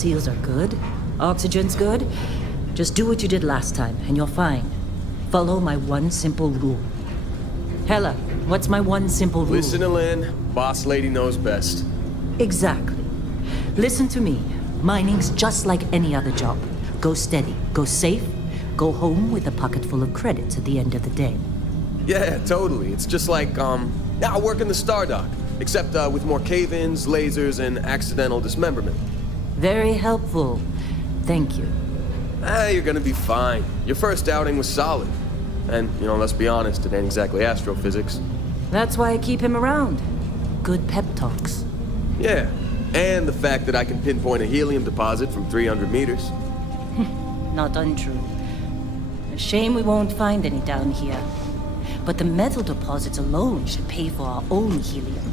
seals are good. Oxygen's good. Just do what you did last time, and you're fine. Follow my one simple rule. Hella, what's my one simple rule? Listen to Lynn. Boss lady knows best. Exactly. Listen to me. Mining's just like any other job. Go steady, go safe, go home with a pocket full of credits at the end of the day. Yeah, totally. It's just like, I work in the Star Dock. Except with more cave-ins, lasers, and accidental dismemberment. Very helpful. Thank you. You're gonna be fine. Your first outing was solid. And, let's be honest, it ain't exactly astrophysics. That's why I keep him around. Good pep talks. Yeah, and the fact that I can pinpoint a helium deposit from 300 meters. Not untrue. A shame we won't find any down here. But the metal deposits alone should pay for our own helium.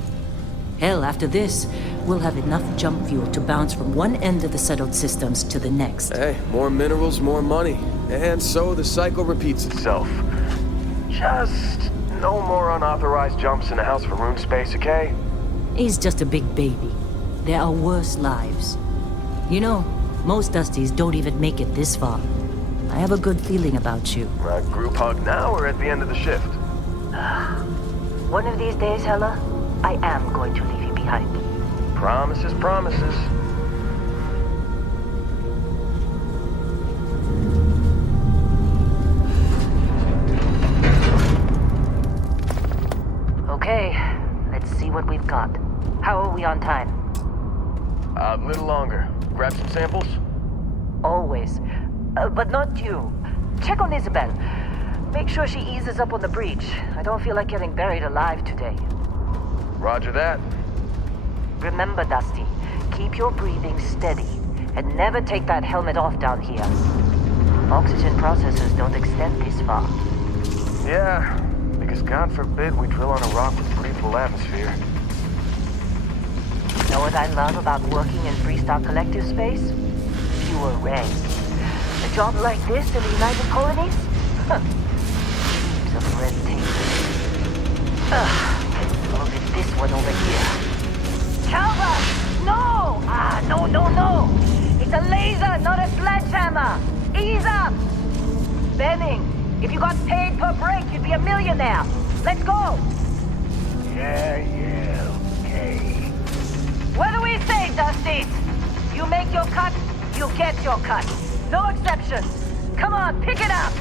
Hell, after this, we'll have enough jump fuel to bounce from one end of the settled systems to the next. Hey, more minerals, more money. And so the cycle repeats itself. Just no more unauthorized jumps in the house for room space, okay? He's just a big baby. There are worse lives. Most Dusties don't even make it this far. I have a good feeling about you. Group hug now or at the end of the shift? One of these days, Hella, I am going to leave you behind. Promises, promises. Okay, let's see what we've got. How are we on time? A little longer. Grab some samples? Always. But not you. Check on Isabel. Make sure she eases up on the breach. I don't feel like getting buried alive today. Roger that. Remember, Dusty, keep your breathing steady, and never take that helmet off down here. Oxygen processors don't extend this far. Yeah, because God forbid we drill on a rock with breathable atmosphere. Know what I love about working in Freestar Collective space? Fewer ranks. A job like this in the United Colonies? Heaps of red tape. Look at this one over here. Calvert! No! No! It's a laser, not a sledgehammer! Ease up! Benning, if you got paid per break, you'd be a millionaire. Let's go! Yeah, okay. What do we say, Dusty? You make your cut, you get your cut. No exceptions. Come on, pick it up!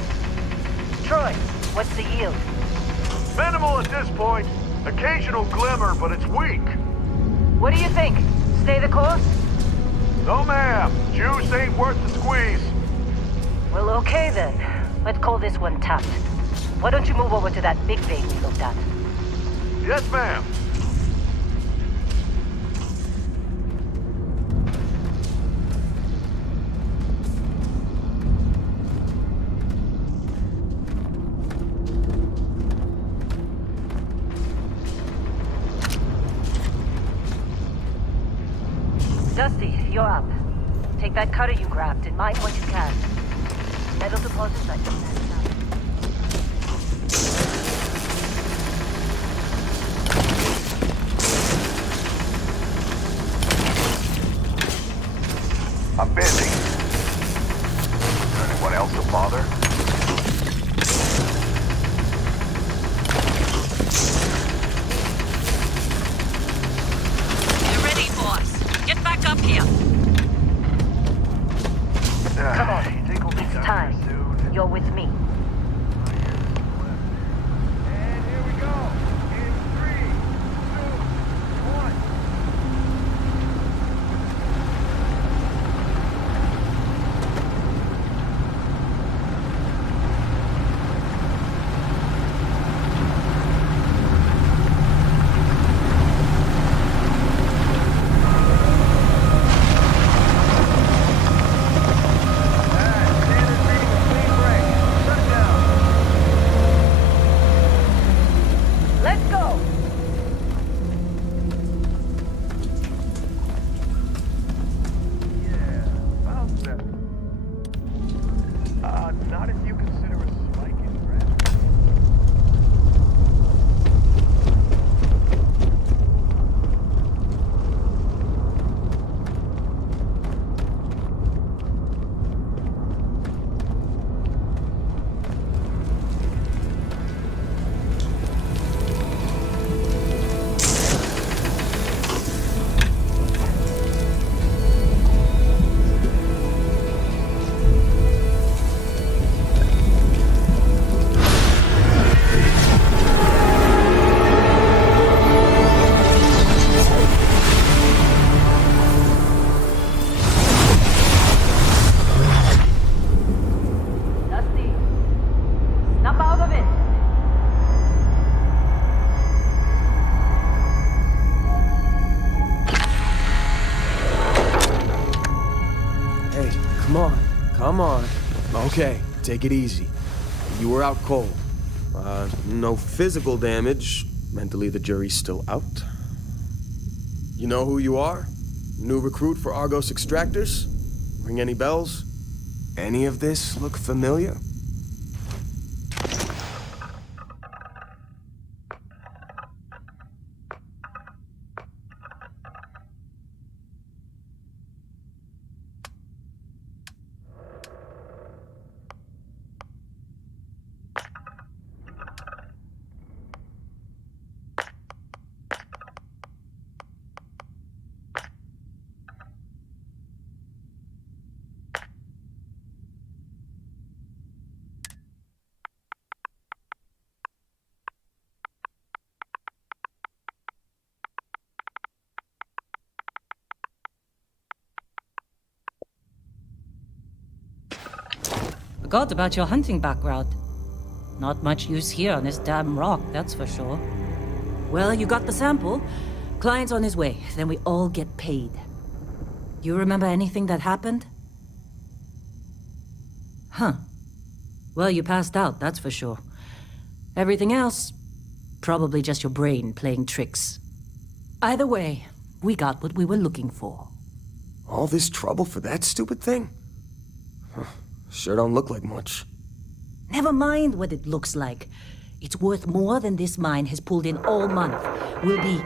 Troy, what's the yield? Minimal at this point. Occasional glimmer, but it's weak. What do you think? Stay the course? No, ma'am. Juice ain't worth the squeeze. Well, okay then. Let's call this one tapped. Why don't you move over to that big vein we looked at? Yes, ma'am. Dusty, you're up. Take that cutter you grabbed and mine what you can. Metal deposits are in that side. I'm busy. Anyone else a bother? Get ready, boss. Get back up here. Come on. It's time. You're with me. And here we go. In 3, 2, 1. Let's go! Not if you consider a spike in gravity. come on. Okay, take it easy. You were out cold. No physical damage. Mentally, the jury's still out. You know who you are? New recruit for Argos Extractors? Ring any bells? Any of this look familiar? Forgot about your hunting background. Not much use here on this damn rock, that's for sure. Well, you got the sample. Client's on his way, then we all get paid. You remember anything that happened? Huh. Well, you passed out, that's for sure. Everything else, probably just your brain playing tricks. Either way, we got what we were looking for. All this trouble for that stupid thing? Sure don't look like much. Never mind what it looks like. It's worth more than this mine has pulled in all month. We'll be...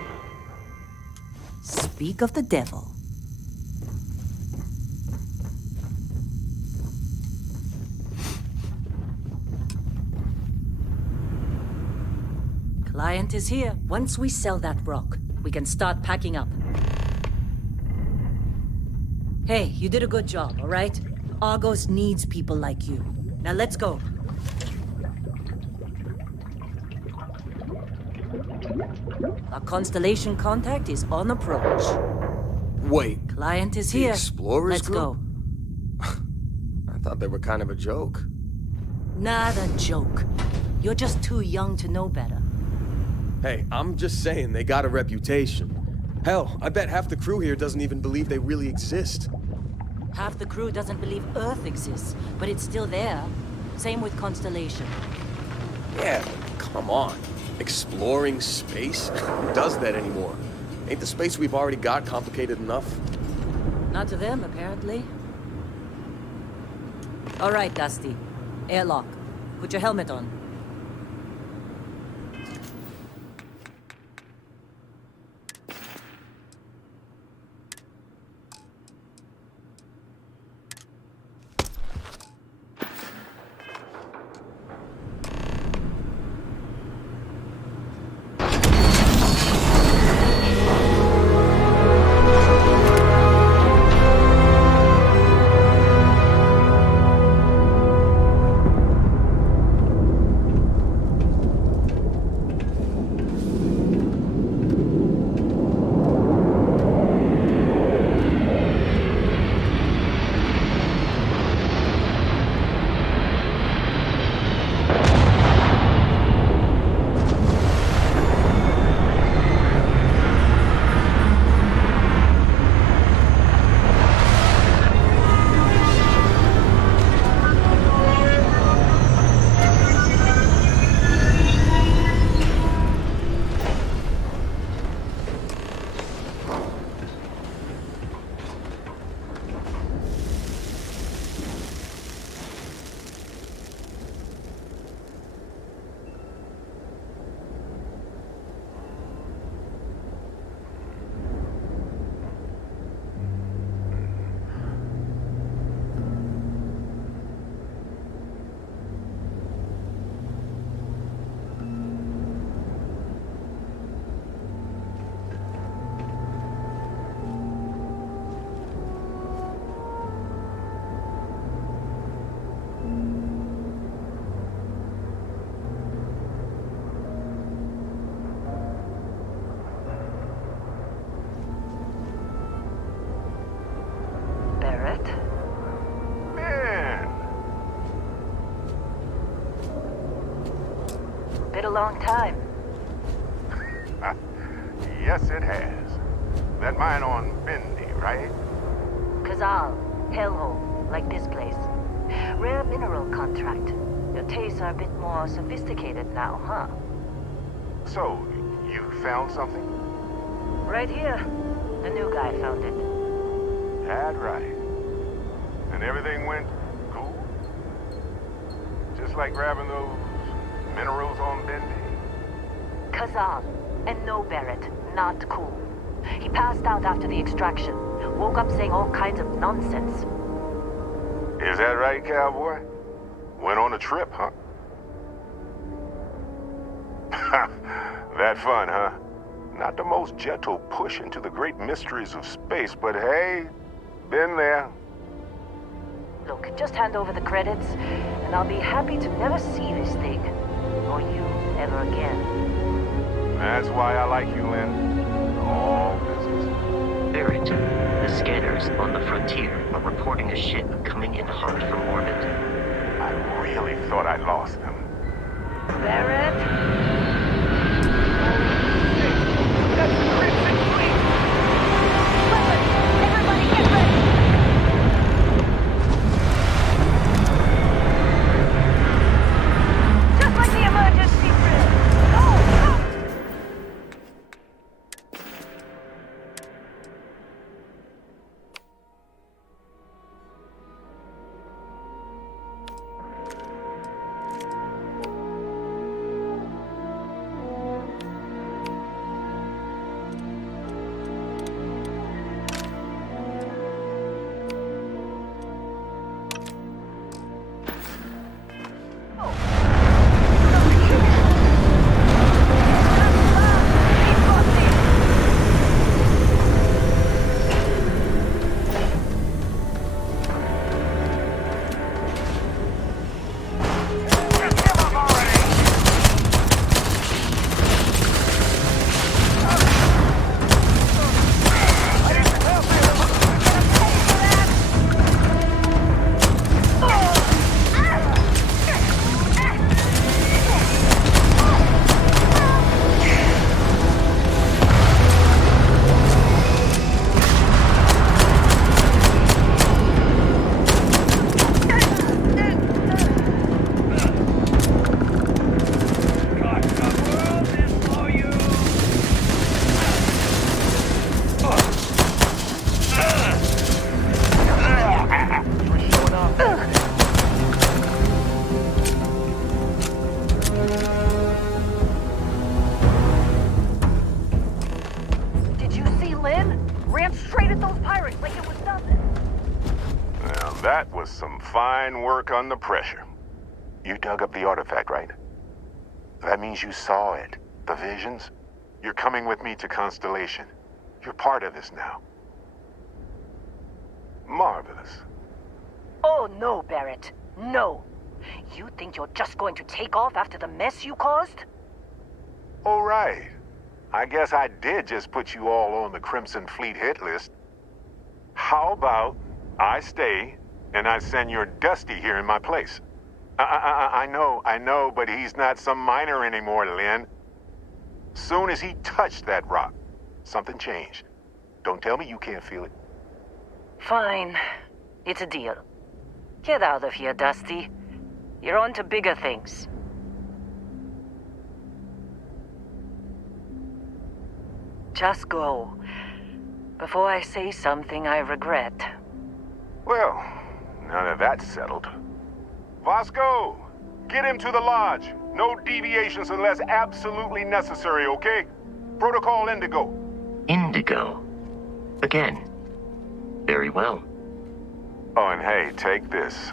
Speak of the devil. Client is here. Once we sell that rock, we can start packing up. Hey, you did a good job, all right? Argos needs people like you. Now let's go. Our Constellation contact is on approach. Wait, Client is the here. Explorers Let's group? go. I thought they were kind of a joke. Not a joke. You're just too young to know better. Hey, I'm just saying they got a reputation. Hell, I bet half the crew here doesn't even believe they really exist. Half the crew doesn't believe Earth exists, but it's still there. Same with Constellation. Yeah, but come on. Exploring space? Who does that anymore? Ain't the space we've already got complicated enough? Not to them, apparently. All right, Dusty. Airlock. Put your helmet on. Been a long time. Yes, it has. That mine on Bendy, right? Kazal, hellhole, like this place. Rare mineral contract. Your tastes are a bit more sophisticated now, huh? So, you found something? Right here. The new guy found it. That's right. And everything went cool? Just like grabbing those minerals on Bendy? Kazal. And no Barrett. Not cool. He passed out after the extraction. Woke up saying all kinds of nonsense. Is that right, cowboy? Went on a trip, huh? That fun, huh? Not the most gentle push into the great mysteries of space, but hey, been there. Look, just hand over the credits, and I'll be happy to never see this thing. Or you ever again. That's why I like you, Lynn. All business. Barrett, the scanners on the frontier are reporting a ship coming in hot from orbit. I really thought I lost them. Barrett? That's the Crimson Fleet! Everybody get ready! Just like the emergency drill! Go! Did you see Lynn? Ran straight at those pirates like it was nothing. Well, that was some fine work under pressure. You dug up the artifact, right? That means you saw it. The visions? You're coming with me to Constellation. You're part of this now. Marvelous. Oh no, Barrett. No. You think you're just going to take off after the mess you caused? All right. I guess I did just put you all on the Crimson Fleet hit list. How about I stay and I send your Dusty here in my place? I know, but he's not some miner anymore, Lynn. Soon as he touched that rock, something changed. Don't tell me you can't feel it. Fine. It's a deal. Get out of here, Dusty. You're on to bigger things. Just go. Before I say something I regret. Well, now that that's settled. Vasco, get him to the lodge. No deviations unless absolutely necessary, okay? Protocol Indigo. Indigo. Again. Very well. Oh, and hey, take this.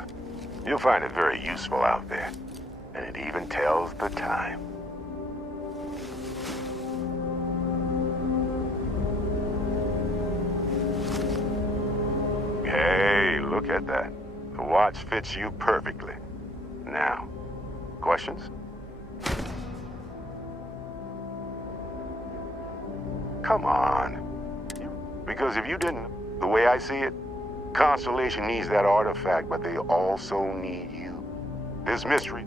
You'll find it very useful out there. And it even tells the time. Hey, look at that. The watch fits you perfectly. Now, questions? Come on. Because if you didn't, the way I see it, Constellation needs that artifact, but they also need you. This mystery.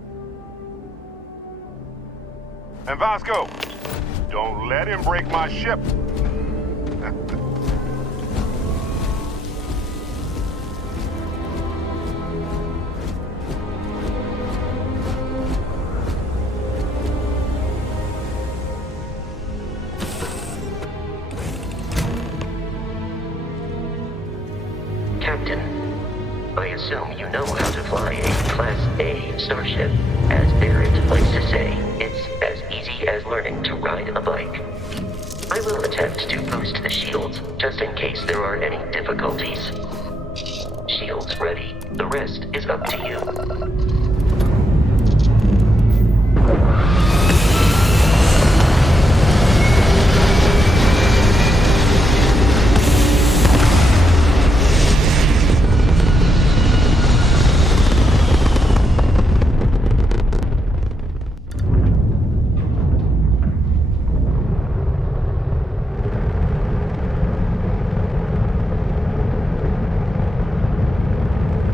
And Vasco, don't let him break my ship. Captain. I assume you know how to fly a Class A starship. As Barrett likes to say, it's as easy as learning to ride a bike. I will attempt to boost the shields, just in case there are any difficulties. Shields ready. The rest is up to you.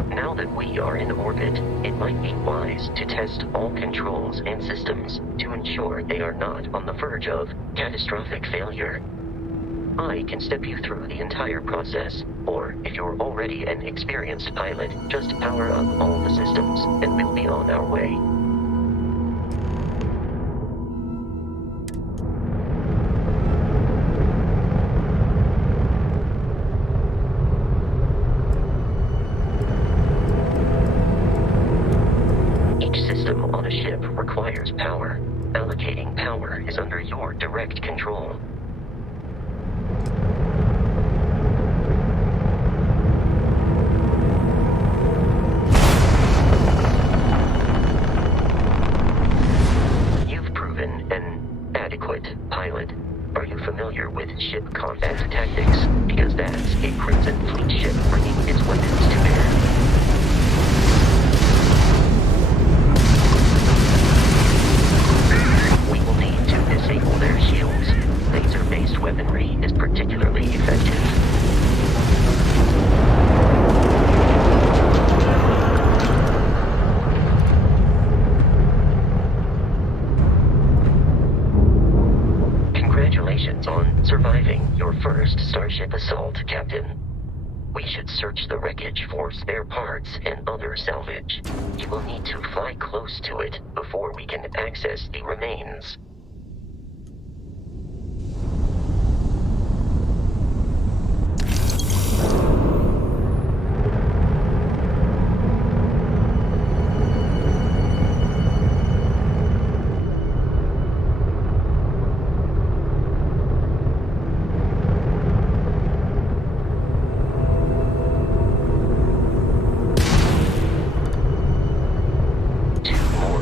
Now that we are in orbit, it might be wise to test all controls and systems to ensure they are not on the verge of catastrophic failure. I can step you through the entire process, or if you're already an experienced pilot, just power up all the systems and we'll be on our way. Each system on a ship requires power. Allocating power is under your direct control. You've proven an adequate pilot. Are you familiar with ship combat tactics? Because that's a Crimson Fleet ship bringing its weapons to bear. We will need to disable their shields. Laser-based weaponry is particularly effective. Congratulations on surviving your first Starship assault, Captain. We should search the wreckage for spare parts and other salvage. You will need to fly close to it before we can access the remains.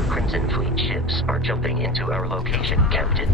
Crimson Fleet ships are jumping into our location, Captain.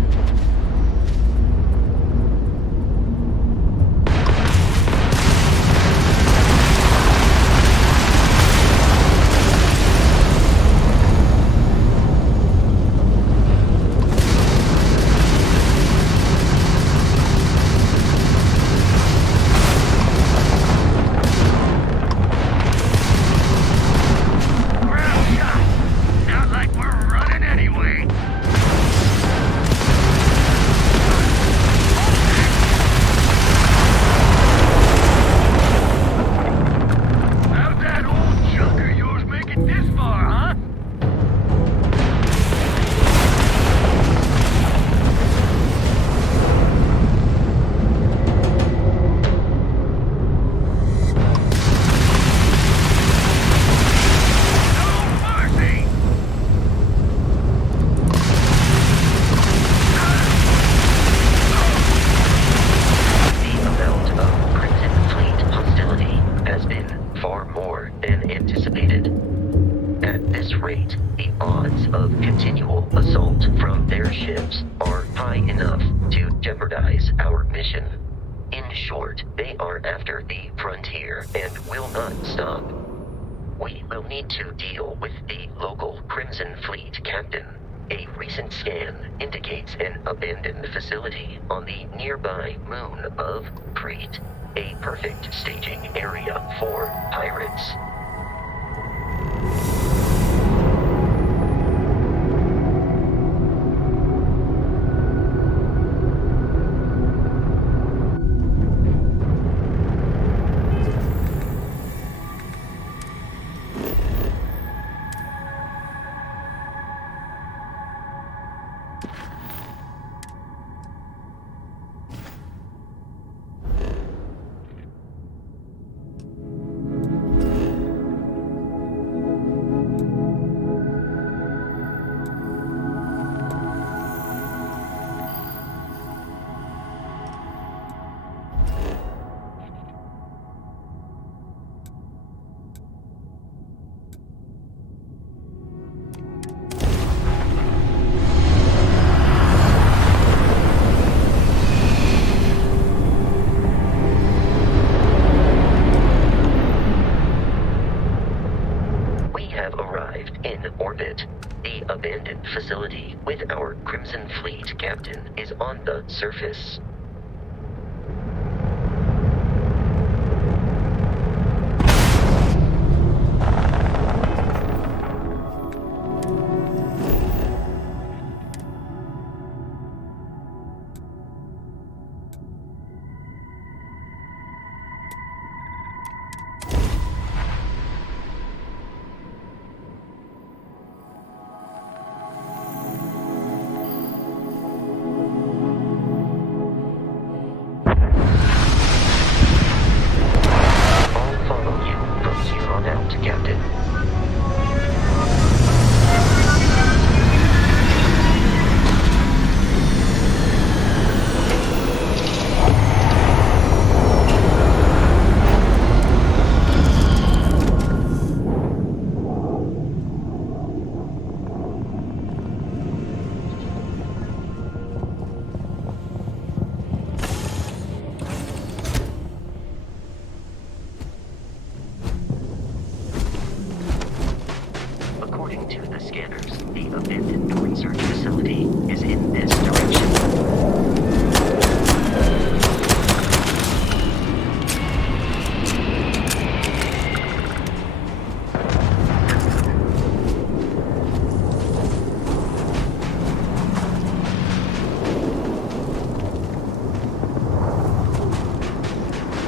facility with our Crimson Fleet captain is on the surface. I'll follow you from here on out, Captain. According to the scanners, the abandoned research facility is in this direction.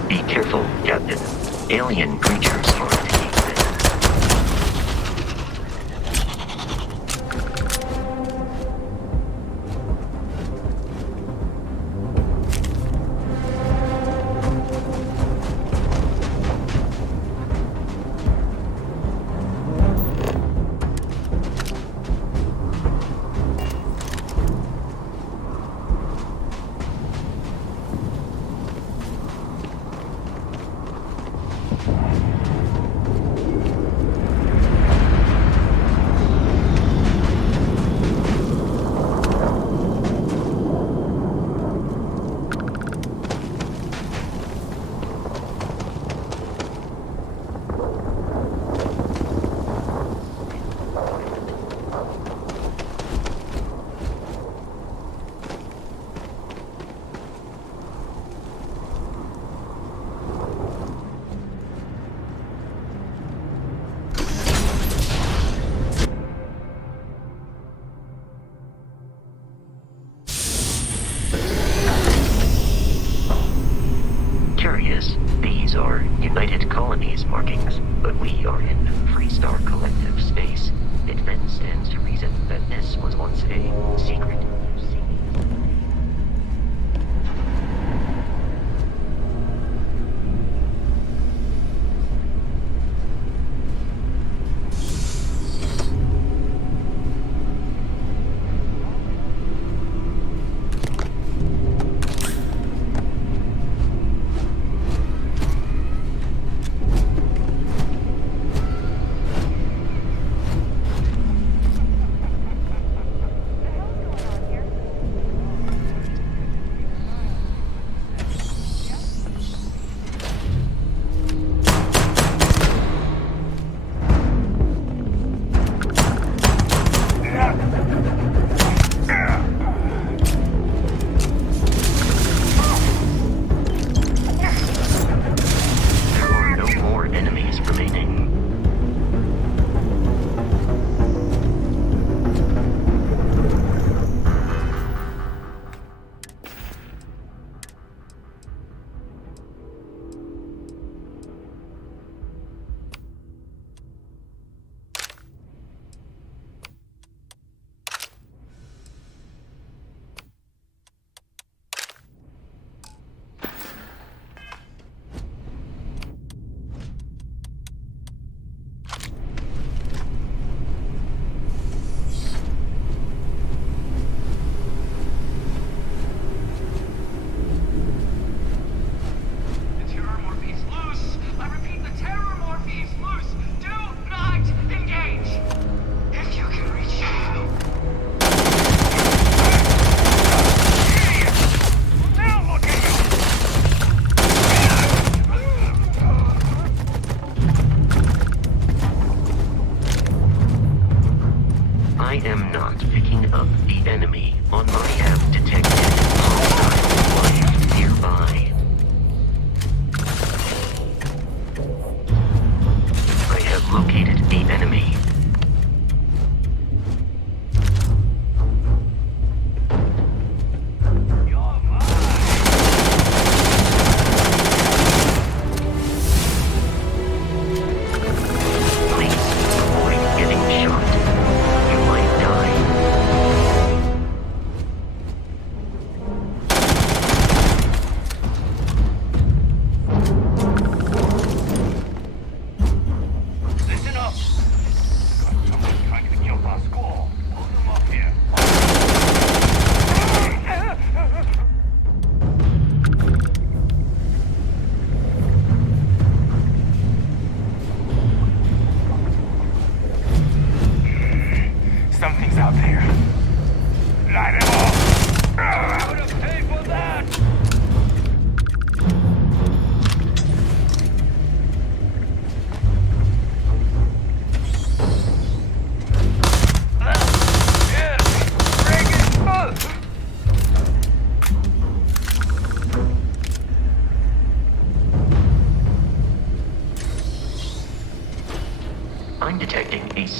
Be careful, Captain. Alien creatures are taking this. Curious, these are United Colonies markings, but we are in Freestar Collective space. It then stands to reason that this was once a secret. What the hell is going on here?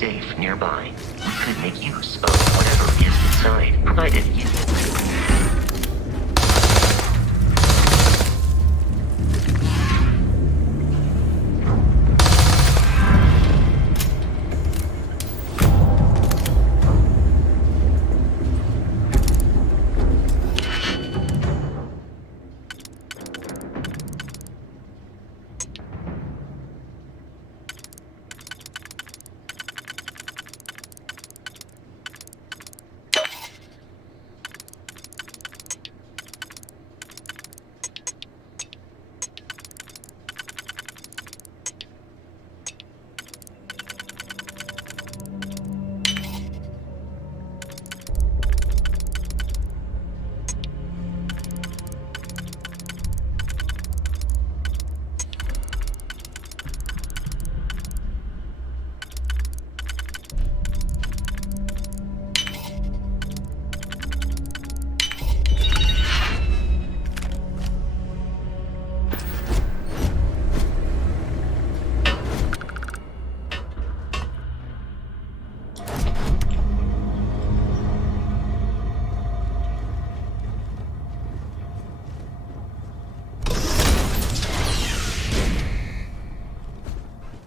safe nearby. We could make use of whatever is inside, provided you...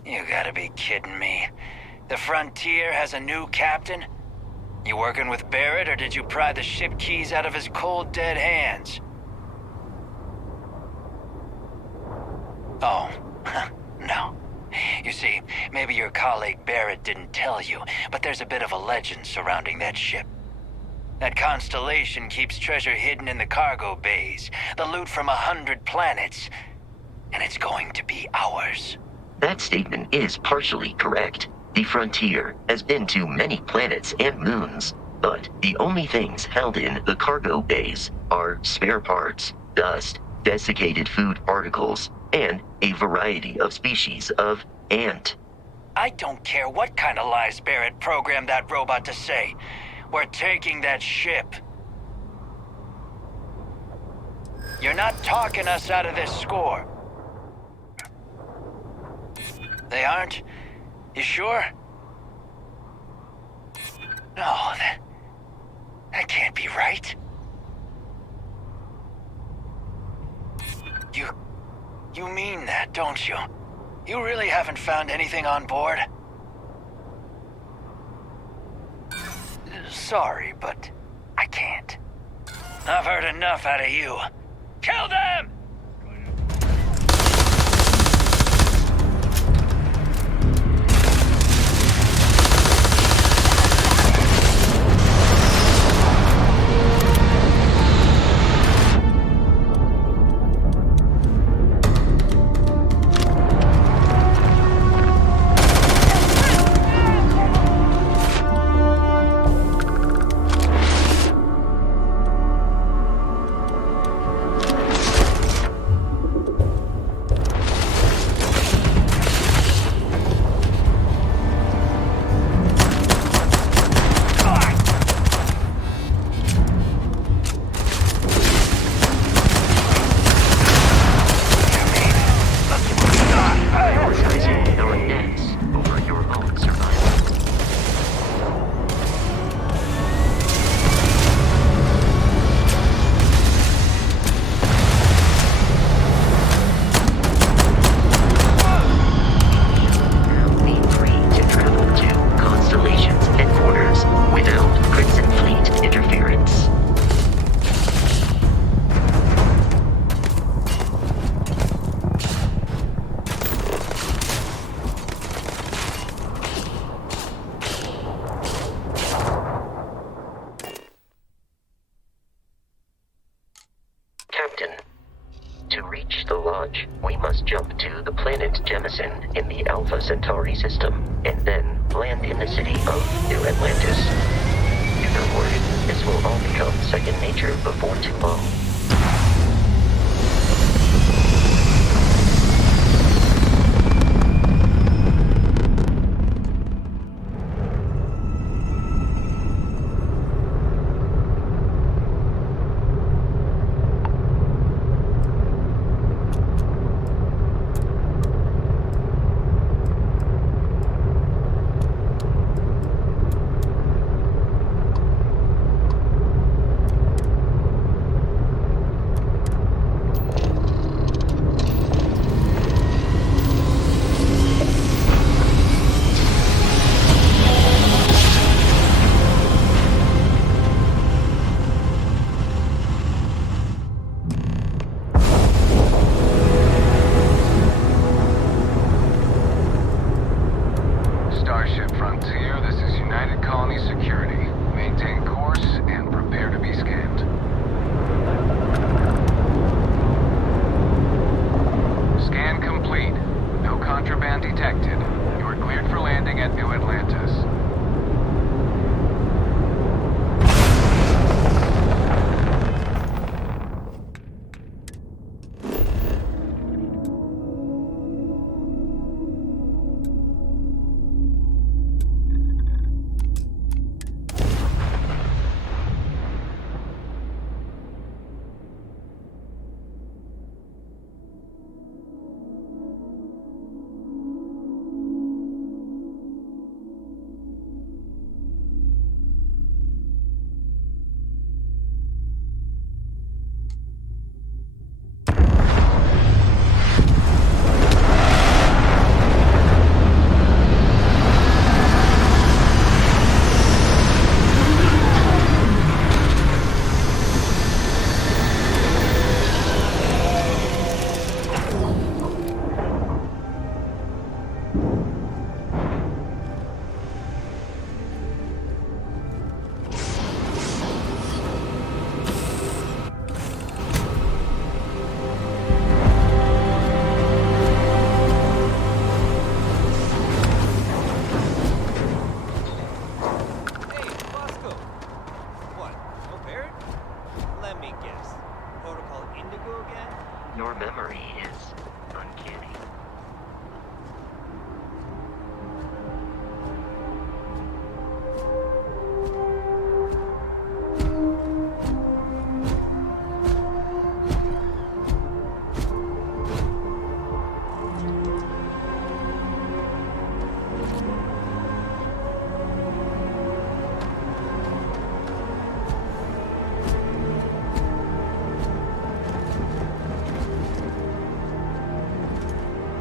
You gotta be kidding me. The Frontier has a new captain? You working with Barrett, or did you pry the ship keys out of his cold, dead hands? Oh, no. You see, maybe your colleague Barrett didn't tell you, but there's a bit of a legend surrounding that ship. That constellation keeps treasure hidden in the cargo bays, the loot from 100 planets, and it's going to be ours. That statement is partially correct. The Frontier has been to many planets and moons, but the only things held in the cargo bays are spare parts, dust, desiccated food particles, and a variety of species of ant. I don't care what kind of lies Barrett programmed that robot to say. We're taking that ship. You're not talking us out of this score. They aren't? You sure? No, that can't be right. You mean that, don't you? You really haven't found anything on board? Sorry, but I can't. I've heard enough out of you. Kill them! Jump to the planet Jemison in the Alpha Centauri system, and then land in the city of New Atlantis. Do not worry, this will all become second nature before too long. Indigo again? Your memory is uncanny.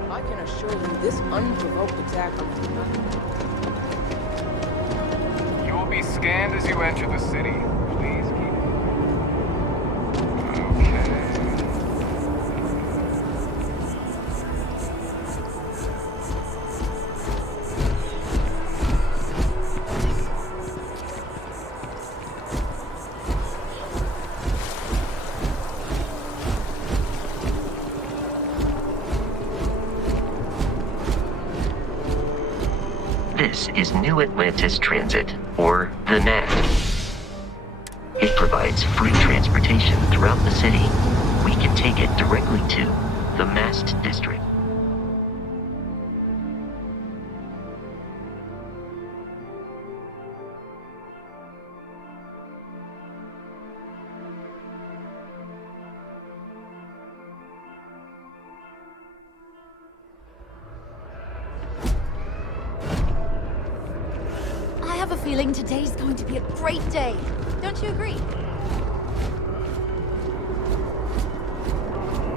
I can assure you this unprovoked attack on You will be scanned as you enter the city. Please keep it. Okay. This is New Atlantis Transit, or the NAT. It provides free transportation throughout the city. We can take it directly to the Mast District. I have a feeling today's going to be a great day. Don't you agree?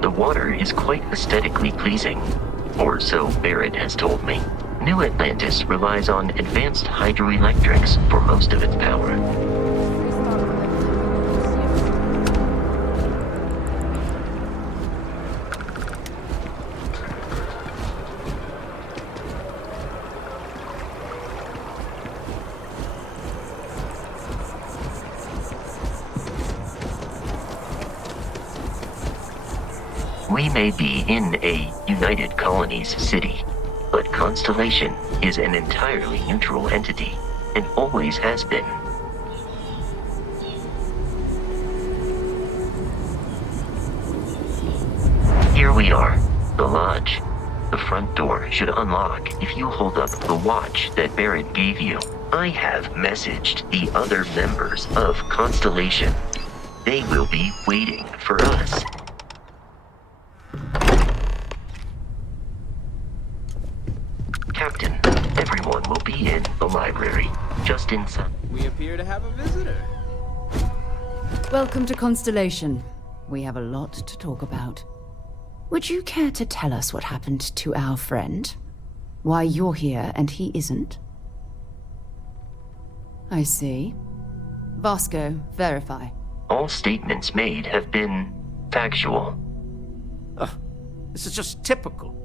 The water is quite aesthetically pleasing, or so Barrett has told me. New Atlantis relies on advanced hydroelectrics for most of its power. We may be in a United Colonies city, but Constellation is an entirely neutral entity, and always has been. Here we are, the lodge. The front door should unlock if you hold up the watch that Barrett gave you. I have messaged the other members of Constellation. They will be waiting for us. Captain, everyone will be in the library, just inside. We appear to have a visitor. Welcome to Constellation. We have a lot to talk about. Would you care to tell us what happened to our friend? Why you're here and he isn't? I see. Vasco, verify. All statements made have been factual. This is just typical.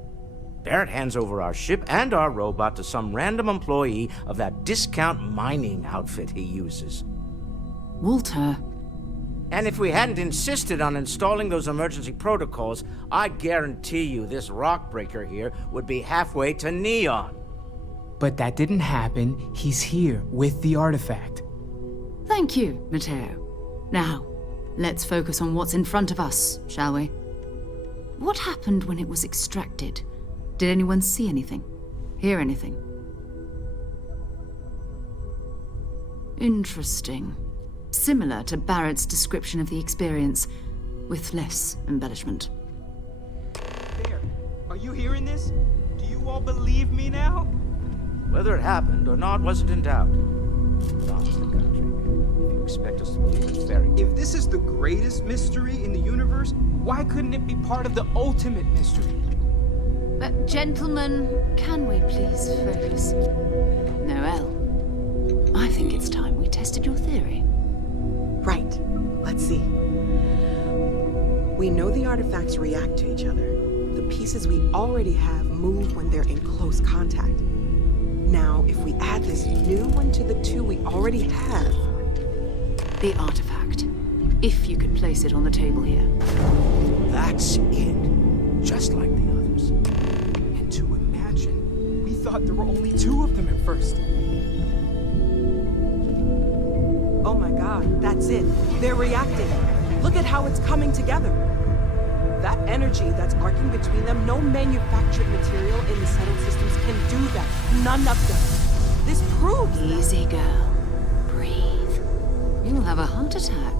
Barrett hands over our ship and our robot to some random employee of that discount mining outfit he uses. Walter. And if we hadn't insisted on installing those emergency protocols, I guarantee you this rock breaker here would be halfway to Neon. But that didn't happen. He's here with the artifact. Thank you, Matteo. Now, let's focus on what's in front of us, shall we? What happened when it was extracted? Did anyone see anything? Hear anything? Interesting. Similar to Barrett's description of the experience, with less embellishment. There. Are you hearing this? Do you all believe me now? Whether it happened or not wasn't in doubt. Honestly, country, if you expect us to believe in fairy tales. If this is the greatest mystery in the universe, why couldn't it be part of the ultimate mystery? Gentlemen, can we please focus? Noel, I think it's time we tested your theory. Right. Let's see. We know the artifacts react to each other. The pieces we already have move when they're in close contact. Now, if we add this new one to the two we already have... The artifact. If you could place it on the table here. That's it. Just like the others. And to imagine, we thought there were only two of them at first. Oh my god, that's it. They're reacting. Look at how it's coming together. That energy that's arcing between them, no manufactured material in the settled systems can do that. None of them. This proves that. Easy, girl. Breathe. You'll have a heart attack.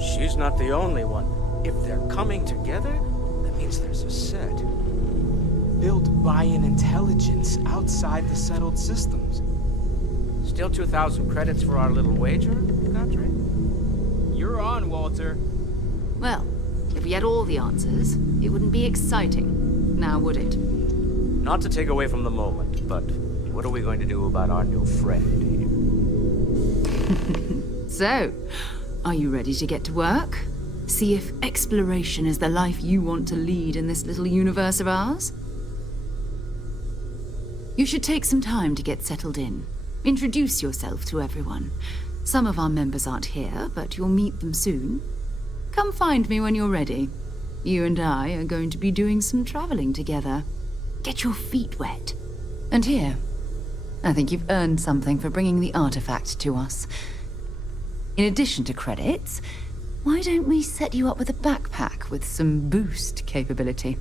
She's not the only one. If they're coming together, that means there's a set. Built by an intelligence outside the settled systems. Still 2,000 credits for our little wager, Godfrey? You're on, Walter. Well, if we had all the answers, it wouldn't be exciting. Now, would it? Not to take away from the moment, but what are we going to do about our new friend here? So, are you ready to get to work? See if exploration is the life you want to lead in this little universe of ours? You should take some time to get settled in. Introduce yourself to everyone. Some of our members aren't here, but you'll meet them soon. Come find me when you're ready. You and I are going to be doing some traveling together. Get your feet wet. And here, I think you've earned something for bringing the artifact to us. In addition to credits, why don't we set you up with a backpack with some boost capability?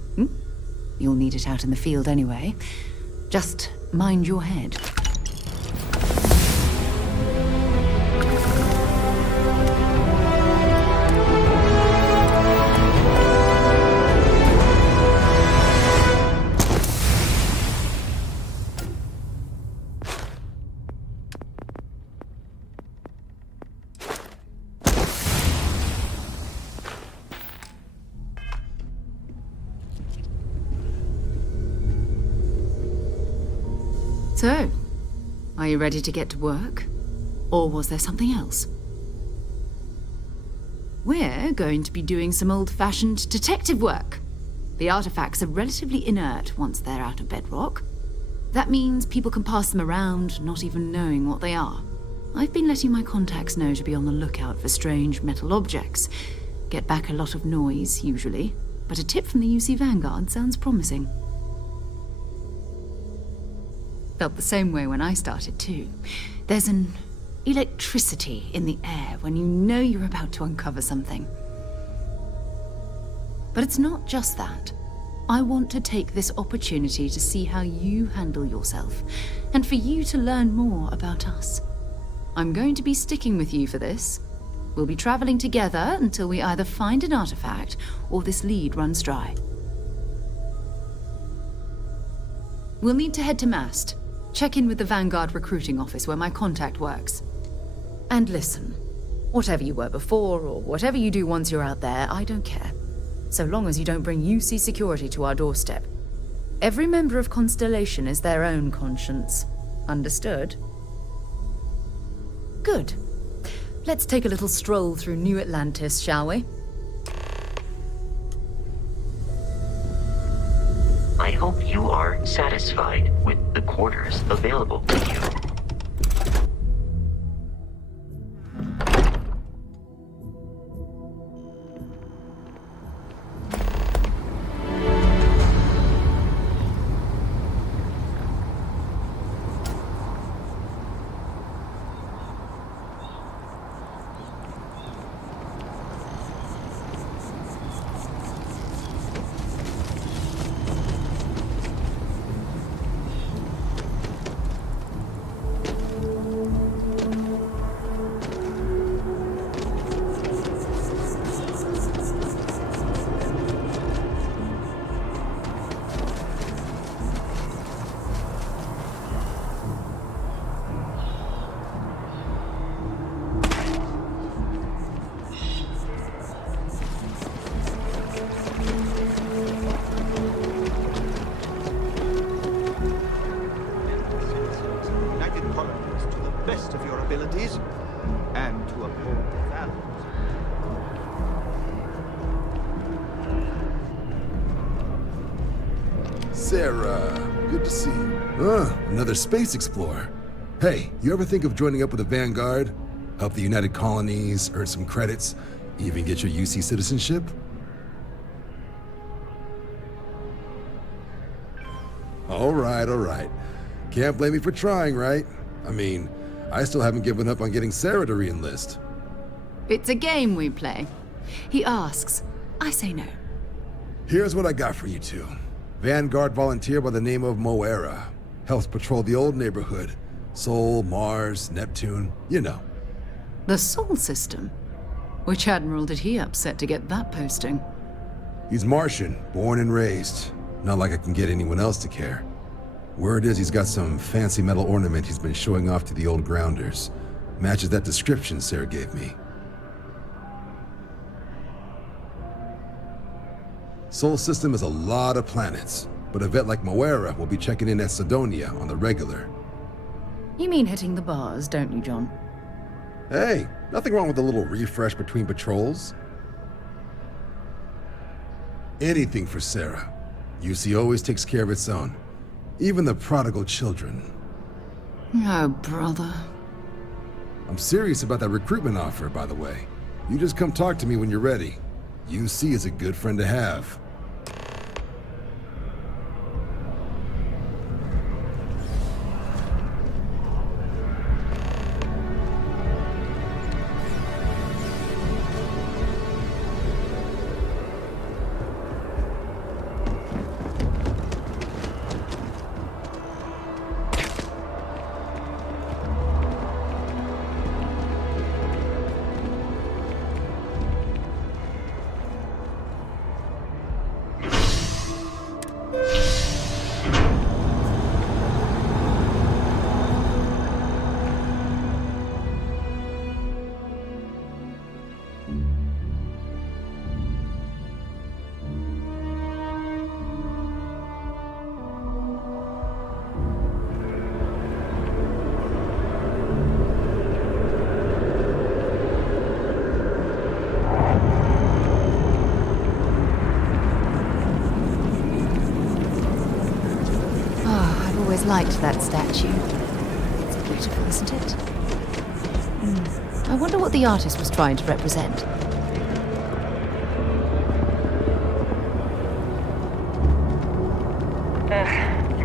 You'll need it out in the field anyway. Just mind your head. So, are you ready to get to work? Or was there something else? We're going to be doing some old-fashioned detective work. The artifacts are relatively inert once they're out of bedrock. That means people can pass them around, not even knowing what they are. I've been letting my contacts know to be on the lookout for strange metal objects. Get back a lot of noise, usually, but a tip from the UC Vanguard sounds promising. Felt the same way when I started, too. There's an electricity in the air when you know you're about to uncover something. But it's not just that. I want to take this opportunity to see how you handle yourself, and for you to learn more about us. I'm going to be sticking with you for this. We'll be traveling together until we either find an artifact or this lead runs dry. We'll need to head to Mast. Check in with the Vanguard recruiting office where my contact works. And listen, whatever you were before or whatever you do once you're out there, I don't care. So long as you don't bring UC security to our doorstep. Every member of Constellation is their own conscience. Understood? Good. Let's take a little stroll through New Atlantis, shall we? I hope you are satisfied with the quarters available to you. And to uphold the values. Sarah, good to see you. Another space explorer. Hey, you ever think of joining up with the Vanguard? Help the United Colonies, earn some credits, even get your UC citizenship? All right. Can't blame me for trying, right? I mean, I still haven't given up on getting Sarah to re-enlist. It's a game we play. He asks, I say no. Here's what I got for you two. Vanguard volunteer by the name of Moera. Helps patrol the old neighborhood. Sol, Mars, Neptune, you know. The Sol system? Which admiral did he upset to get that posting? He's Martian, born and raised. Not like I can get anyone else to care. Word is he's got some fancy metal ornament he's been showing off to the old grounders. Matches that description Sarah gave me. Sol system is a lot of planets, but a vet like Moera will be checking in at Sidonia on the regular. You mean hitting the bars, don't you, John? Hey, nothing wrong with a little refresh between patrols. Anything for Sarah. UC always takes care of its own. Even the prodigal children. Oh, brother. I'm serious about that recruitment offer, by the way. You just come talk to me when you're ready. UC is a good friend to have. Liked that statue. It's beautiful, isn't it? I wonder what the artist was trying to represent.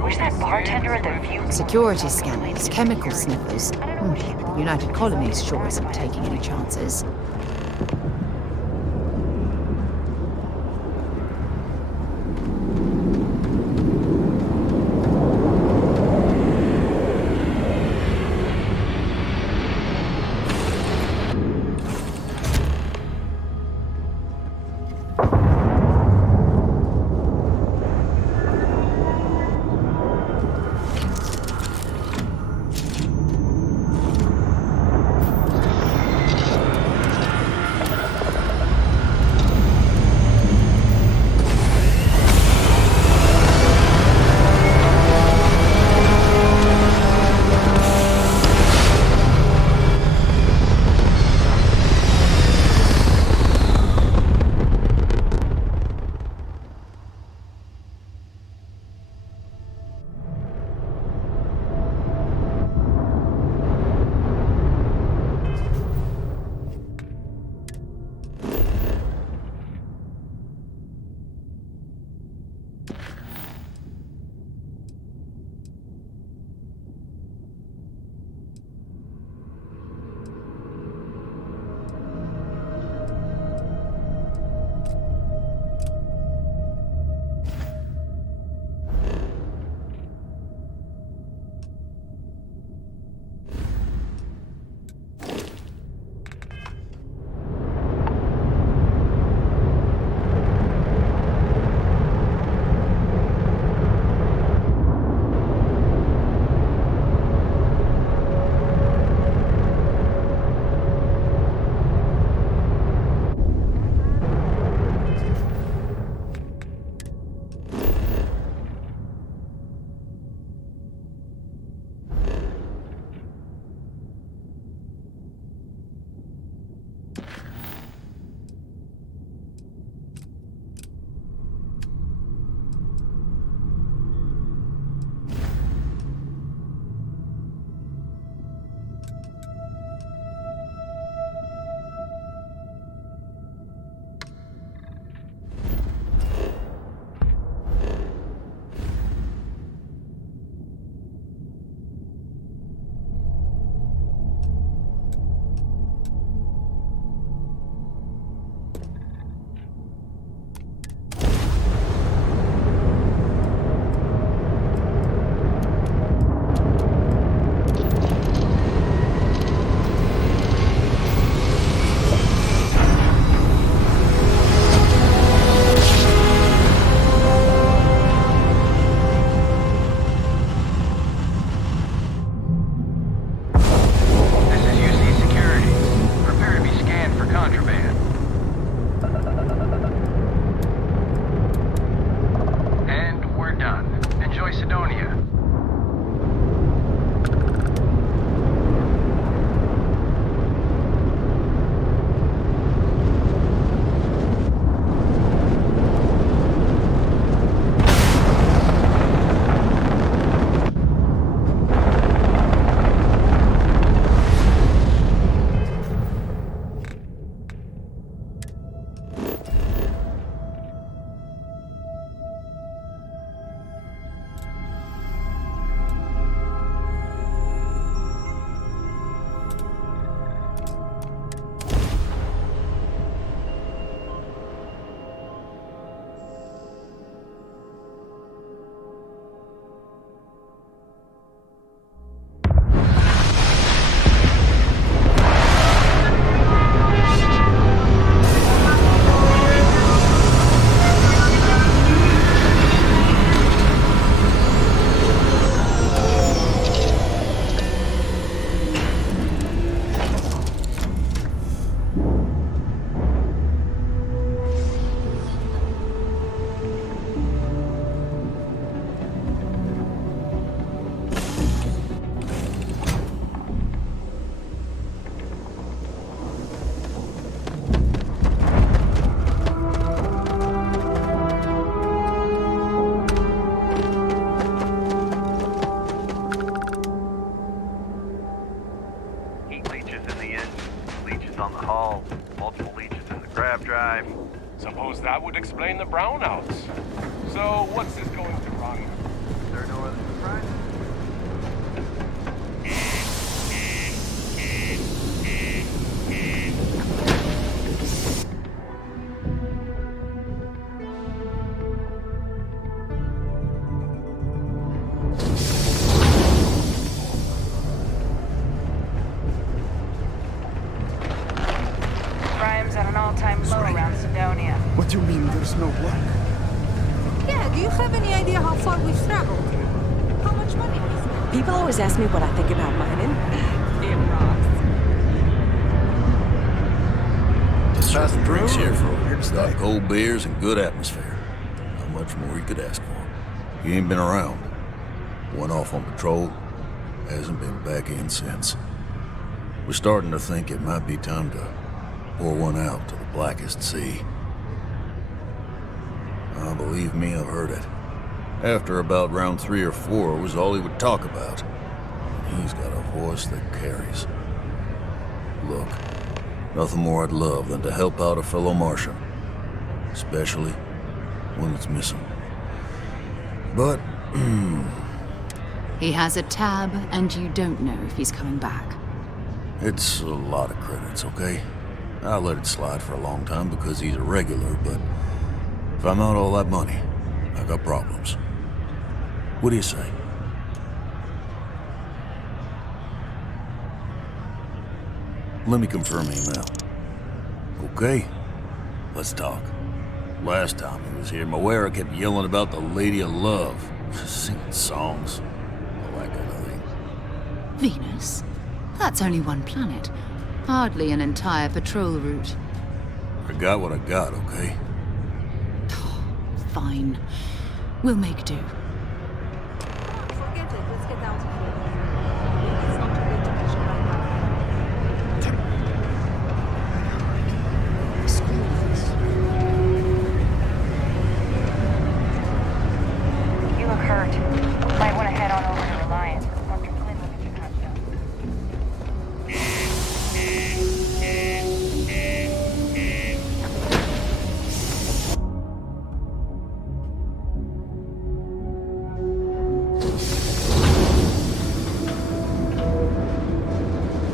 Where's that bartender at the view? Security scanners, chemical sniffers. The United Colonies sure isn't taking any chances. Suppose that would explain the brownouts. So, what's this going to run? There are no other surprises. Crime's at an all-time low around Sidonia. What do you mean there's no blood? Yeah, do you have any idea how far we've traveled? How much money we spent? People always ask me what I think about mining. It rocks. Passing drinks here for got cold beers and good atmosphere. Not much more you could ask for. He ain't been around. Went off on patrol. Hasn't been back in since. We're starting to think it might be time to pour one out to the blackest sea. Believe me, I've heard it. After about round 3 or 4 was all he would talk about. He's got a voice that carries. Look, nothing more I'd love than to help out a fellow Martian. Especially when it's missing. But, He has a tab, and you don't know if he's coming back. it's a lot of credits, okay? I let it slide for a long time because he's a regular, but if I'm out all that money, I got problems. What do you say? Let me confirm email. Okay, let's talk. Last time he was here, Moira kept yelling about the Lady of Love, singing songs, all that kind of thing. Venus? That's only one planet. Hardly an entire patrol route. I got what I got, okay? Fine. We'll make do. Forget it. Let's get out of here. It's not too late to catch a ride back. Screw this. You look hurt. Might want to head on over to Reliance. Dr. Flynn will get you patched up.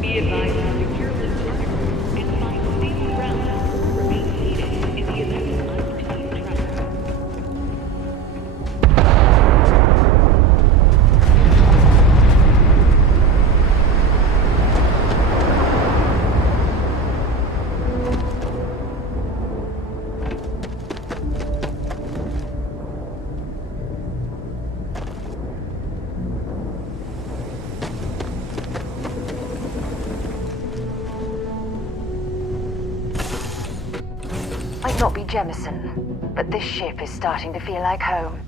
Be advised to secure this perimeter and find stable ground or remain seated in the event of unforeseen traffic. Might not be Jemison, but this ship is starting to feel like home.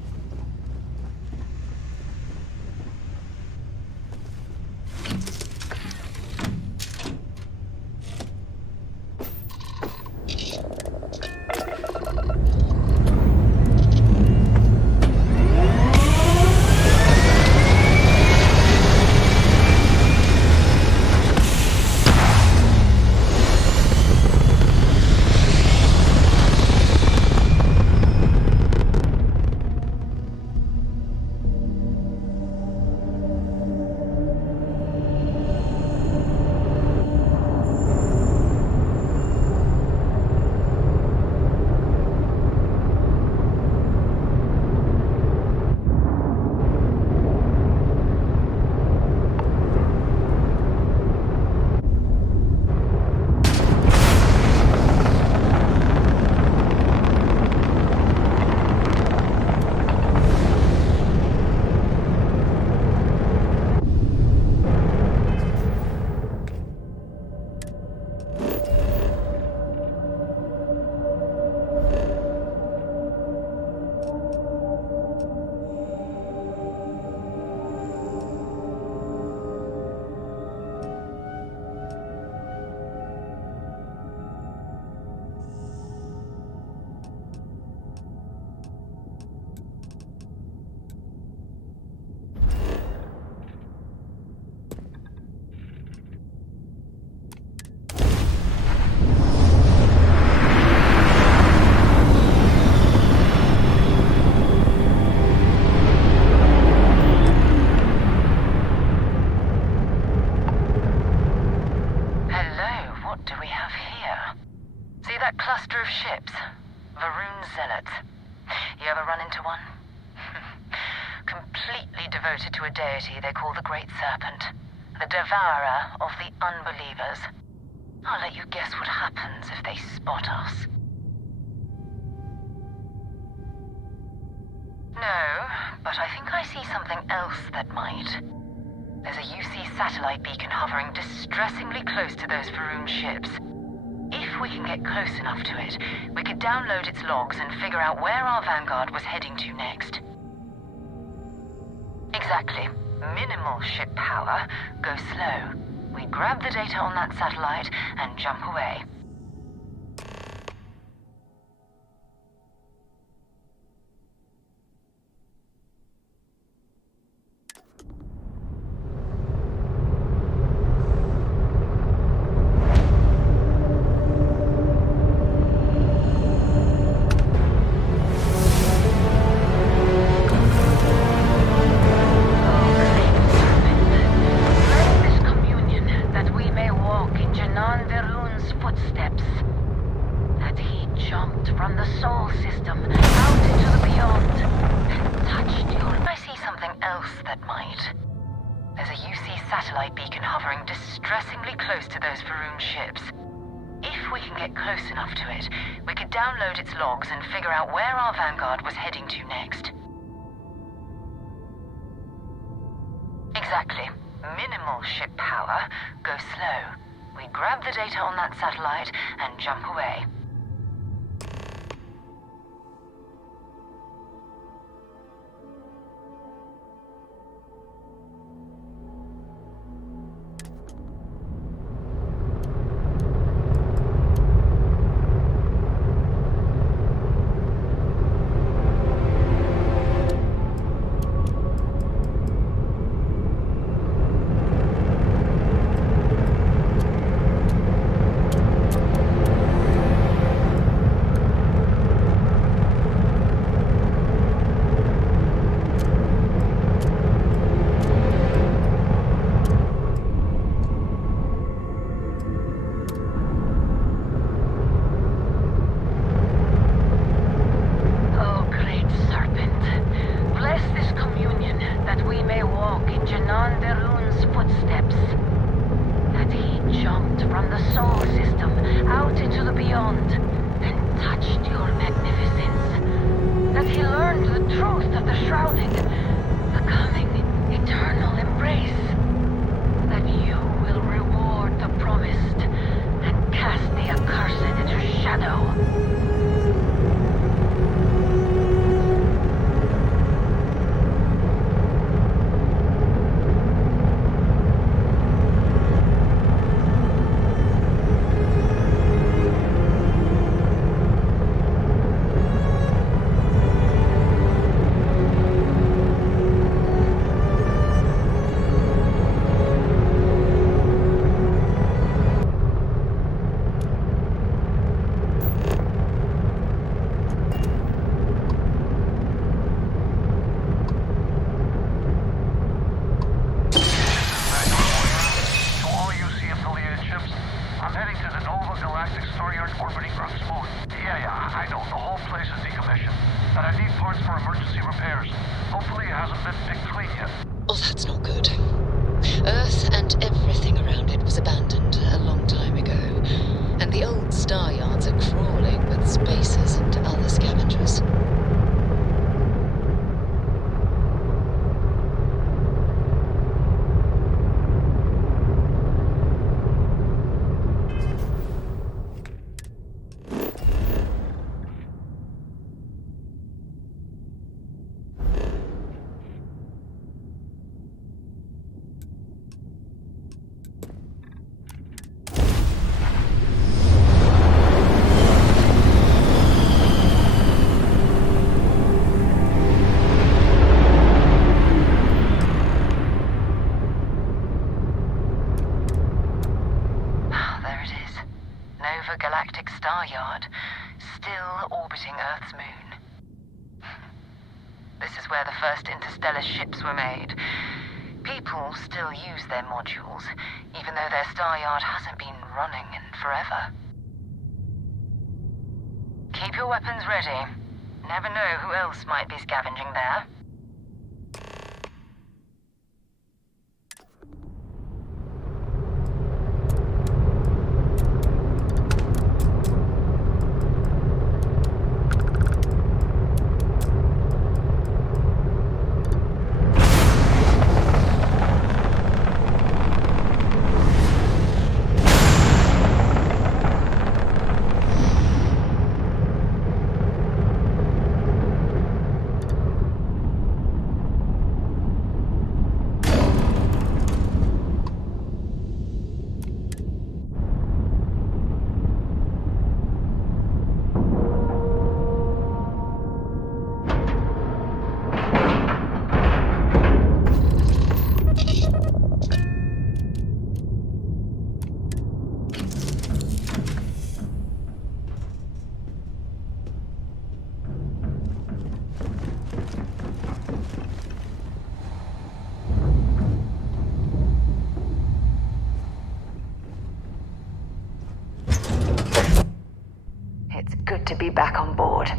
zealots. You ever run into one? Completely devoted to a deity they call the Great Serpent, the devourer of the unbelievers. I'll let you guess what happens if they spot us. No, but I think I see something else that might. There's a UC satellite beacon hovering distressingly close to those Faroon ships. If we can get close enough to it, we could download its logs and figure out where our Vanguard was heading to next. Exactly. Minimal ship power, go slow. We grab the data on that satellite and jump away. Exactly. Minimal ship power, go slow. We grab the data on that satellite and jump away. Ships were made. People still use their modules, even though their star yard hasn't been running in forever. Keep your weapons ready. Never know who else might be scavenging there. It's good to be back on board.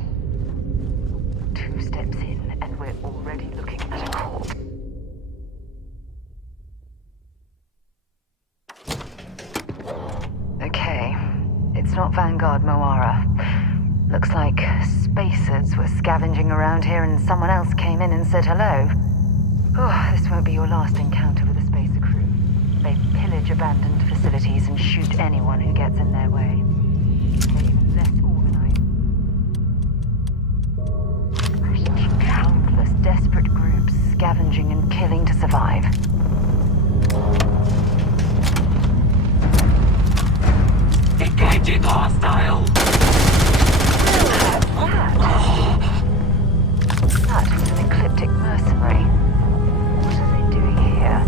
2 steps in, and we're already looking at a corpse. Okay, it's not Vanguard Moara. Looks like spacers were scavenging around here and someone else came in and said hello. Oh, this won't be your last encounter with a spacer crew. They pillage abandoned facilities and shoot anyone who gets in their way. They're even less organized. Countless desperate groups scavenging and killing to survive. Engaging hostile! That was an ecliptic mercenary. What are they doing here?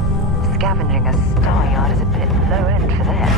Scavenging a star yard is a bit low end for them.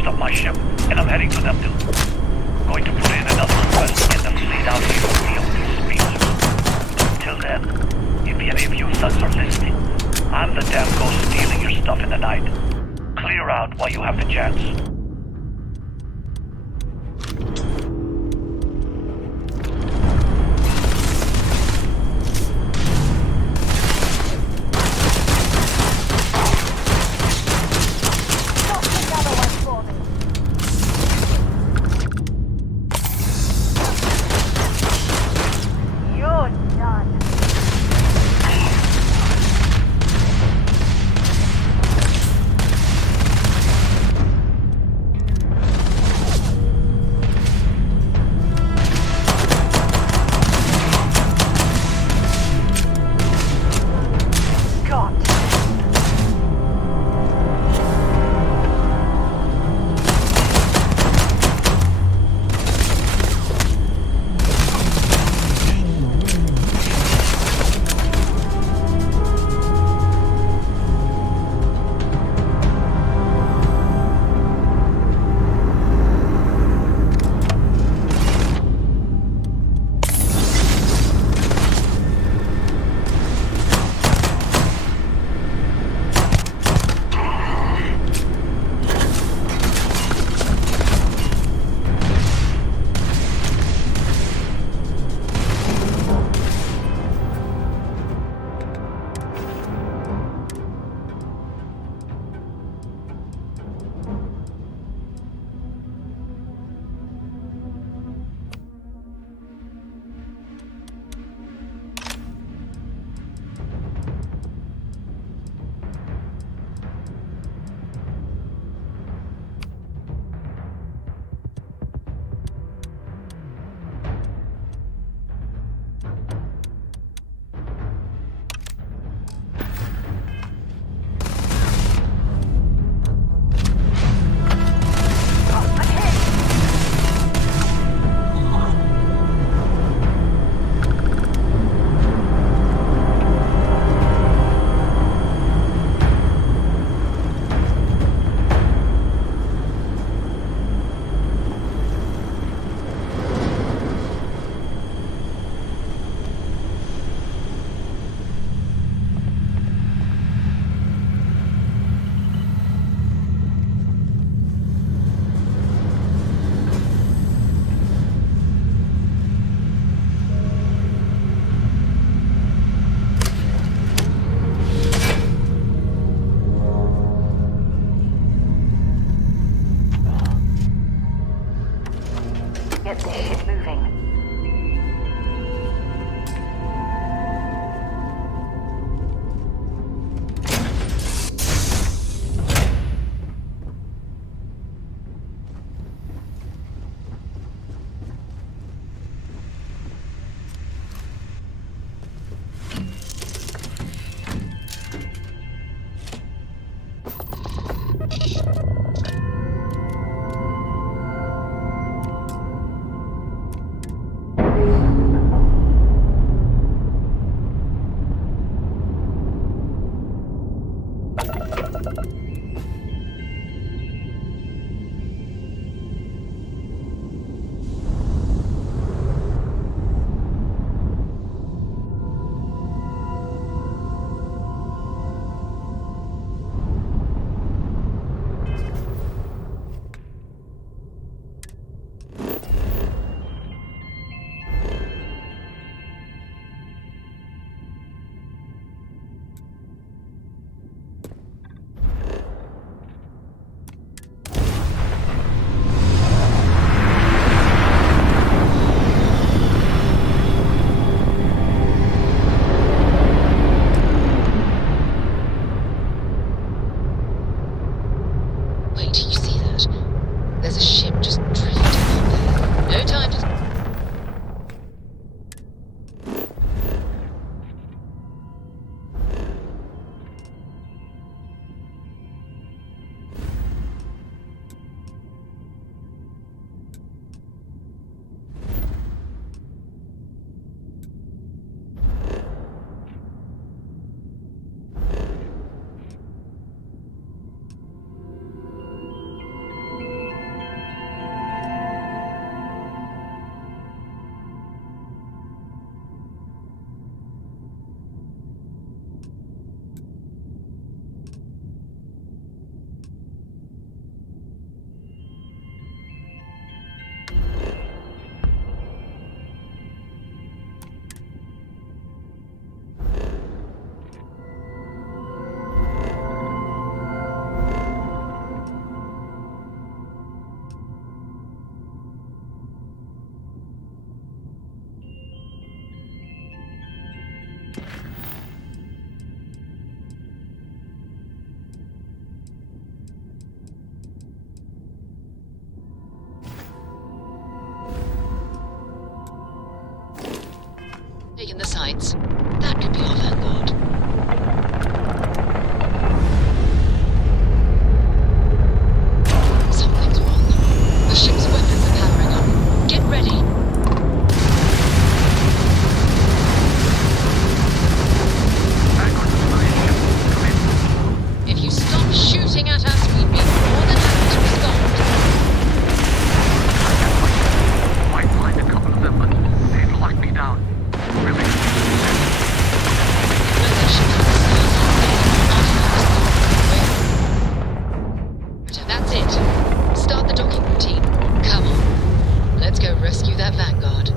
crashed on my ship, and I'm heading to them too. Going to put in another request to get them fleet out here with me on these speeds. Until then, if any of you thugs are listening, I'm the damn ghost stealing your stuff in the night. Clear out while you have the chance. Get this shit moving. taken the sights. That could be our vanguard. Something's wrong. The ship's weapons are powering up. Get ready. If you stop shooting at us, we'd be more than happy to respond. Might find a couple of them, but they'd lock me down. Really? So that's it. Start the docking routine. Come on. Let's go rescue that vanguard.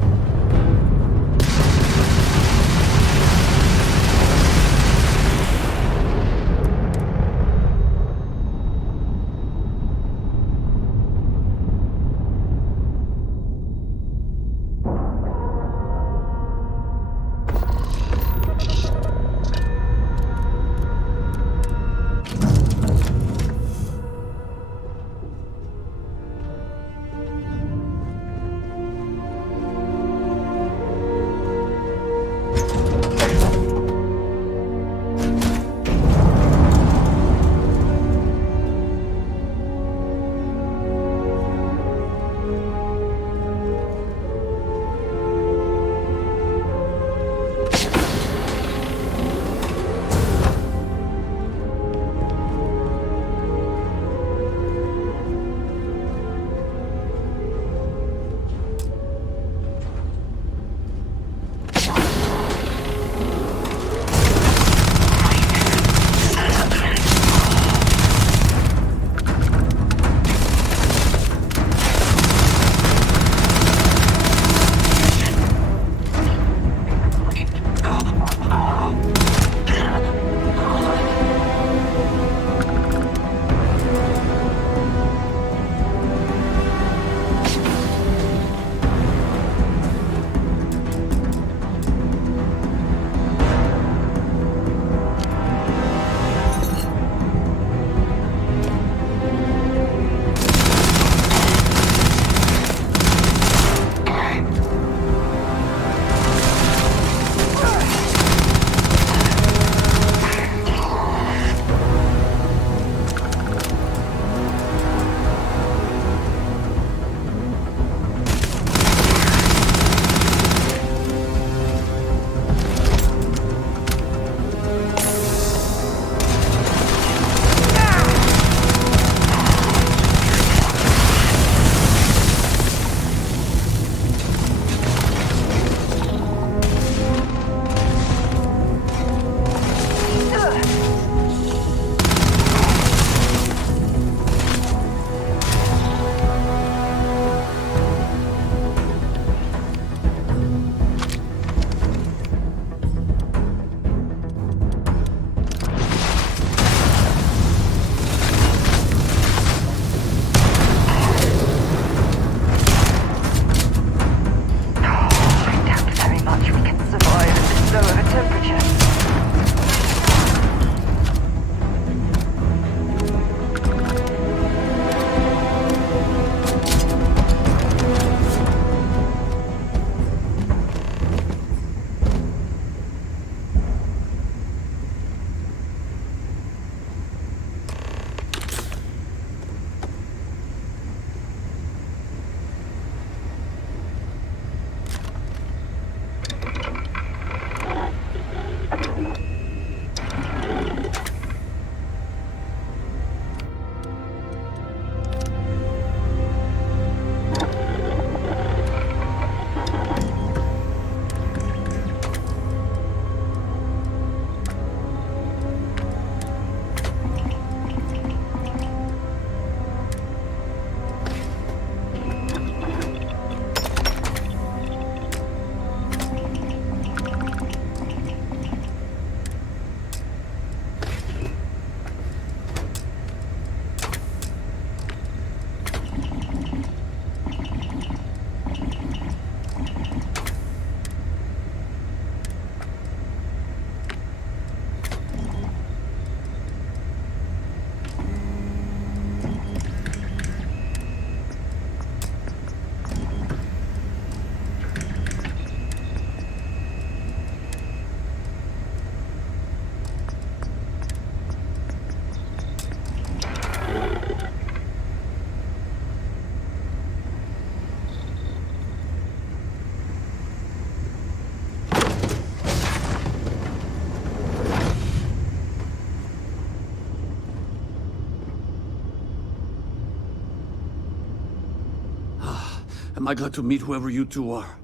Am I glad to meet whoever you two are.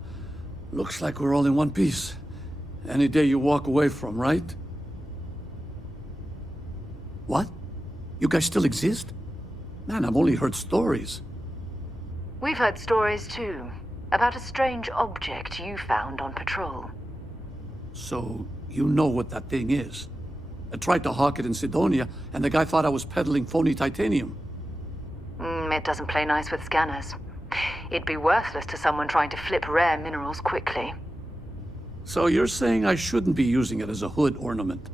Looks like we're all in one piece. Any day you walk away from, right? What? You guys still exist? Man, I've only heard stories. We've heard stories too, about a strange object you found on patrol. So, you know what that thing is. I tried to hawk it in Sidonia, and the guy thought I was peddling phony titanium. It doesn't play nice with scanners. It'd be worthless to someone trying to flip rare minerals quickly. So you're saying I shouldn't be using it as a hood ornament?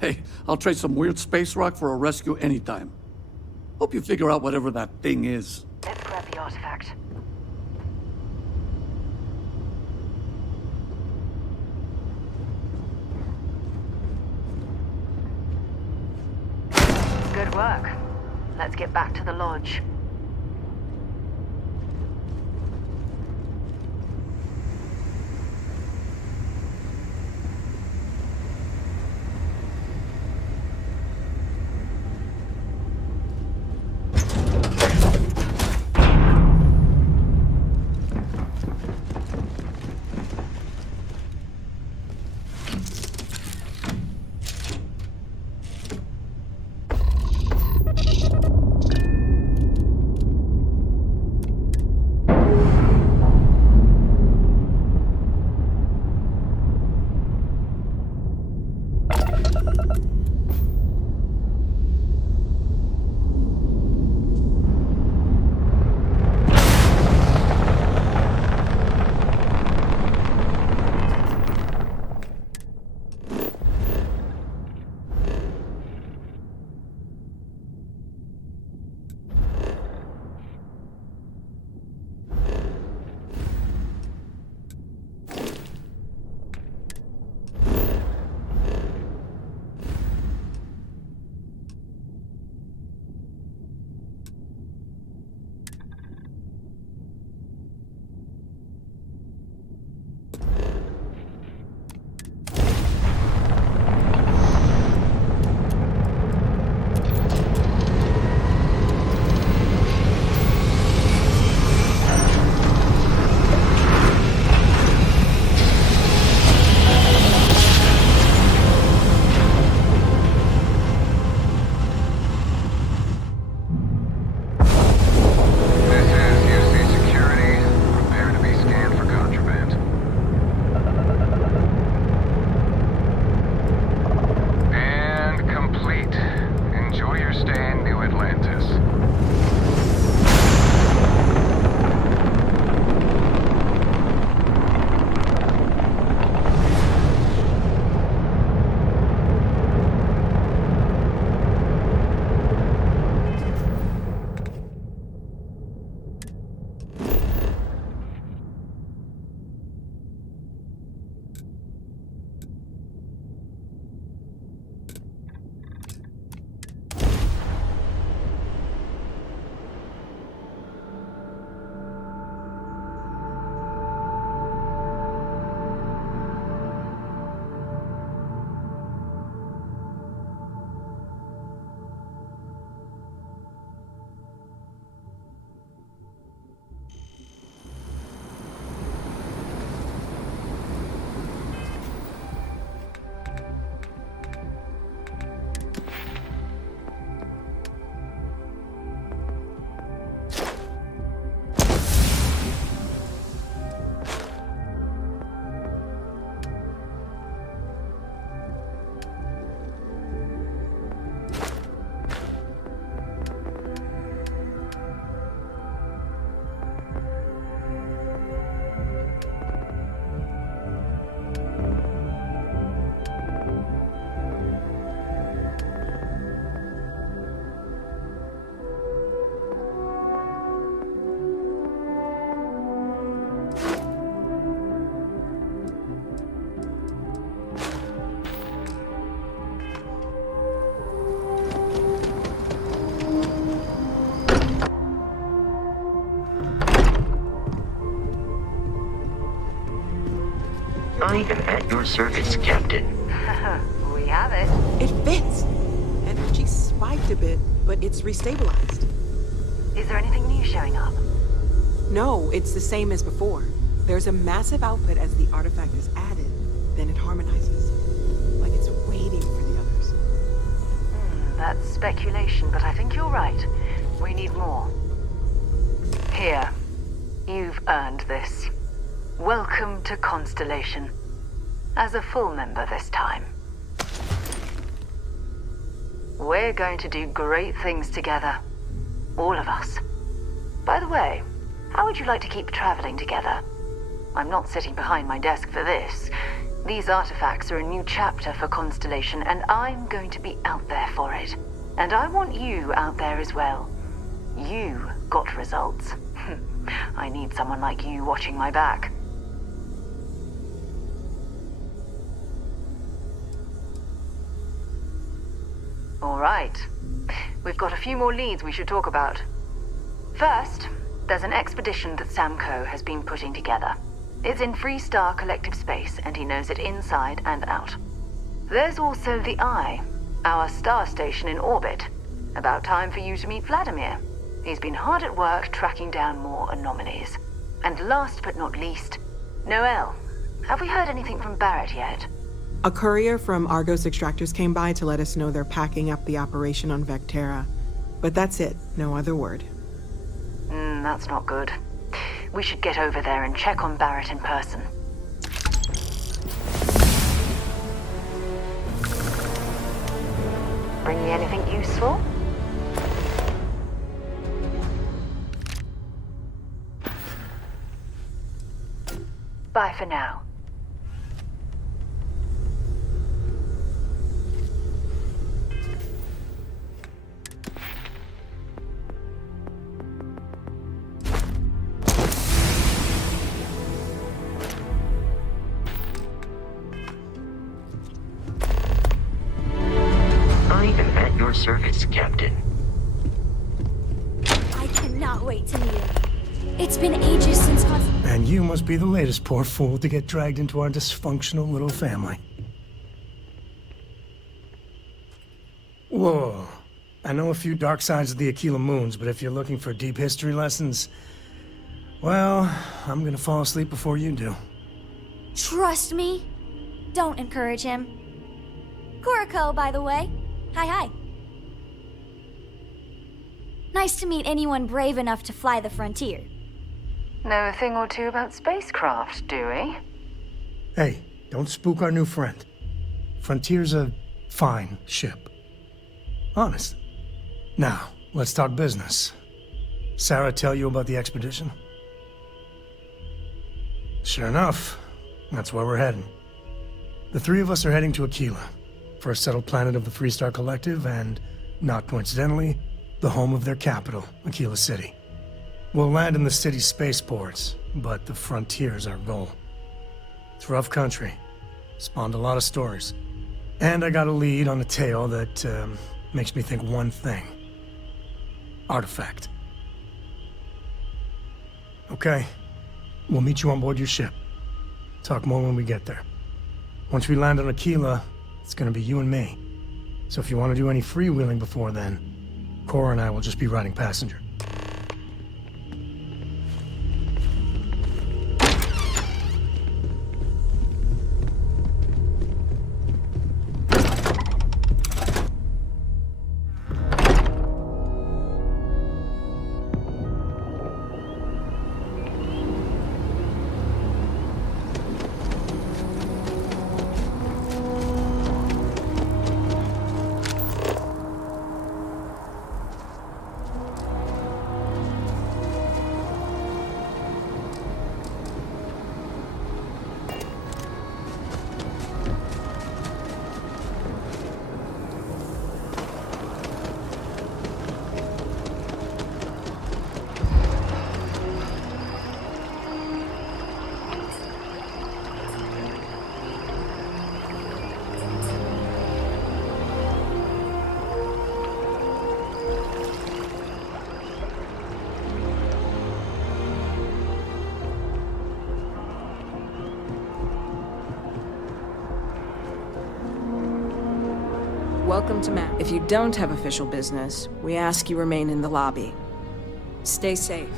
Hey, I'll trade some weird space rock for a rescue anytime. Hope you figure out whatever that thing is. Let's grab the artifact. Good work. Let's get back to the lodge. I am at your service, Captain. We have it. It fits. Energy spiked a bit, but it's restabilized. Is there anything new showing up? No, it's the same as before. There's a massive output as the artifact is added, then it harmonizes. Like it's waiting for the others. That's speculation, but I think you're right. We need more. Here. You've earned this. Welcome to Constellation. As a full member this time. We're going to do great things together. All of us. By the way, how would you like to keep traveling together? I'm not sitting behind my desk for this. These artifacts are a new chapter for Constellation, and I'm going to be out there for it. And I want you out there as well. You got results. I need someone like you watching my back. All right. We've got a few more leads we should talk about. First, there's an expedition that Samco has been putting together. It's in Freestar Collective Space, and he knows it inside and out. There's also the Eye, our star station in orbit. About time for you to meet Vladimir. He's been hard at work tracking down more anomalies. And last but not least, Noel. Have we heard anything from Barrett yet? A courier from Argos Extractors came by to let us know they're packing up the operation on Vectera. But that's it, no other word. That's not good. We should get over there and check on Barrett in person. Bring me anything useful? Bye for now. I am at your service, Captain. I cannot wait to meet him. It's been ages since And you must be the latest poor fool to get dragged into our dysfunctional little family. Whoa. I know a few dark sides of the Aquila Moons, but if you're looking for deep history lessons, well, I'm gonna fall asleep before you do. Trust me. Don't encourage him. Kuriko, by the way. Hi. Nice to meet anyone brave enough to fly the frontier. Know a thing or two about spacecraft, do we? Hey, don't spook our new friend. Frontier's a fine ship. Honest. Now, let's talk business. Sarah tell you about the expedition? Sure enough, that's where we're heading. The three of us are heading to Aquila, first settled planet of the Freestar Collective, and, not coincidentally, the home of their capital, Aquila City. We'll land in the city's spaceports, but the frontier's our goal. It's rough country. Spawned a lot of stories. And I got a lead on a tale that, makes me think one thing. Artifact. Okay. We'll meet you on board your ship. Talk more when we get there. Once we land on Aquila, it's gonna be you and me. So if you want to do any freewheeling before then, Cora and I will just be riding passenger. Welcome to Matt. If you don't have official business, we ask you remain in the lobby. Stay safe.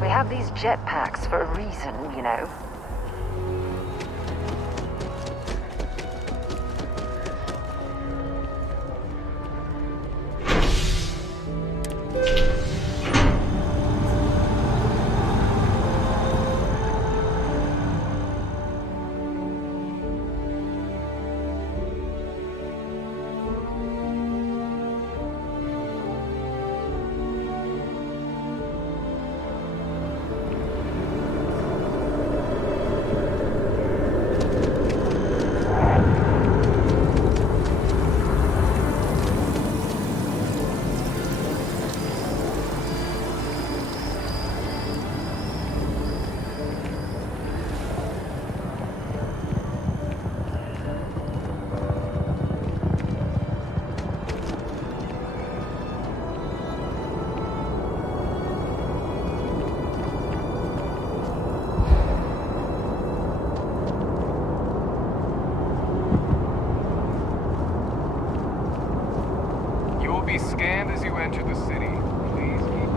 We have these jetpacks for a reason, you know. Be scanned as you enter the city. Please keep.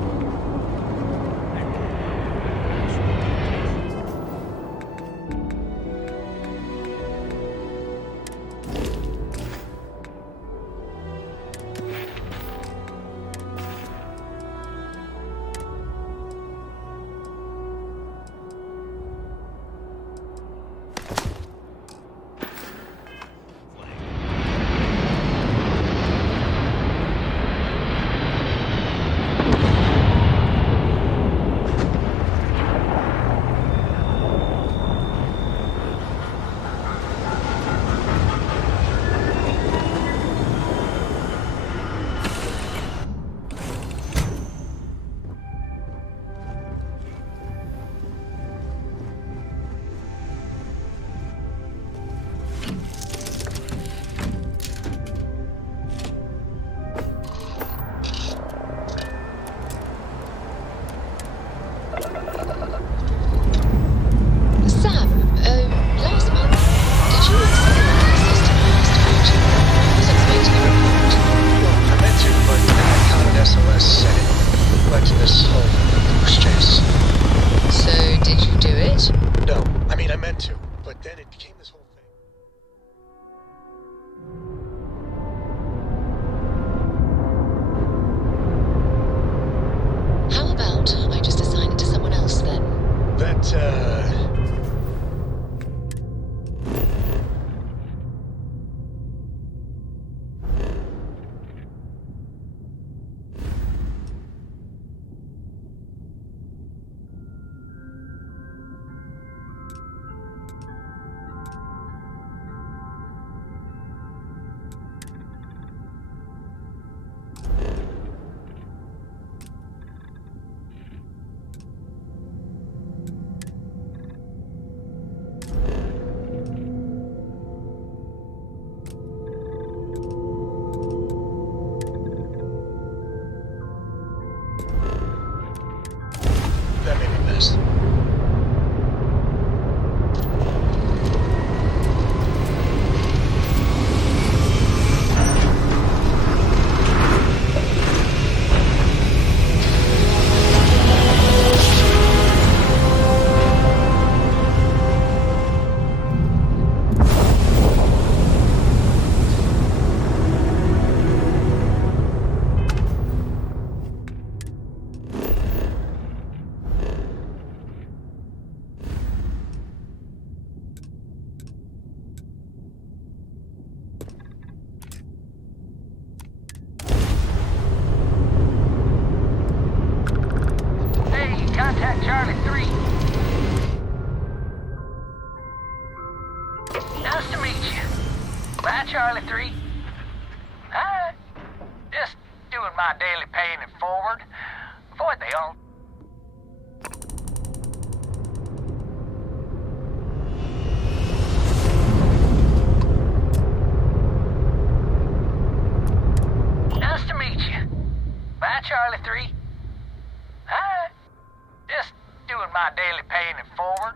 forward. Avoid the all. Nice to meet you. Bye, Charlie 3. Hi. Just doing my daily paying it forward.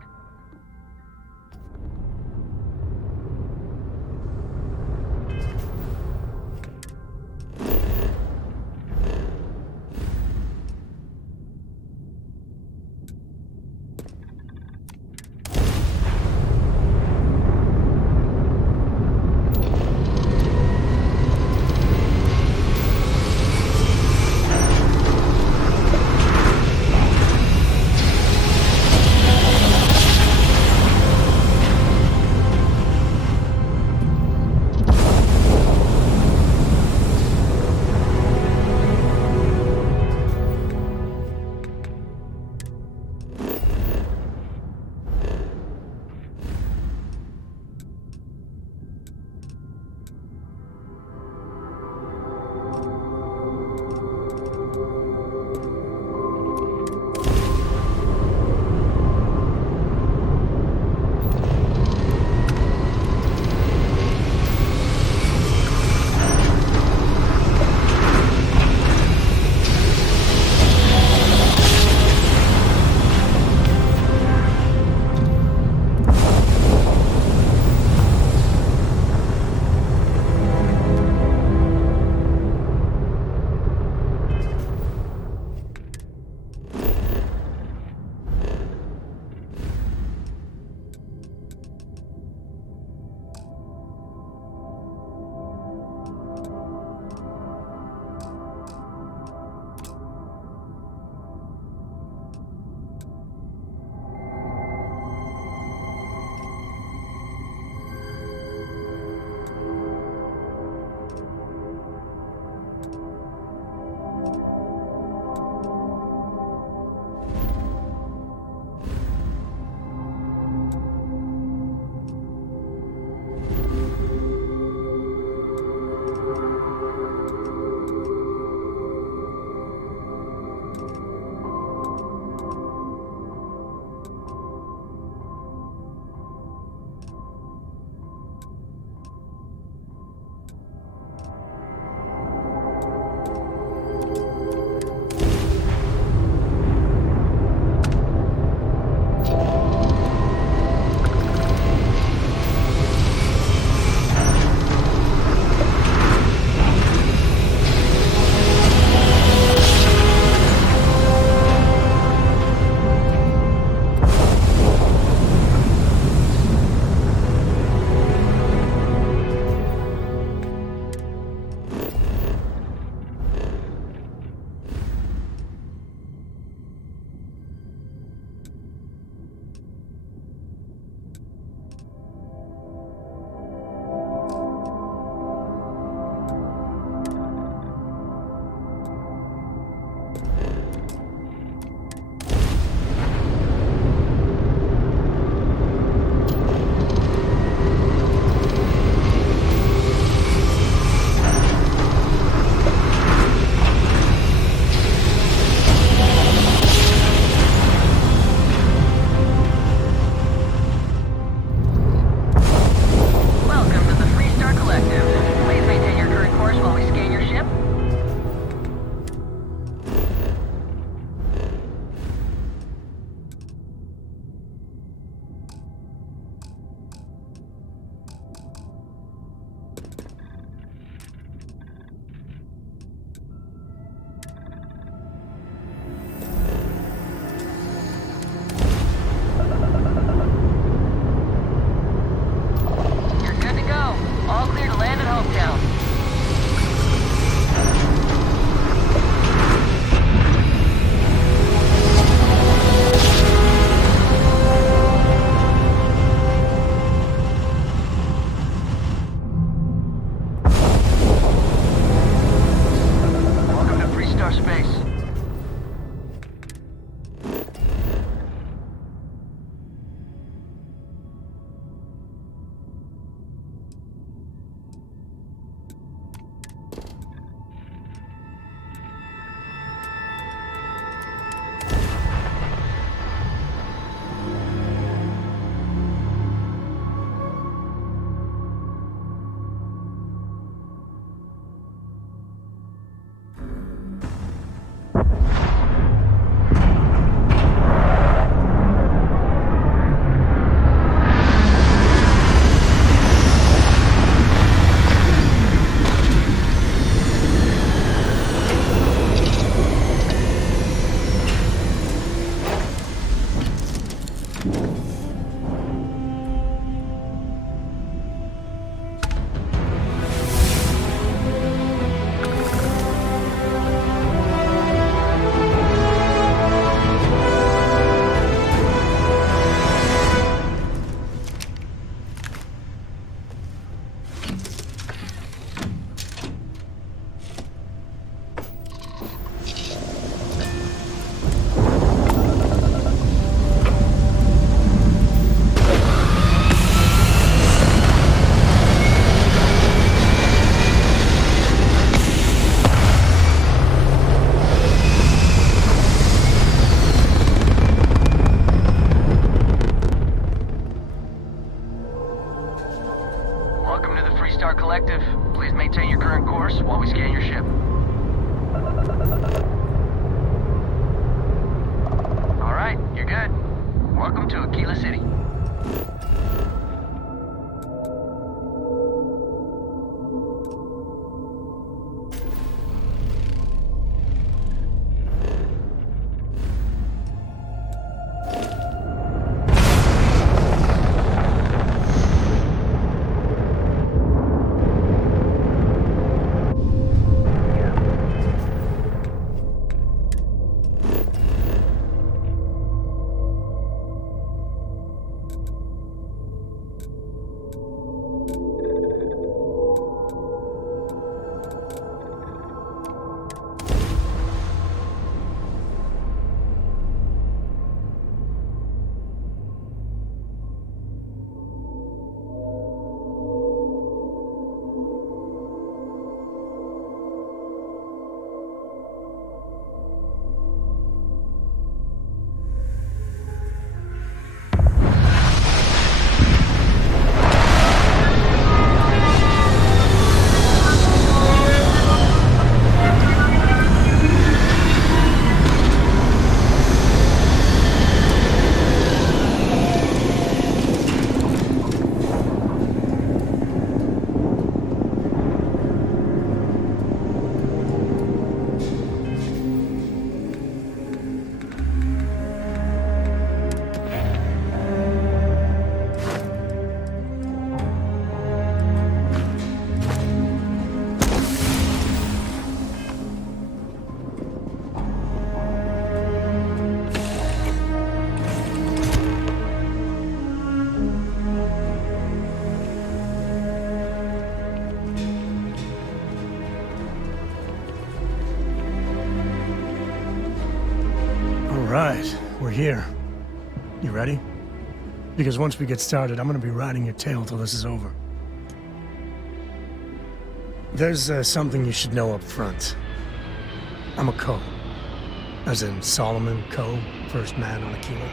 right, we're here. You ready? Because once we get started, I'm gonna be riding your tail till this is over. There's something you should know up front. I'm a Co. As in Solomon Co., first man on Aquila.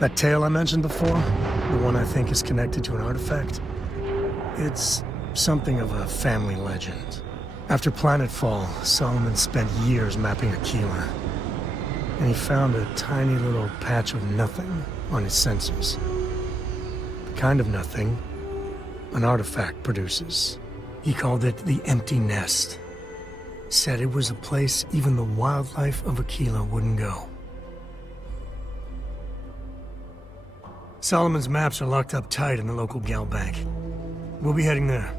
That tale I mentioned before, the one I think is connected to an artifact, it's something of a family legend. After Planetfall, Solomon spent years mapping Aquila, and he found a tiny little patch of nothing on his sensors. The kind of nothing an artifact produces. He called it the Empty Nest. Said it was a place even the wildlife of Aquila wouldn't go. Solomon's maps are locked up tight in the local gal bank. We'll be heading there.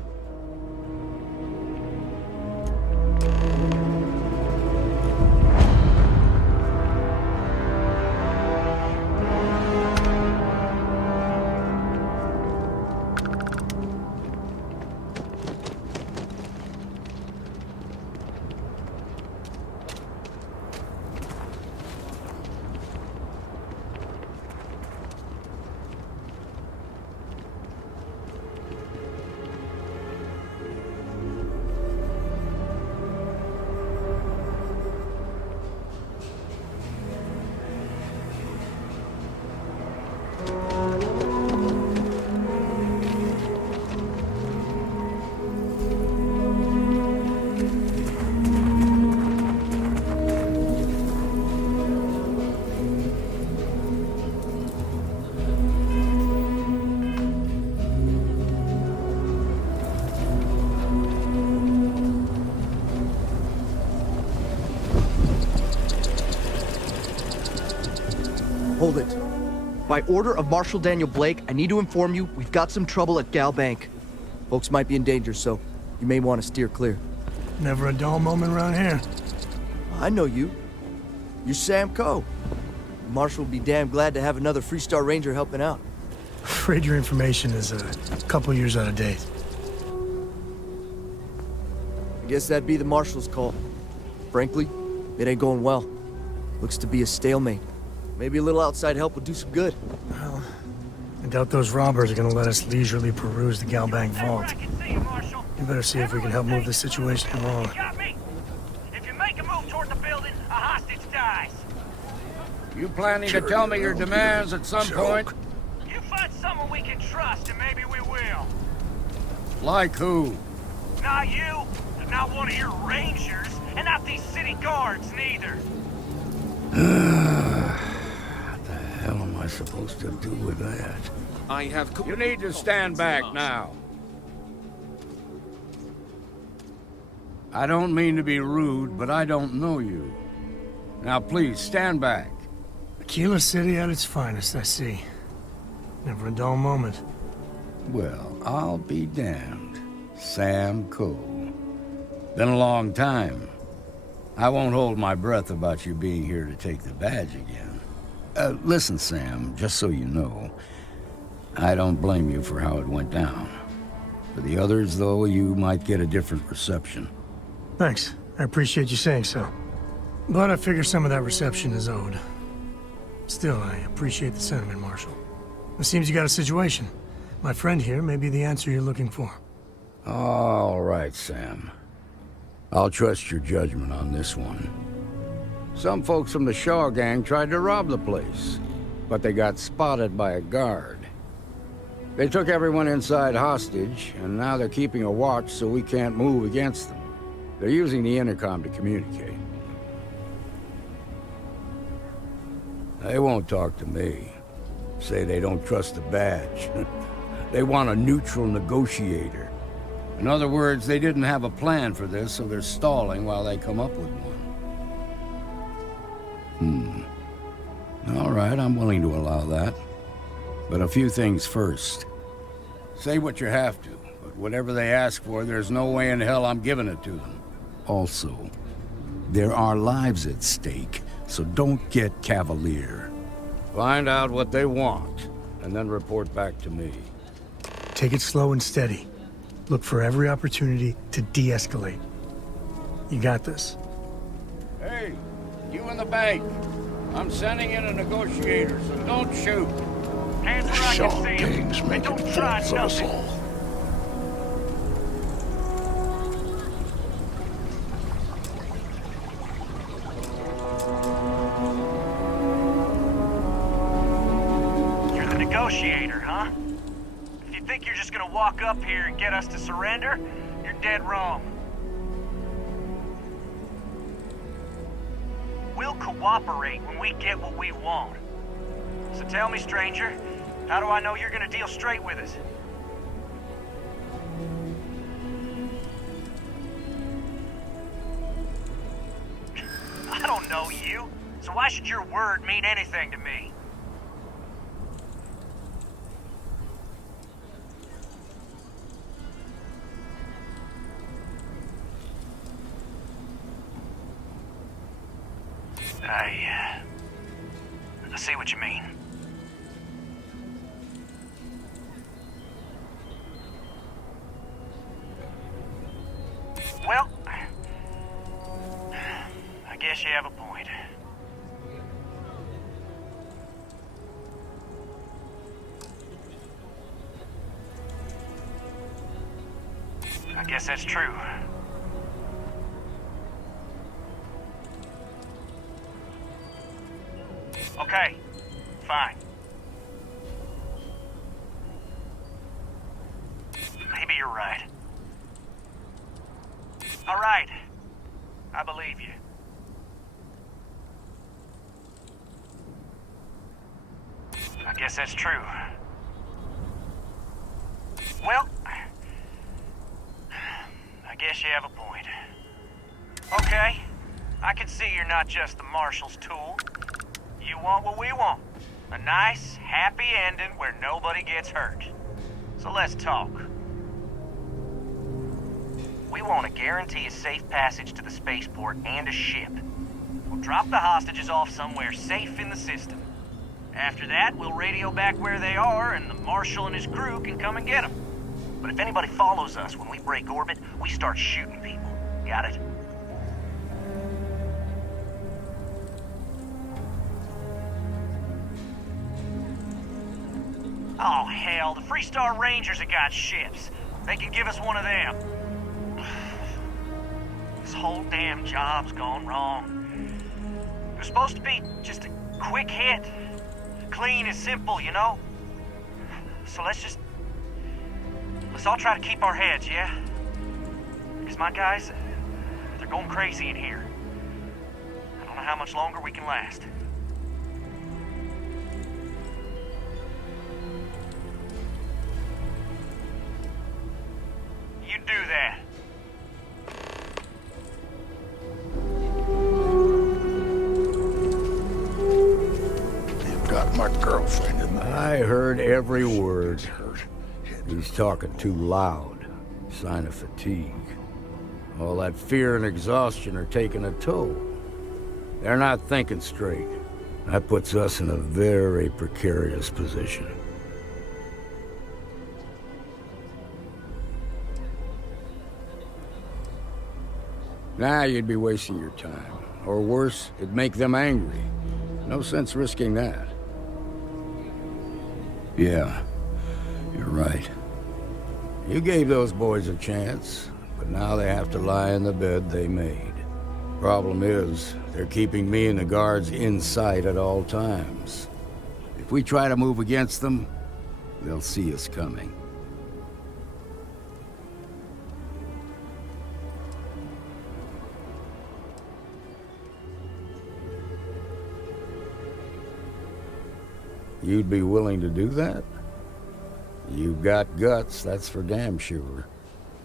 Hold it. By order of Marshal Daniel Blake, I need to inform you we've got some trouble at Gal Bank. Folks might be in danger, so you may want to steer clear. Never a dull moment around here. I know you. You're Sam Coe. Marshal would be damn glad to have another Freestar Ranger helping out. Afraid your information is a couple years out of date. I guess that'd be the Marshal's call. Frankly, it ain't going well. Looks to be a stalemate. Maybe a little outside help would do some good. Well, I doubt those robbers are gonna let us leisurely peruse the Gal Bank vault. You better see if we can help move the situation along. If you make a move toward the building, a hostage dies. You planning to tell me your demands at some point? You find someone we can trust, and maybe we will. Like who? Not you, and not one of your rangers, and not these city guards, neither. What the hell am I supposed to do with that? I have... You need to stand back now. I don't mean to be rude, but I don't know you. Now please, stand back. Aquila City at its finest, I see. Never a dull moment. Well, I'll be damned. Sam Coe. Been a long time. I won't hold my breath about you being here to take the badge again. Listen, Sam, just so you know, I don't blame you for how it went down. For the others, though, you might get a different reception. Thanks. I appreciate you saying so. But I figure some of that reception is owed. Still, I appreciate the sentiment, Marshal. It seems you got a situation. My friend here may be the answer you're looking for. All right, Sam. I'll trust your judgment on this one. Some folks from the Shaw gang tried to rob the place, but they got spotted by a guard. They took everyone inside hostage, and now they're keeping a watch so we can't move against them. They're using the intercom to communicate. They won't talk to me. Say they don't trust the badge. They want a neutral negotiator. In other words, they didn't have a plan for this, so they're stalling while they come up with one. All right, I'm willing to allow that. But a few things first. Say what you have to, but whatever they ask for, there's no way in hell I'm giving it to them. Also, there are lives at stake, so don't get cavalier. Find out what they want, and then report back to me. Take it slow and steady. Look for every opportunity to de-escalate. You got this. Hey, you in the bank. I'm sending in a negotiator, so don't shoot. Hands where I can see 'em. Gang's And making don't try fools of us nothing. all. You're the negotiator, huh? If you think you're just gonna walk up here and get us to surrender, you're dead wrong. We'll cooperate when we get what we want. So tell me, stranger, how do I know you're gonna deal straight with us? I don't know you, so why should your word mean anything to me? I see what you mean. Well, I guess you have a point. I guess that's true. Okay, fine. Maybe you're right. All right, I believe you. I guess that's true. Well, I guess you have a point. Okay, I can see you're not just the Marshal's tool. You want what we want. A nice, happy ending where nobody gets hurt. So let's talk. We want to guarantee a safe passage to the spaceport and a ship. We'll drop the hostages off somewhere safe in the system. After that, we'll radio back where they are, and the Marshal and his crew can come and get them. But if anybody follows us when we break orbit, we start shooting people. Got it? Oh, hell, the Freestar Rangers have got ships. They can give us one of them. This whole damn job's gone wrong. It was supposed to be just a quick hit. Clean and simple, you know? So let's all try to keep our heads, yeah? Because my guys, they're going crazy in here. I don't know how much longer we can last. You do that. You've got my girlfriend in there. I heard every word. He's talking too loud. Sign of fatigue. All that fear and exhaustion are taking a toll. They're not thinking straight. That puts us in a very precarious position. Nah, you'd be wasting your time. Or worse, it'd make them angry. No sense risking that. Yeah, you're right. You gave those boys a chance, but now they have to lie in the bed they made. Problem is, they're keeping me and the guards in sight at all times. If we try to move against them, they'll see us coming. You'd be willing to do that? You've got guts, that's for damn sure.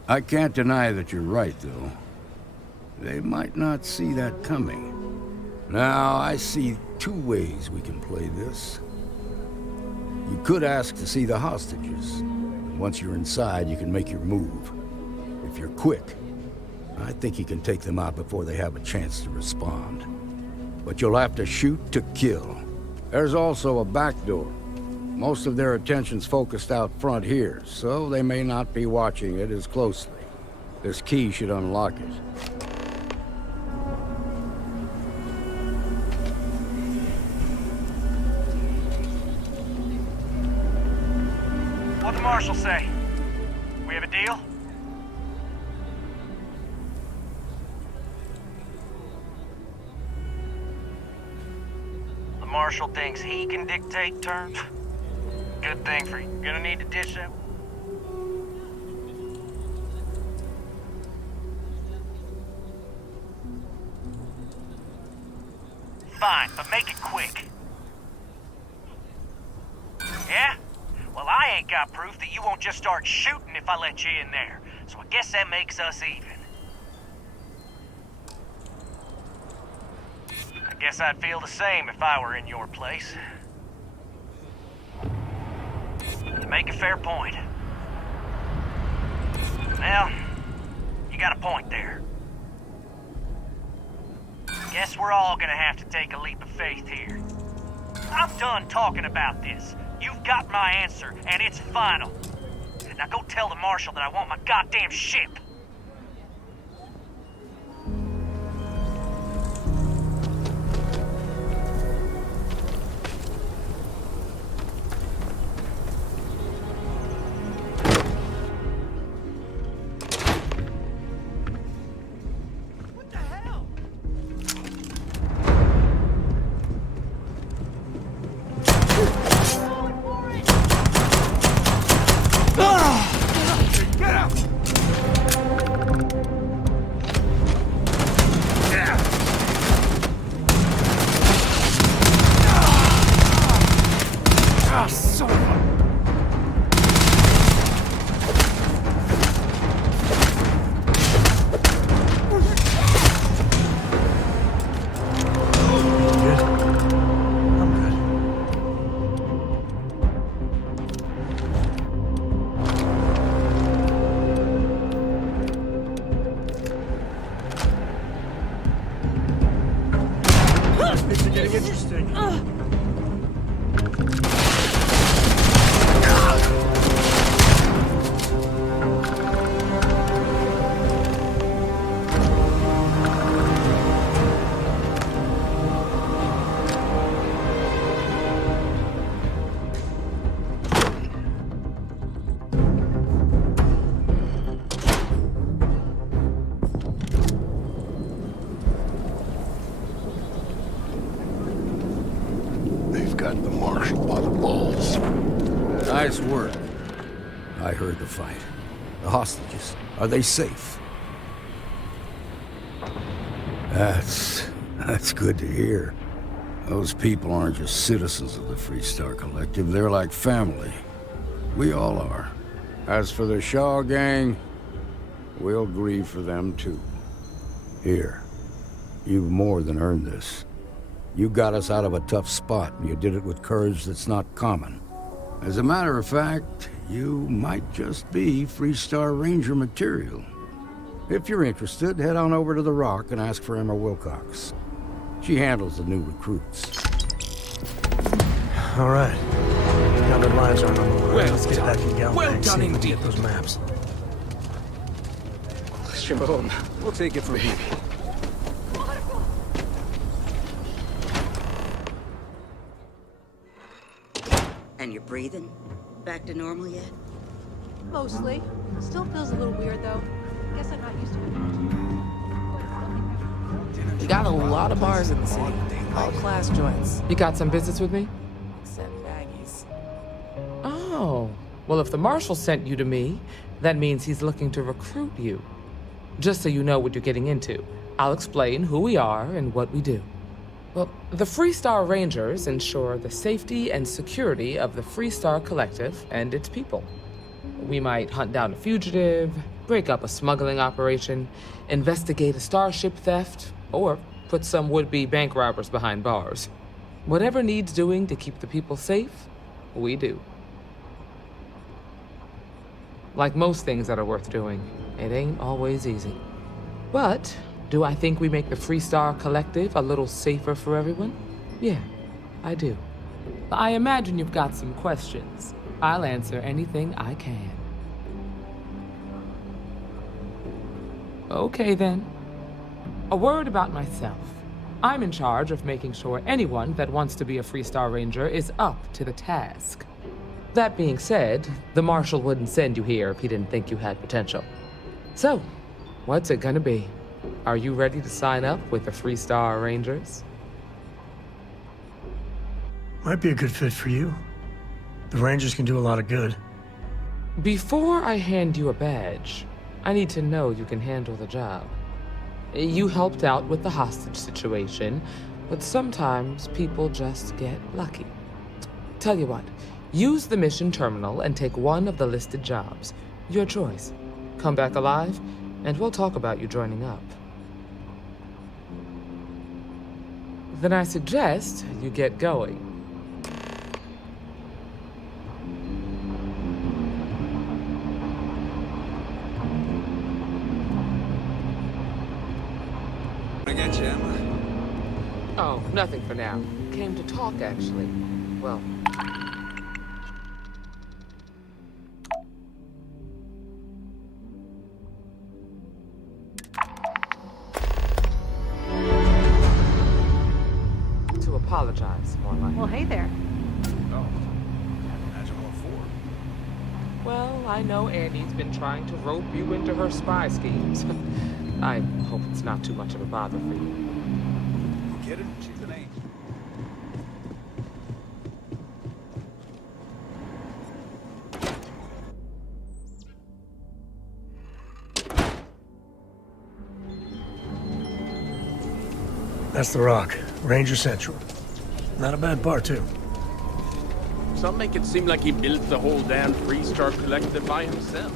I can't deny that you're right, though. They might not see that coming. Now, I see two ways we can play this. You could ask to see the hostages. Once you're inside, you can make your move. If you're quick, I think you can take them out before they have a chance to respond. But you'll have to shoot to kill. There's also a back door. Most of their attention's focused out front here, so they may not be watching it as closely. This key should unlock it. Marshal say? We have a deal? The Marshal thinks he can dictate terms? Good thing for you. Gonna need to dish out. Fine, but make it quick. Yeah? Well, I ain't got proof that you won't just start shooting if I let you in there. So I guess that makes us even. I guess I'd feel the same if I were in your place. To make a fair point. Well, you got a point there. Guess we're all gonna have to take a leap of faith here. I'm done talking about this. You've got my answer, and it's final. Now go tell the Marshal that I want my goddamn ship. Got the Marshal by the balls. Nice work. I heard the fight. The hostages, are they safe? That's good to hear. Those people aren't just citizens of the Freestar Collective, they're like family. We all are. As for the Shaw gang, we'll grieve for them too. Here, you've more than earned this. You got us out of a tough spot, and you did it with courage that's not common. As a matter of fact, you might just be Freestar Ranger material. If you're interested, head on over to the Rock and ask for Emma Wilcox. She handles the new recruits. All right. Now that lives aren't on the line, let's get back in Galbank, Well done, and indeed. get those maps. Sure, we'll take it from here. And you're breathing? Back to normal yet? Mostly. Still feels a little weird, though. Guess I'm not used to it. We got a lot of bars in the city. All class joints. You got some business with me? Except baggies. Oh. Well, if the Marshal sent you to me, that means he's looking to recruit you. Just so you know what you're getting into, I'll explain who we are and what we do. Well, the Freestar Rangers ensure the safety and security of the Freestar Collective and its people. We might hunt down a fugitive, break up a smuggling operation, investigate a starship theft, or put some would-be bank robbers behind bars. Whatever needs doing to keep the people safe, we do. Like most things that are worth doing, it ain't always easy. But do I think we make the Freestar Collective a little safer for everyone? Yeah, I do. I imagine you've got some questions. I'll answer anything I can. Okay then. A word about myself. I'm in charge of making sure anyone that wants to be a Freestar Ranger is up to the task. That being said, the Marshal wouldn't send you here if he didn't think you had potential. So, what's it gonna be? Are you ready to sign up with the Freestar Rangers? Might be a good fit for you. The Rangers can do a lot of good. Before I hand you a badge, I need to know you can handle the job. You helped out with the hostage situation, but sometimes people just get lucky. Tell you what, use the mission terminal and take one of the listed jobs. Your choice. Come back alive, and we'll talk about you joining up. Then I suggest you get going. I get you, Emma. Oh, nothing for now. Came to talk, actually. Well... to apologize, more like. Well, hey there. Oh, can't imagine what for. Well, I know Annie's been trying to rope you into her spy schemes. I hope it's not too much of a bother for you. You kidding? She's an angel. That's the Rock, Ranger Central. Not a bad bar, too. Some make it seem like he built the whole damn Freestar Collective by himself.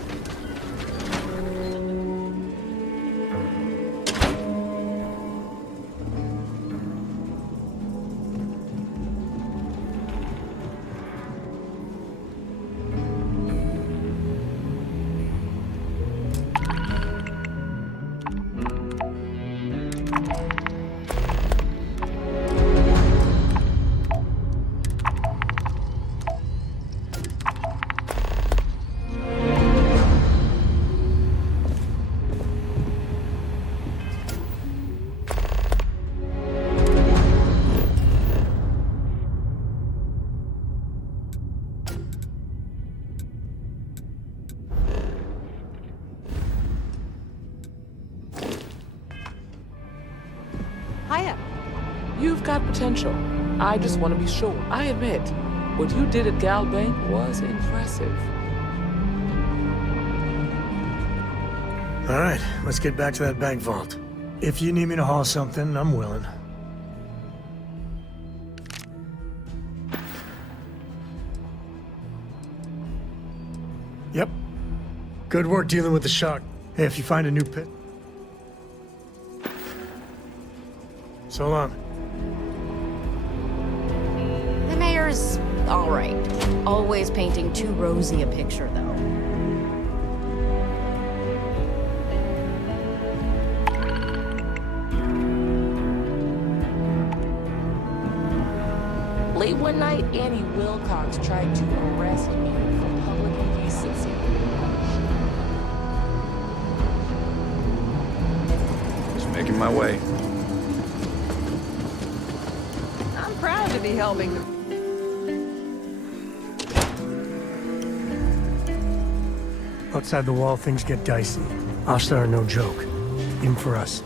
Hiya. You've got potential. I just want to be sure. I admit, what you did at Gal Bank was impressive. All right, let's get back to that bank vault. If you need me to haul something, I'm willing. Yep. Good work dealing with the shark. Hey, if you find a new pit... So long. The mayor's all right. Always painting too rosy a picture, though. Late one night, Annie Wilcox tried to arrest me for public indecency. Just making my way. I'm proud to be helping the... Outside the wall, things get dicey. Hostile are no joke. Even for us.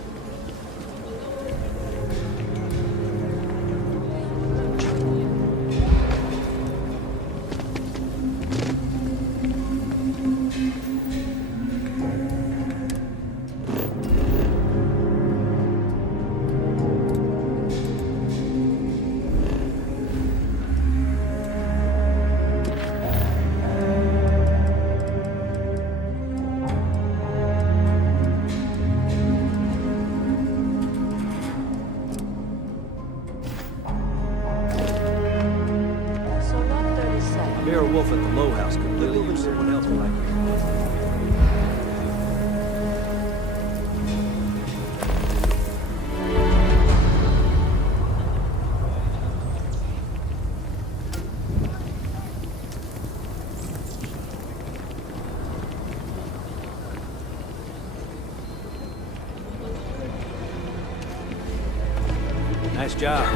Mayor Wolf at the Low House could really use someone else like you. Nice job.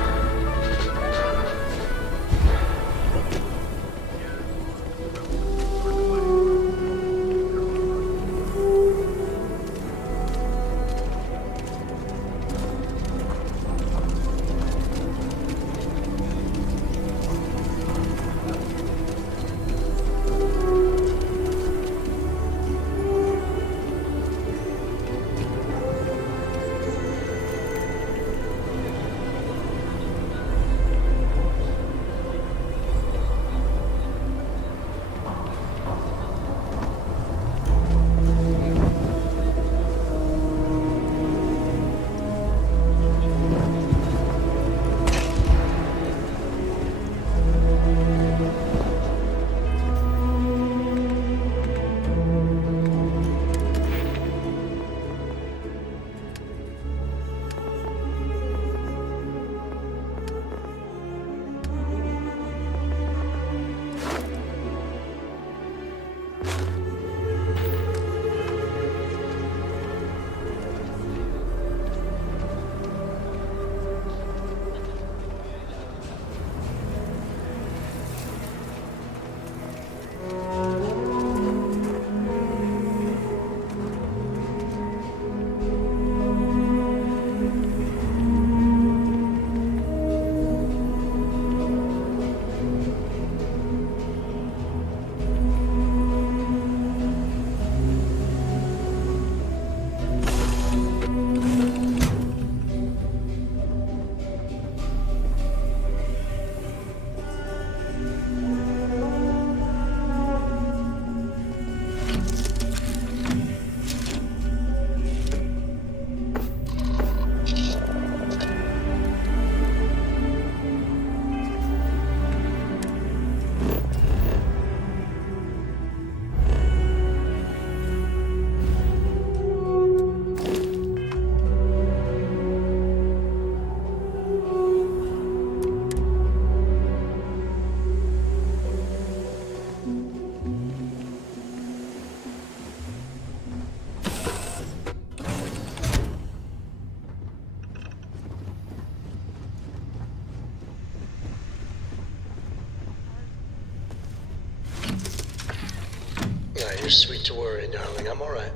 too sweet to worry, darling. I'm all right.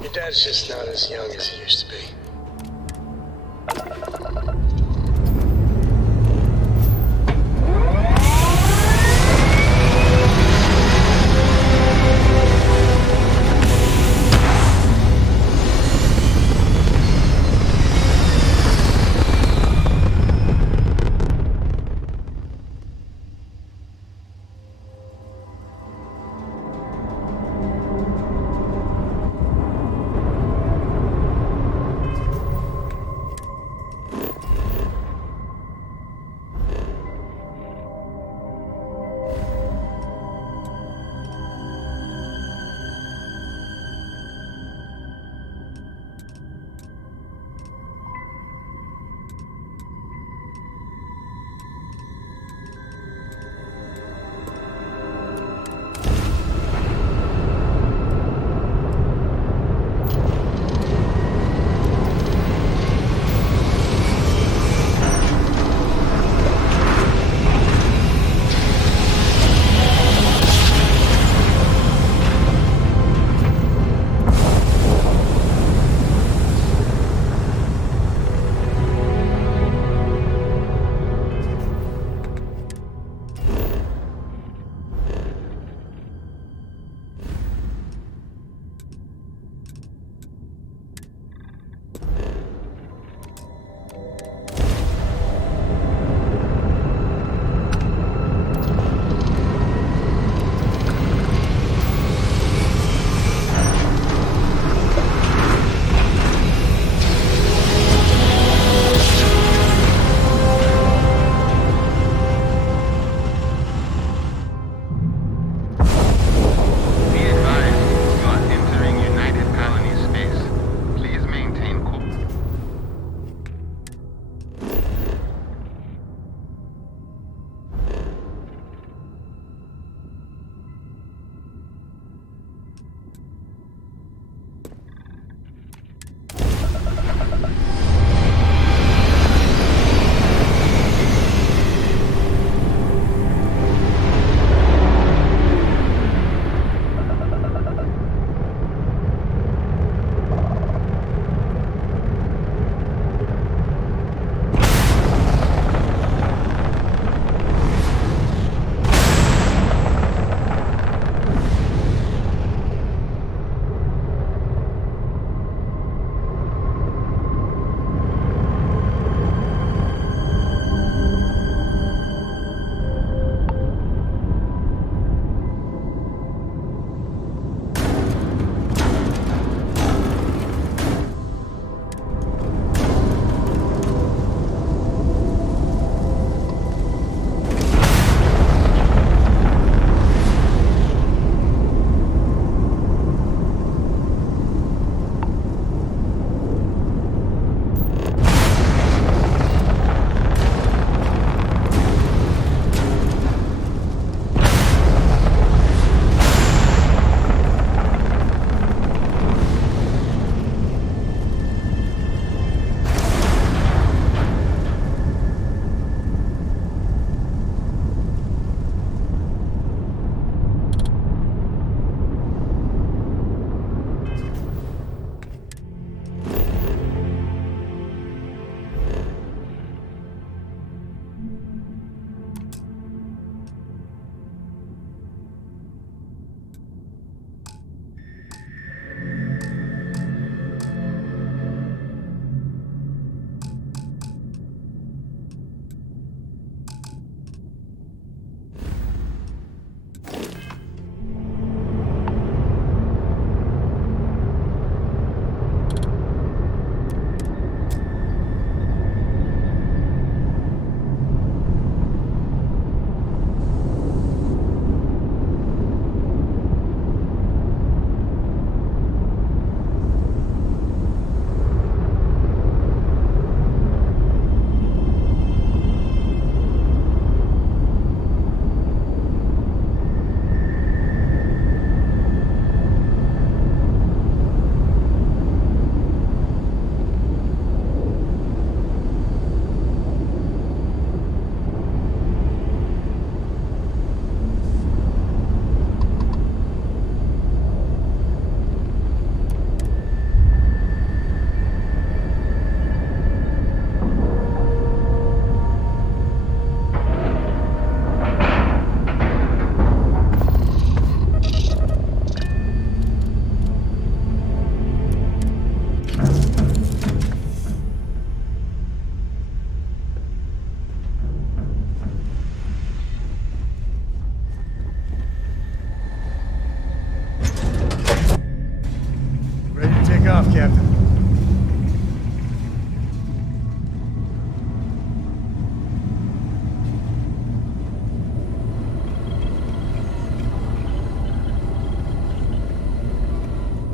Your dad's just not as young as he used to be.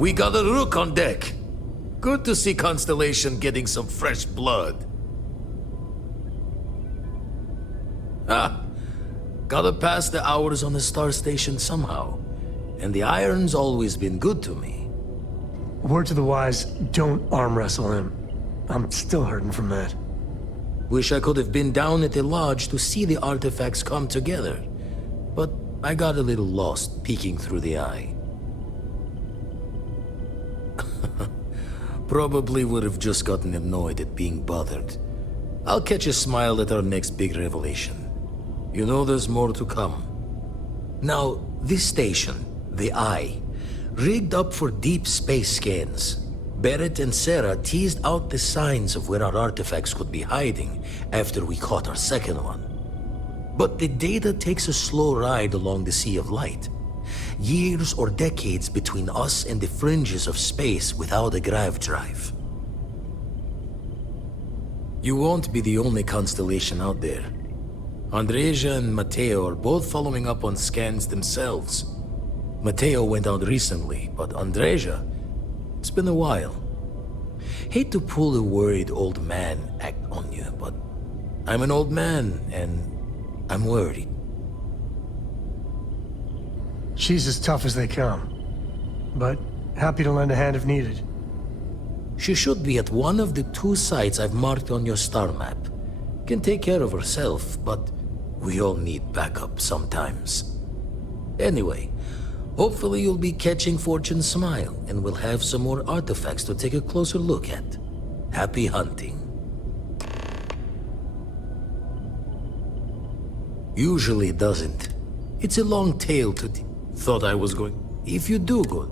We got a rook on deck. Good to see Constellation getting some fresh blood. Gotta pass the hours on the Star Station somehow. And the Iron's always been good to me. Word to the wise, don't arm wrestle him. I'm still hurting from that. Wish I could have been down at the lodge to see the artifacts come together. But I got a little lost peeking through the eye. Probably would have just gotten annoyed at being bothered. I'll catch a smile at our next big revelation. You know there's more to come. Now, this station, the Eye, rigged up for deep space scans. Barrett and Sarah teased out the signs of where our artifacts could be hiding after we caught our second one. But the data takes a slow ride along the Sea of Light. Years or decades between us and the fringes of space without a grav drive. You won't be the only constellation out there. Andreja and Mateo are both following up on scans themselves. Mateo went out recently, but Andreja, it's been a while. Hate to pull a worried old man act on you, but I'm an old man and I'm worried. She's as tough as they come, but happy to lend a hand if needed. She should be at one of the 2 sites I've marked on your star map. Can take care of herself, but we all need backup sometimes. Anyway, hopefully you'll be catching Fortune's smile, and we'll have some more artifacts to take a closer look at. Happy hunting. Usually it doesn't. It's a long tale to... Thought I was going... If you do good.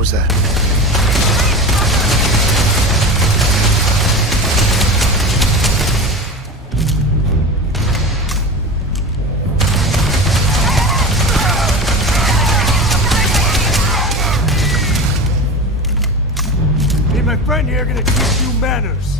was that? Me and my friend here are gonna teach you manners.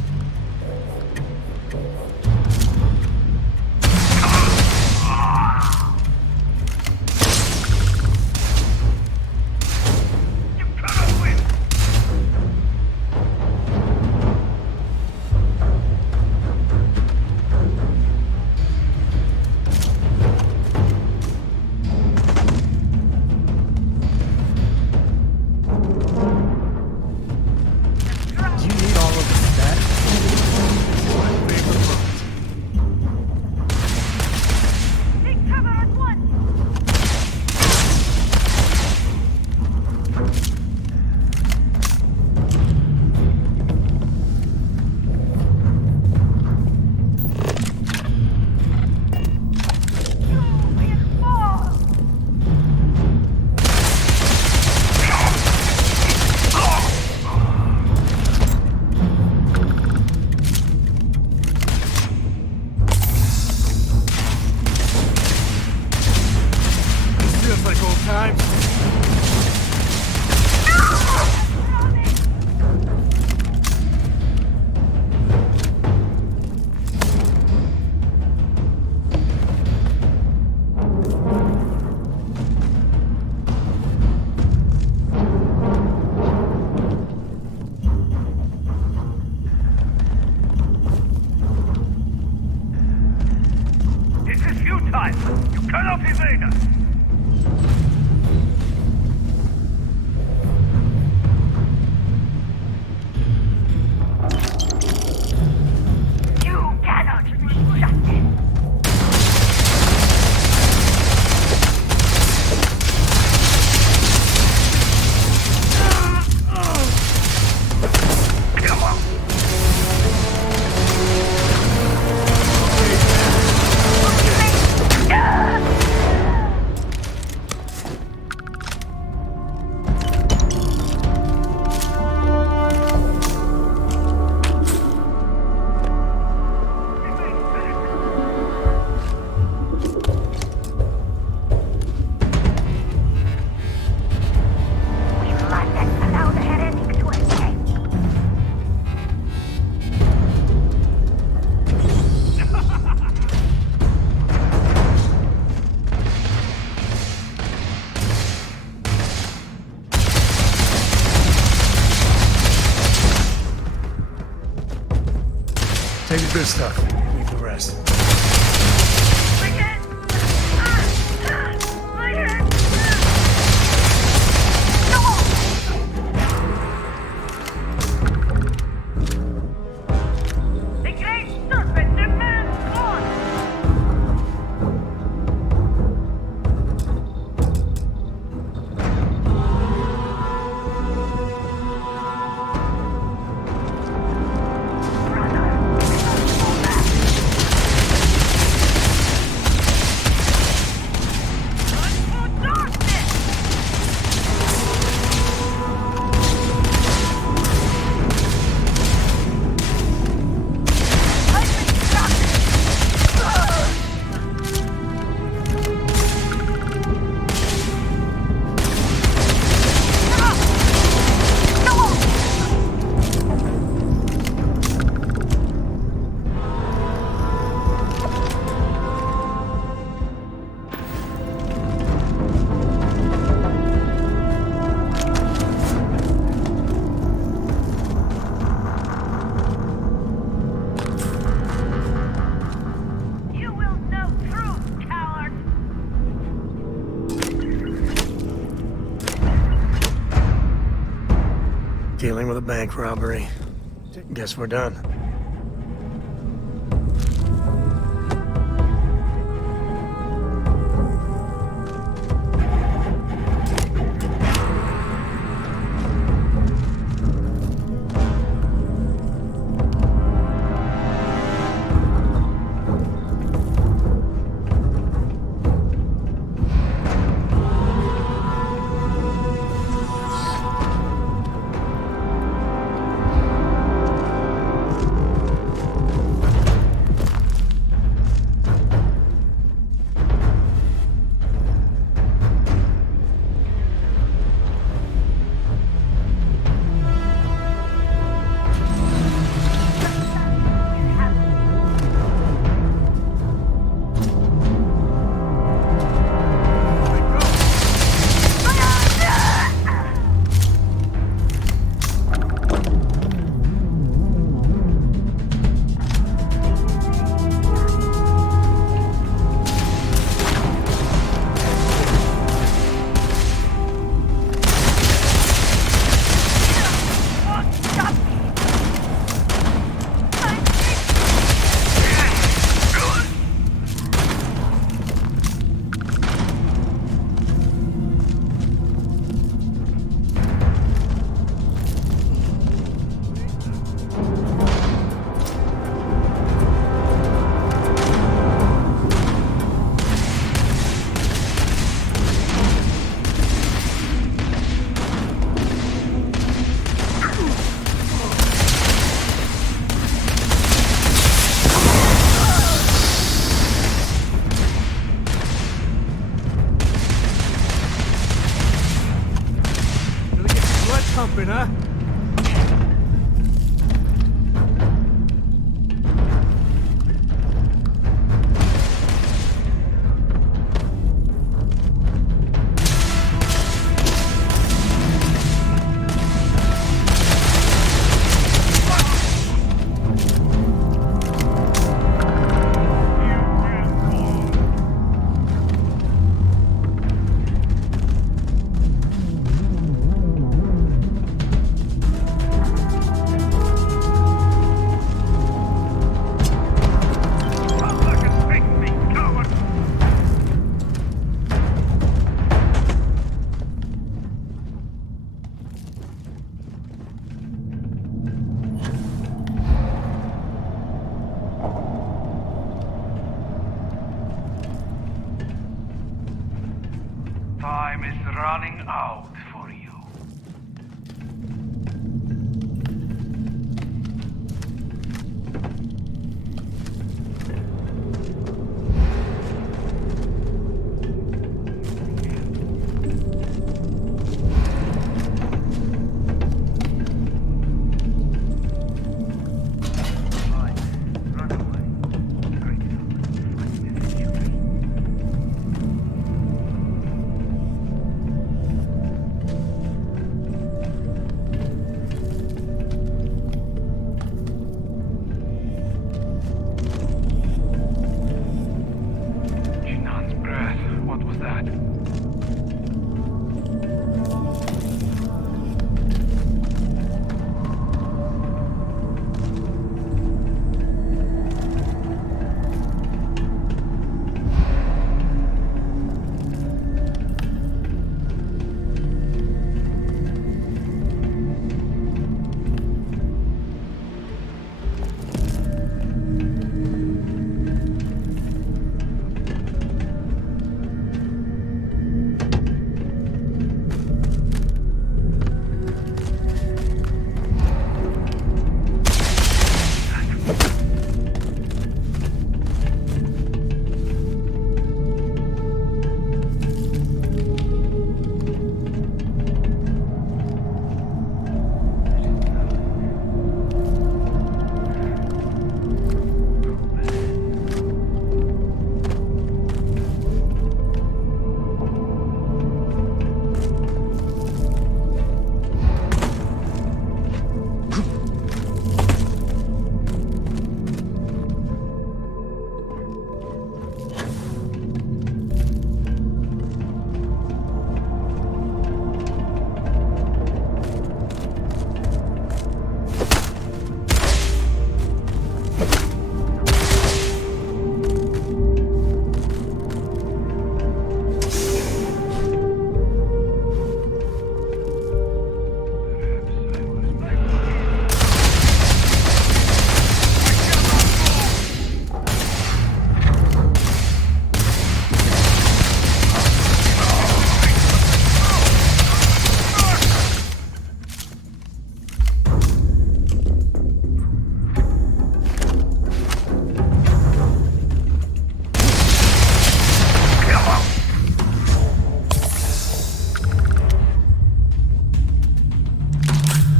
Take the good stuff. Leave the rest. Dealing with a bank robbery. Guess we're done. something, huh? Time is running out for you. Jinan's breath. What was that?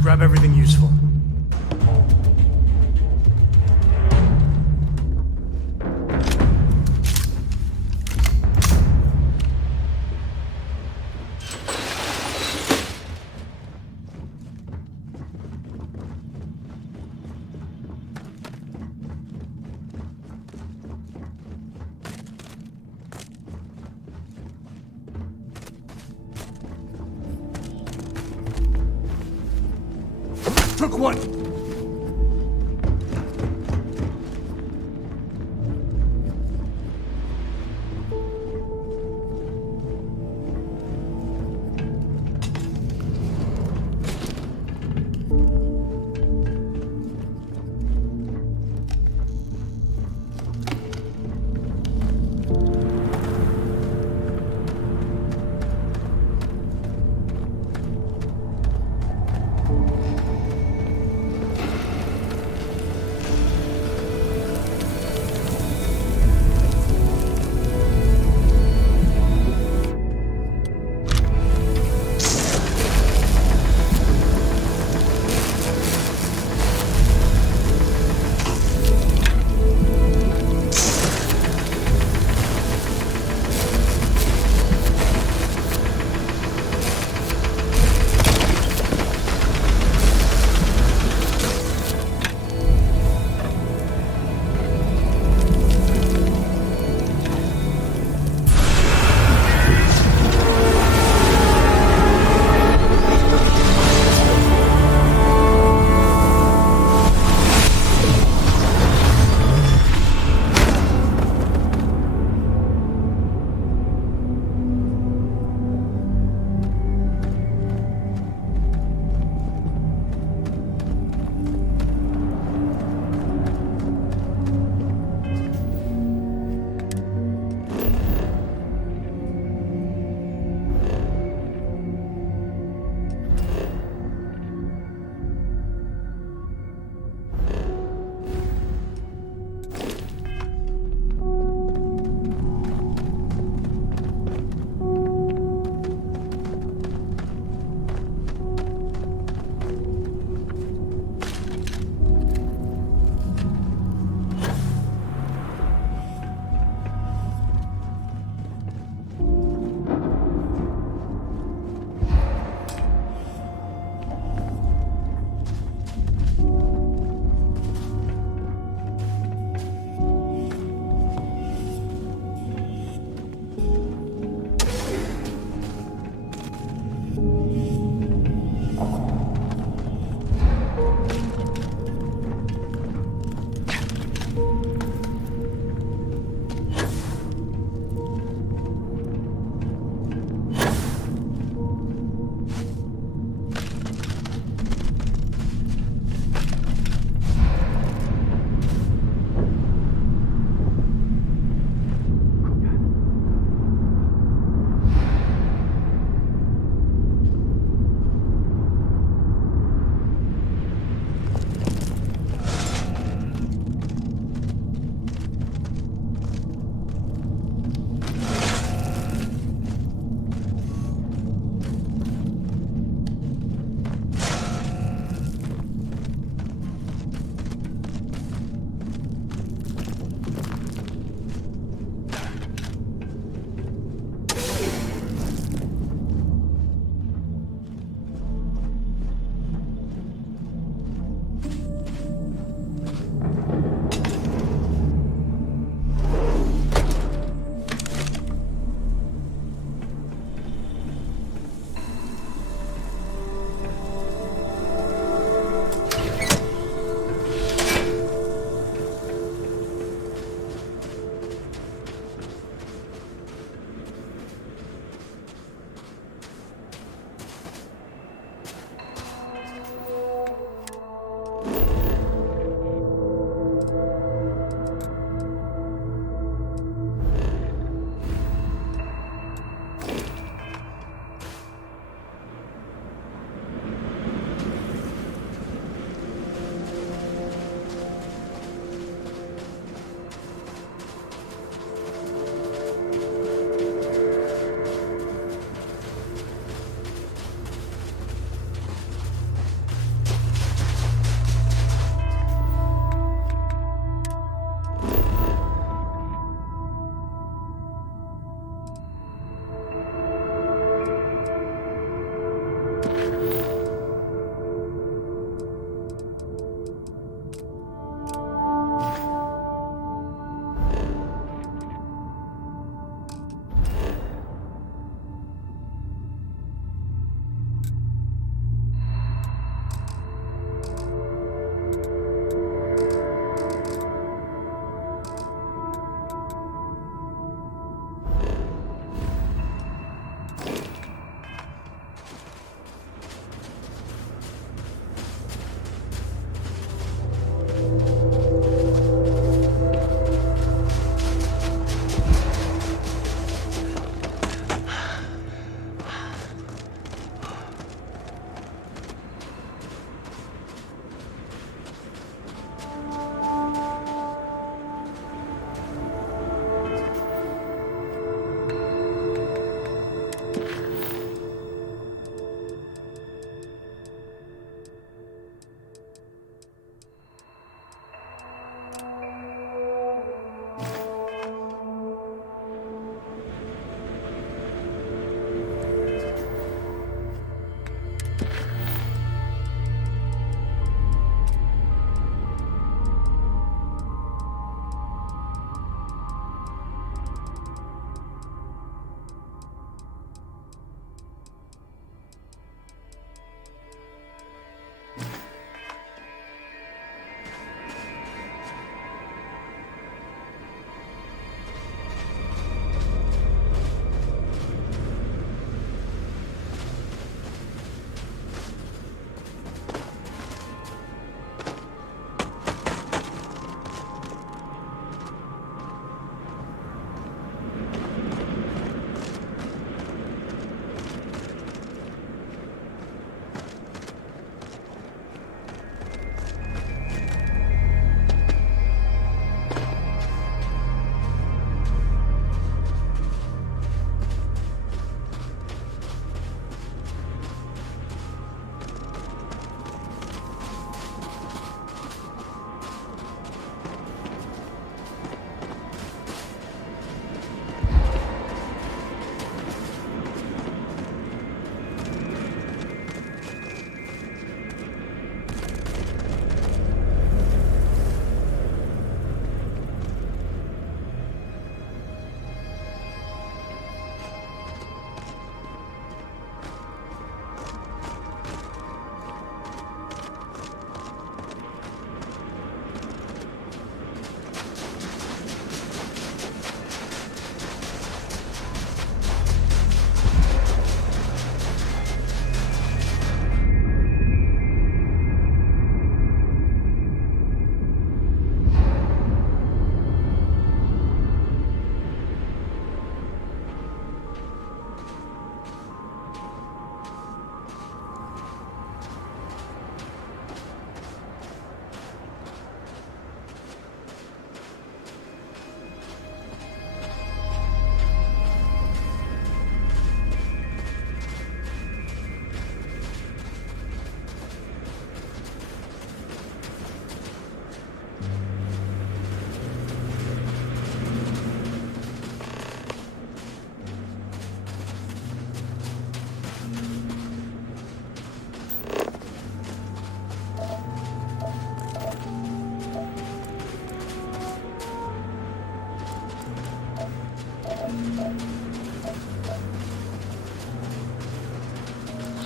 Grab everything useful. Took one!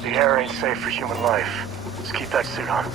The air ain't safe for human life. Just keep that suit on.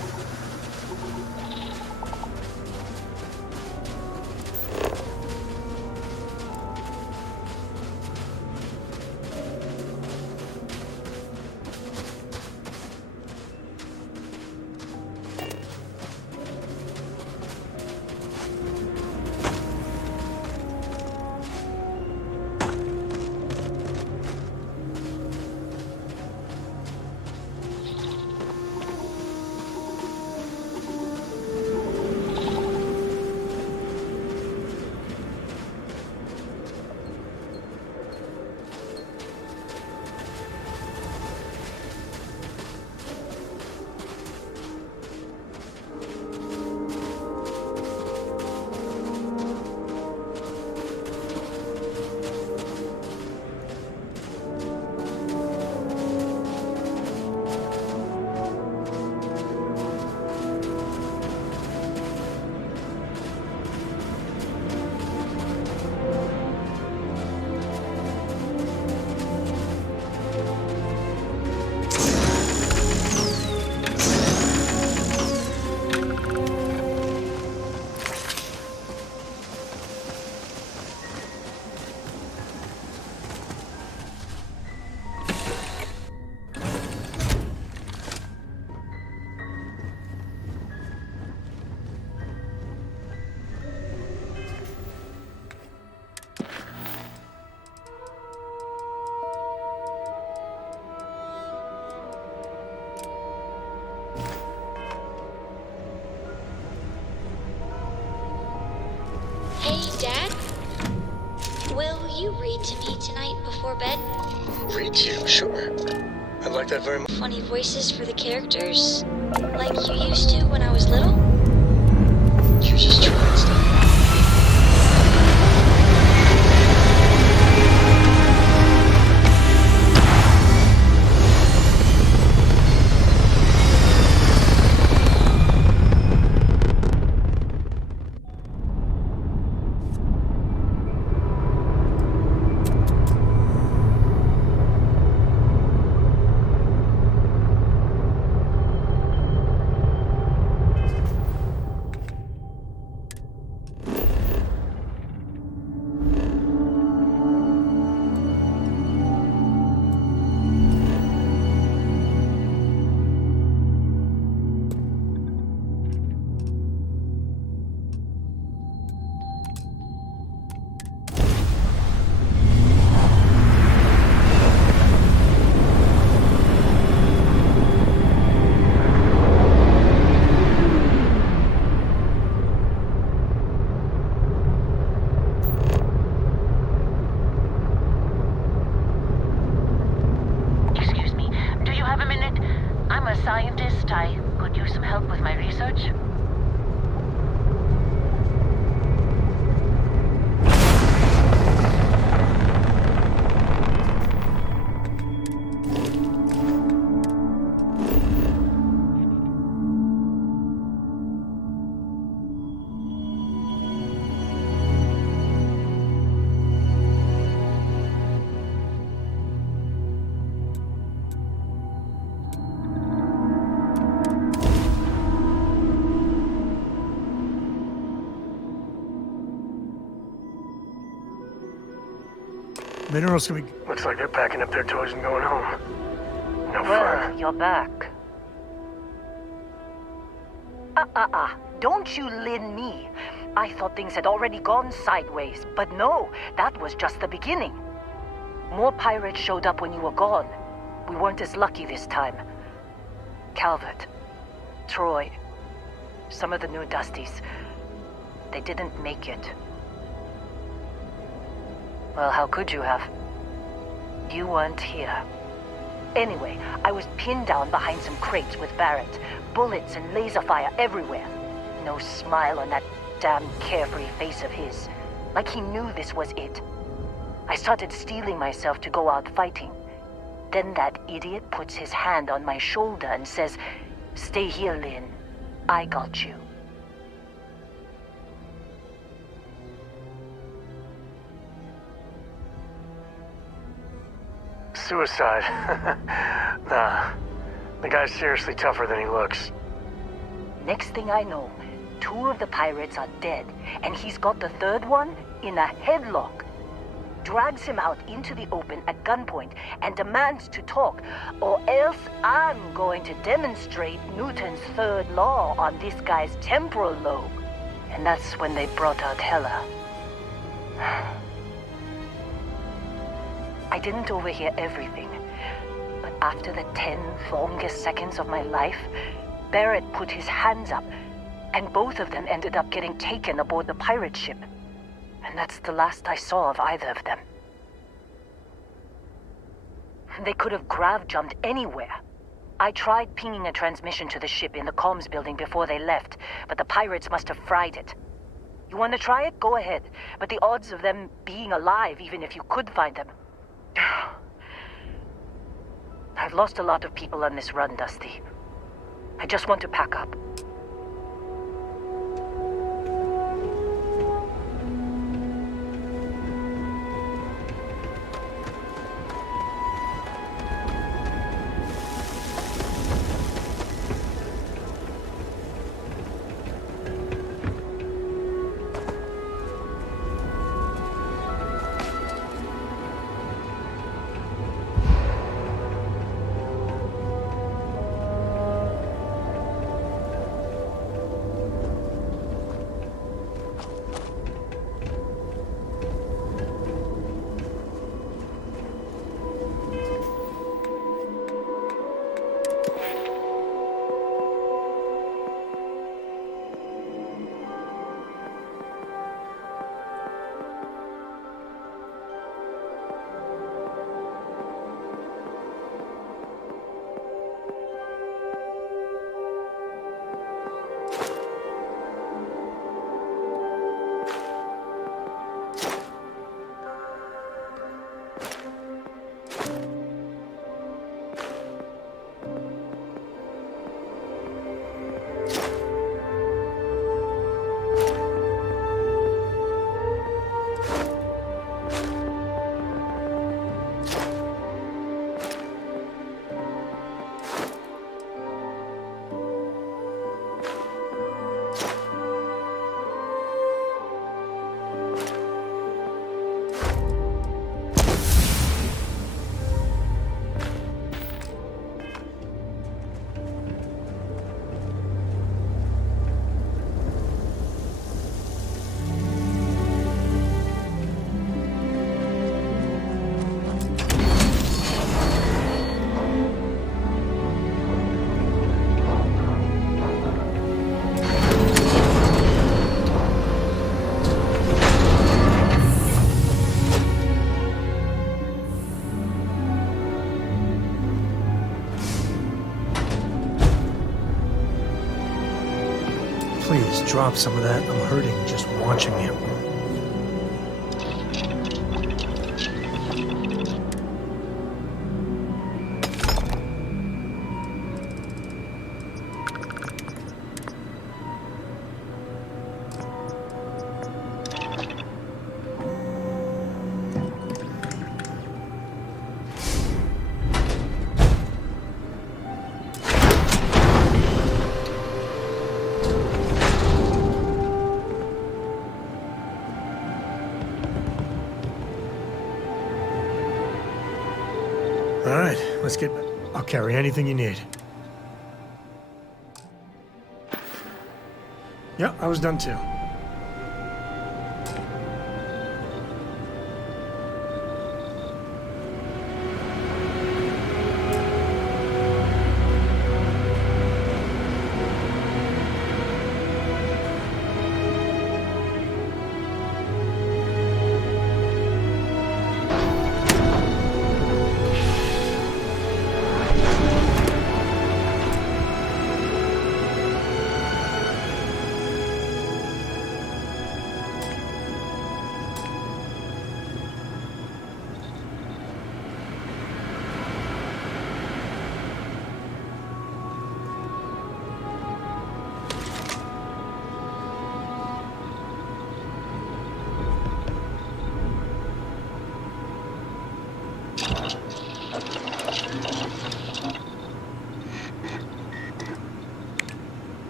you read to me tonight before bed? Read to you? Sure. I'd like that very much. Funny voices for the characters? Like you used to when I was little? You just try and stop. Scientist, I could use some help with my research. Minerals can be... Looks like they're packing up their toys and going home. No Well, fun. you're back. Don't you lin me. I thought things had already gone sideways, but no, that was just the beginning. More pirates showed up when you were gone. We weren't as lucky this time. Calvert, Troy, some of the new Dusties, they didn't make it. Well, how could you have? You weren't here. Anyway, I was pinned down behind some crates with Barrett. Bullets and laser fire everywhere. No smile on that damn carefree face of his. Like he knew this was it. I started steeling myself to go out fighting. Then that idiot puts his hand on my shoulder and says, "Stay here, Lynn. I got you." Suicide. Nah. The guy's seriously tougher than he looks. Next thing I know, 2 of the pirates are dead, and he's got the 3rd one in a headlock. Drags him out into the open at gunpoint and demands to talk, or else I'm going to demonstrate Newton's 3rd law on this guy's temporal lobe. And that's when they brought out Hella. I didn't overhear everything, but after the 10 longest seconds of my life, Barrett put his hands up, and both of them ended up getting taken aboard the pirate ship. And that's the last I saw of either of them. They could have grav-jumped anywhere. I tried pinging a transmission to the ship in the comms building before they left, but the pirates must have fried it. You want to try it? Go ahead. But the odds of them being alive, even if you could find them... I've lost a lot of people on this run, Dusty. I just want to pack up. Please, drop some of that. I'm hurting just watching you. All right, let's get... I'll carry anything you need. Yeah, I was done too.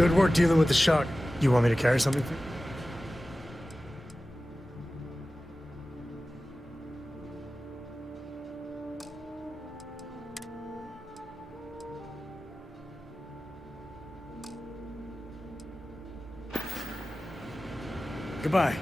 Good work dealing with the shock. You want me to carry something for you? Goodbye.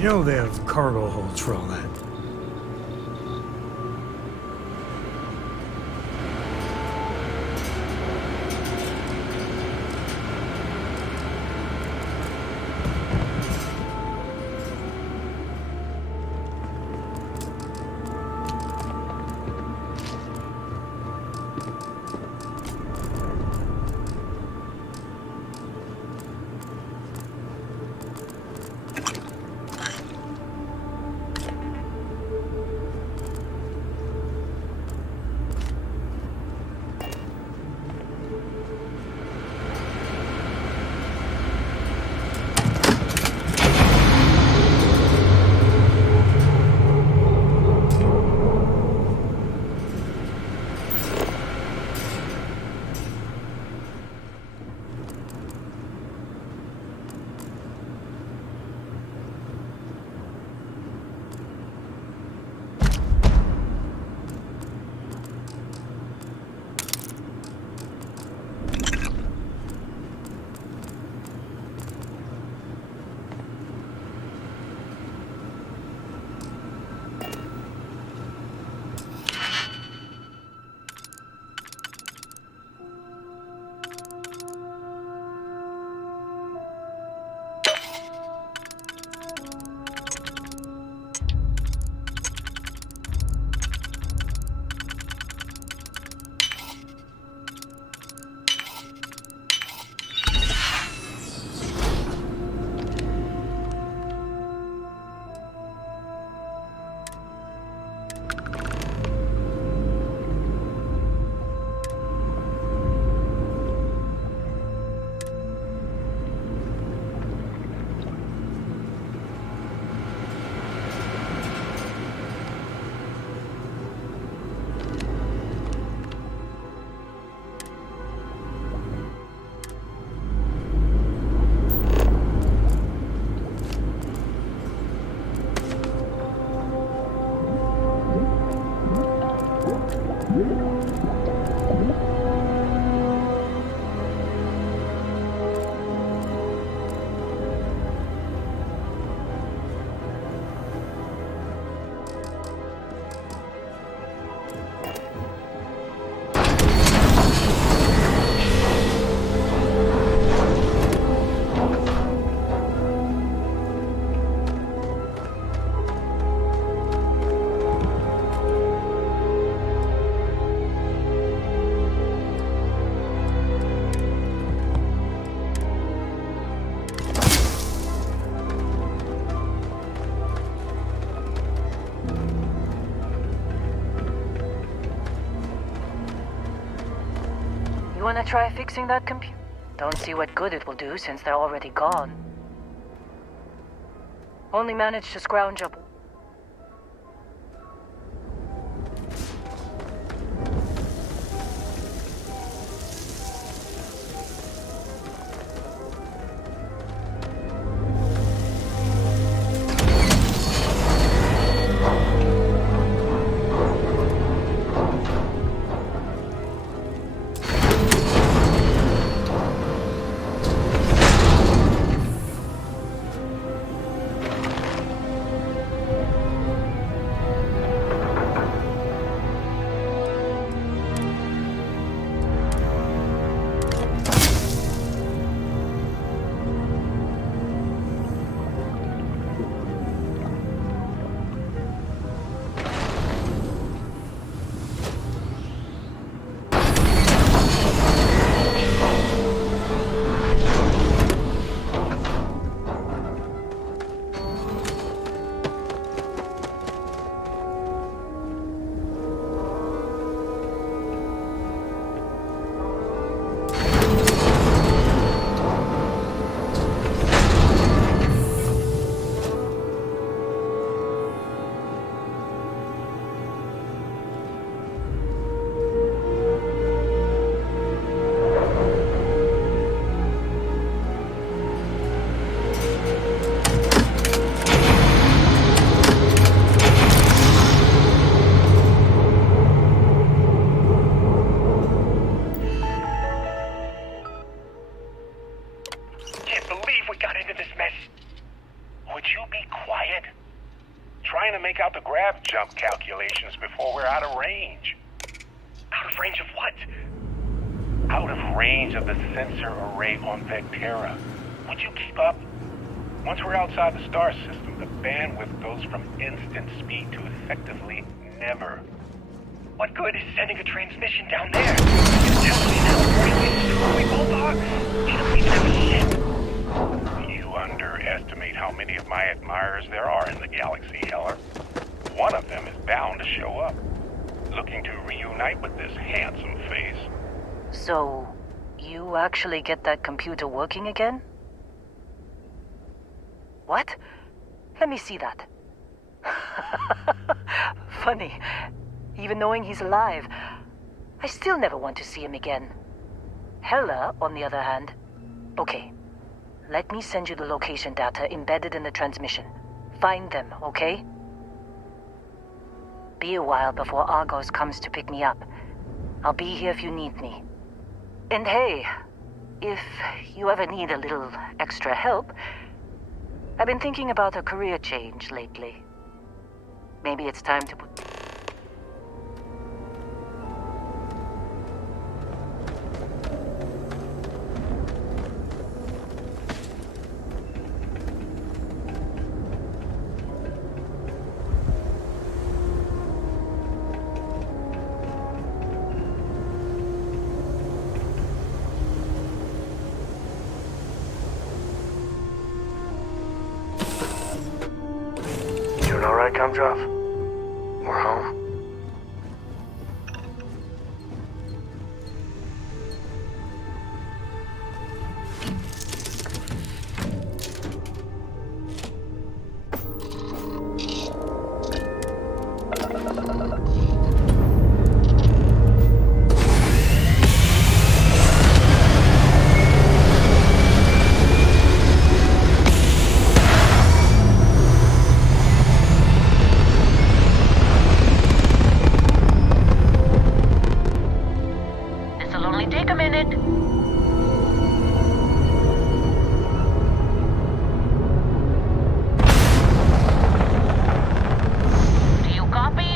you know they have cargo holds for all that? You wanna try fixing that computer? Don't see what good it will do since they're already gone. Only managed to scrounge up. trying to make out the grab jump calculations before we're out of range. Out of range of what? Out of range of the sensor array on Vectera. Would you keep up? Once we're outside the star system, the bandwidth goes from instant speed to effectively never. What good is sending a transmission down there? It's definitely now we bulldog. He doesn't even have a ship. You underestimate how many of my admirers there are in the galaxy, Heller. One of them is bound to show up, looking to reunite with this handsome face. So, you actually get that computer working again? What? Let me see that. Funny. Even knowing he's alive, I still never want to see him again. Hella, on the other hand. Okay. Let me send you the location data embedded in the transmission. Find them, okay? Be a while before Argos comes to pick me up. I'll be here if you need me. And hey, if you ever need a little extra help, I've been thinking about a career change lately. Maybe it's time to put... Doing all right, Gumdrop? We're home. This'll only take a minute. Do you copy?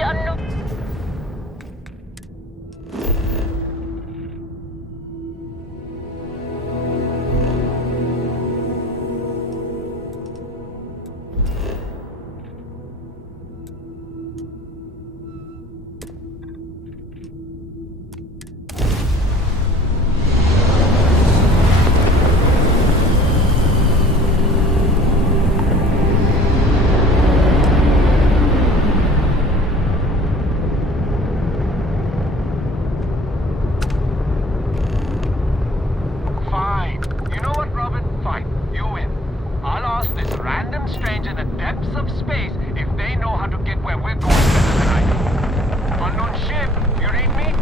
Fine. You know what, Robin? Fine. You win. I'll ask this random stranger in the depths of space if they know how to get where we're going better than I do. Unknown ship, you read me?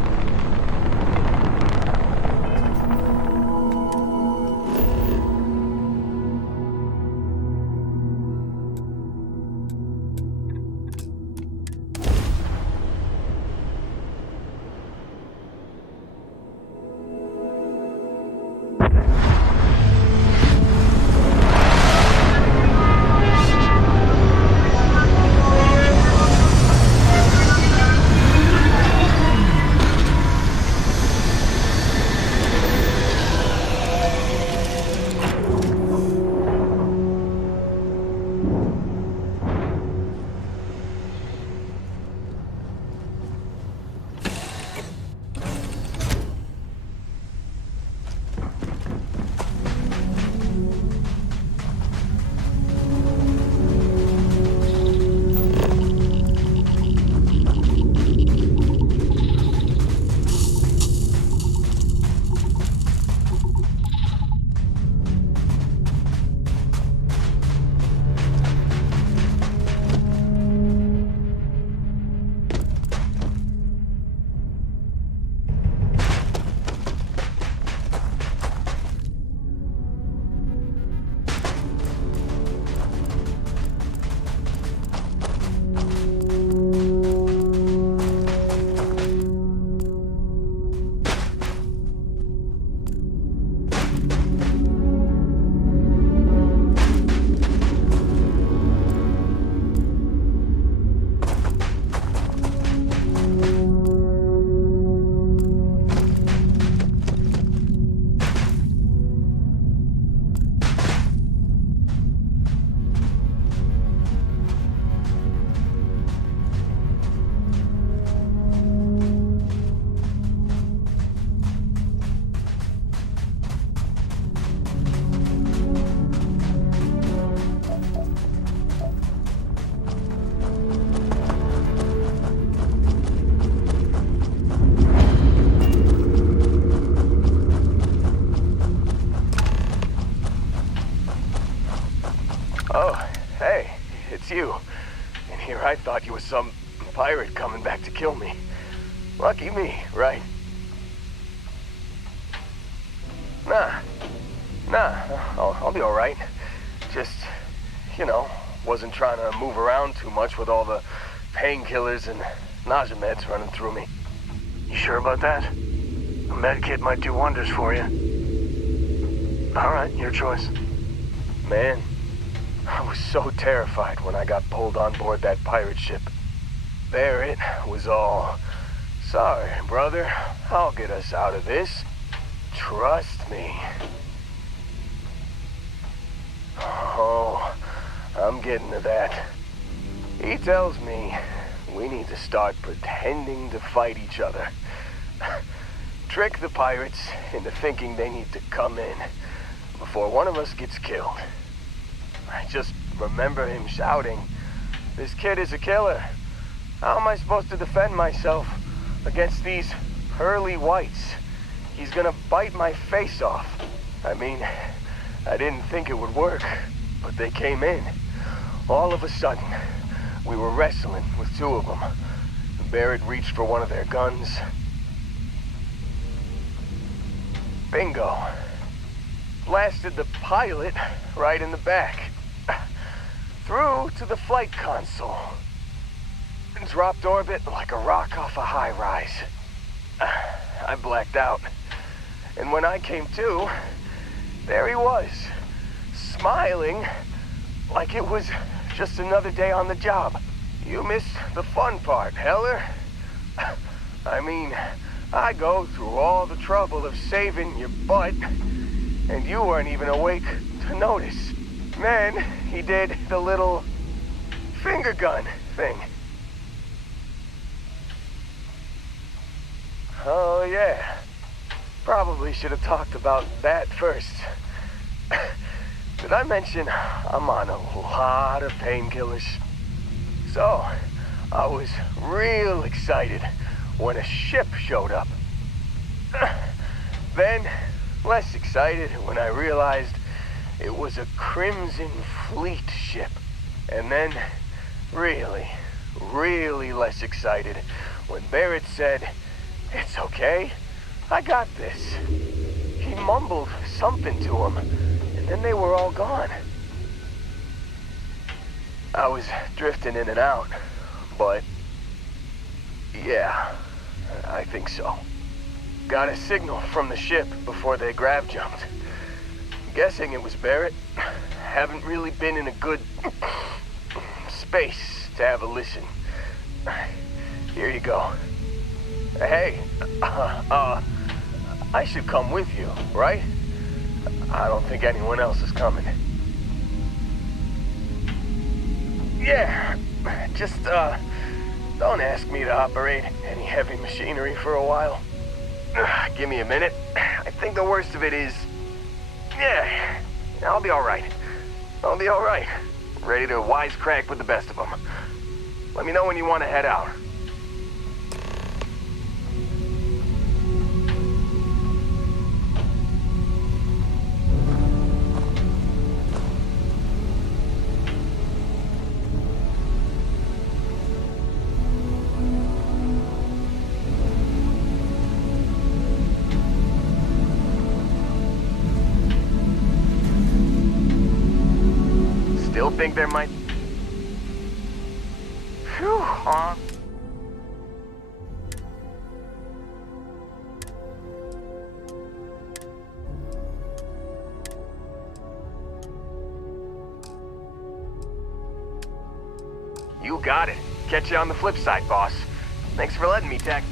I thought you were some pirate coming back to kill me. Lucky me, right? Nah, I'll be alright. Just, you know, wasn't trying to move around too much with all the painkillers and nausea meds running through me. You sure about that? A med kit might do wonders for you. Alright, your choice. Man, I was so terrified when I got pulled on board that pirate ship. Barrett was all, "Sorry, brother, I'll get us out of this. Trust me." Oh, I'm getting to that. He tells me we need to start pretending to fight each other. Trick the pirates into thinking they need to come in before one of us gets killed. I just remember him shouting, "This kid is a killer. How am I supposed to defend myself against these pearly whites? He's gonna bite my face off." I mean, I didn't think it would work, but they came in. All of a sudden, we were wrestling with two of them. Barrett reached for one of their guns. Bingo. Blasted the pilot right in the back. Through to the flight console. Dropped orbit like a rock off a high rise. I blacked out. And when I came to, there he was, smiling like it was just another day on the job. You missed the fun part, Heller. I mean, I go through all the trouble of saving your butt, and you weren't even awake to notice. Then he did the little finger gun thing. Oh yeah, probably should have talked about that first. Did I mention I'm on a lot of painkillers? So, I was real excited when a ship showed up. Then, less excited when I realized it was a Crimson Fleet ship. And then, really less excited when Barrett said, "It's okay, I got this." He mumbled something to him, and then they were all gone. I was drifting in and out, but yeah, I think so. Got a signal from the ship before they grav jumped. Guessing it was Barrett. Haven't really been in a good space to have a listen. Here you go. Hey, I should come with you, right? I don't think anyone else is coming. Yeah, just, don't ask me to operate any heavy machinery for a while. Give me a minute. I think the worst of it is, yeah, I'll be alright. I'll be alright. Ready to wisecrack with the best of them. Let me know when you want to head out. Still think there might... Phew, You got it. Catch you on the flip side, boss. Thanks for letting me, Tech.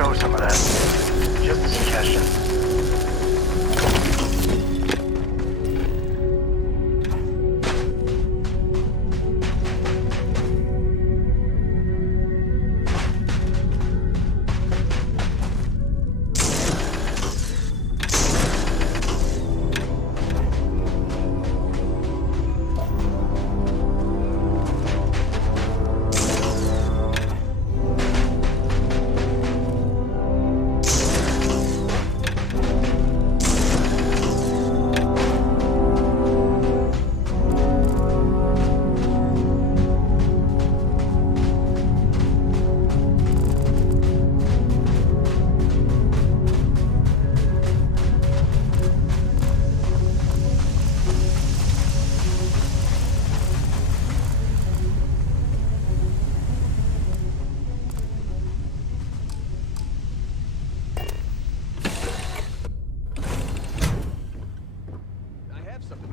throw some of that. Just a suggestion.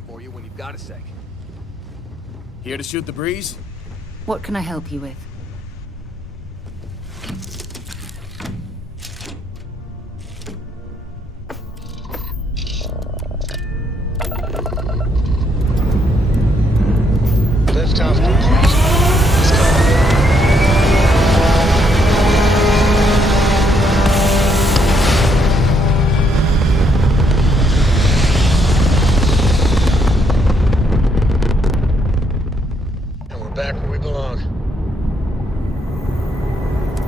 For you when you've got a sec. Here to shoot the breeze? What can I help you with? Liftoff complete. Let's go. Back where we belong.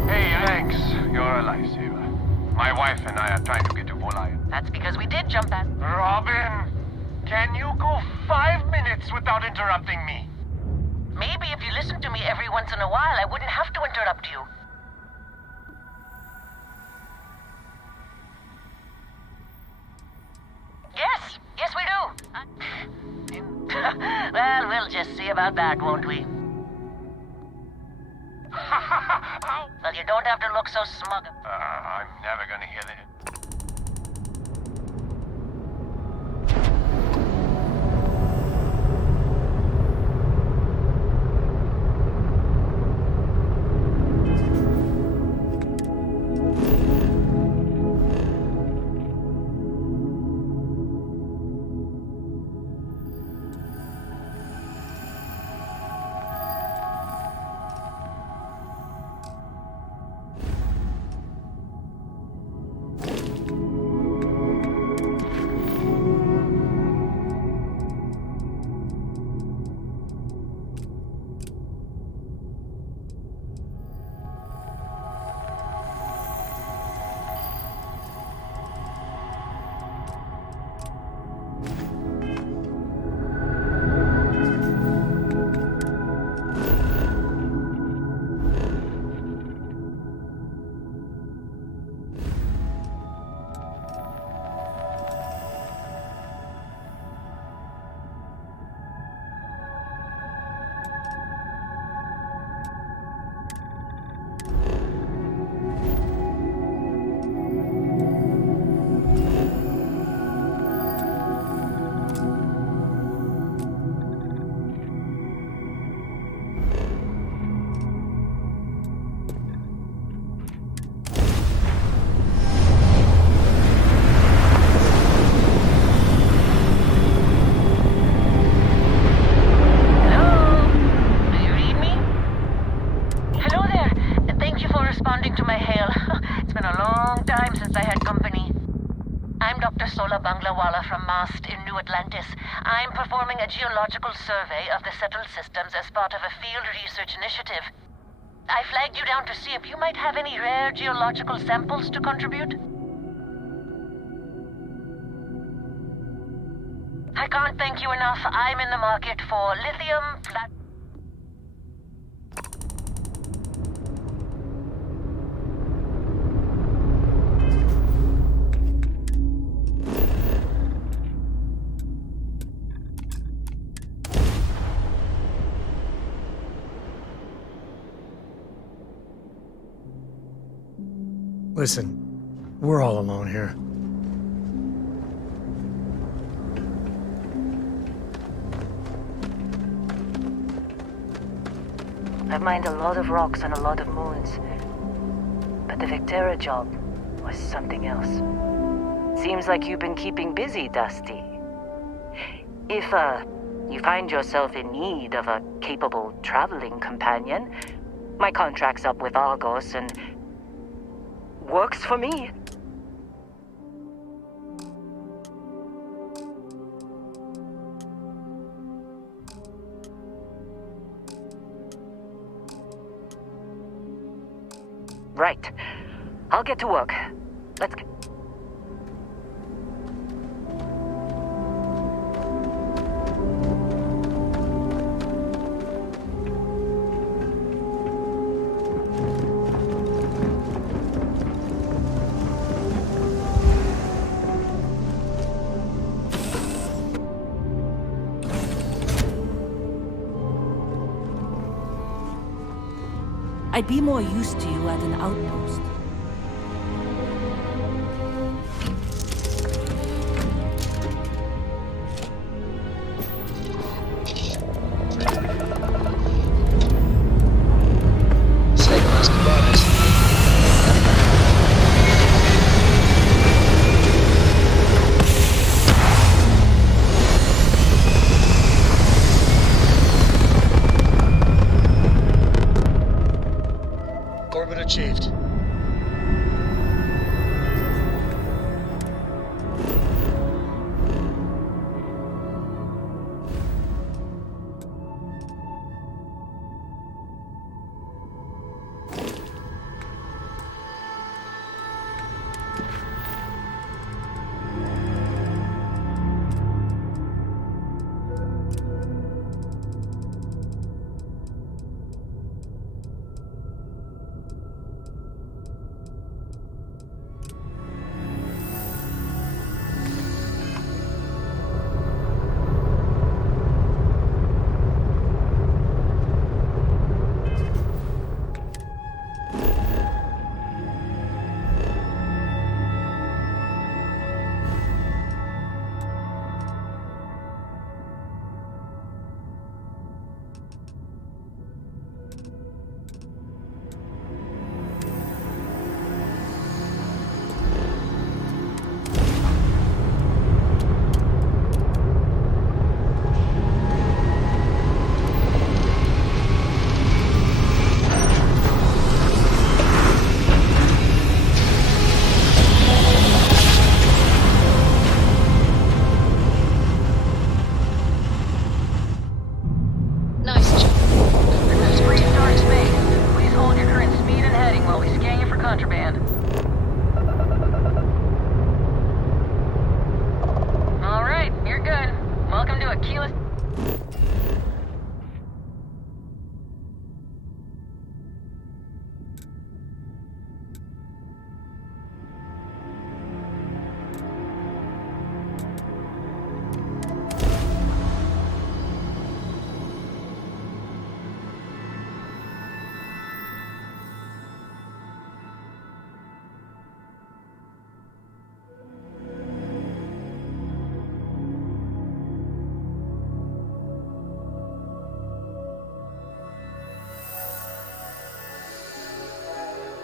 Hey, thanks. You're a lifesaver. My wife and I are trying to get to Voliant. That's because we did jump at... Robin, can you go 5 minutes without interrupting me? Maybe if you listened to me every once in a while, I wouldn't have to interrupt you. Yes, we do. Well, we'll just see about that, won't we? Well, you don't have to look so smug. I'm never gonna hear that. I'm performing a geological survey of the settled systems as part of a field research initiative. I flagged you down to see if you might have any rare geological samples to contribute. I can't thank you enough. I'm in the market for lithium, Listen, we're all alone here. I've mined a lot of rocks and a lot of moons. But the Vectera job was something else. Seems like you've been keeping busy, Dusty. If, you find yourself in need of a capable traveling companion, my contract's up with Argos and works for me. Right. I'll get to work. Let's get... I'd be more used to you at an outpost. Say no las cabanas. Orbit achieved.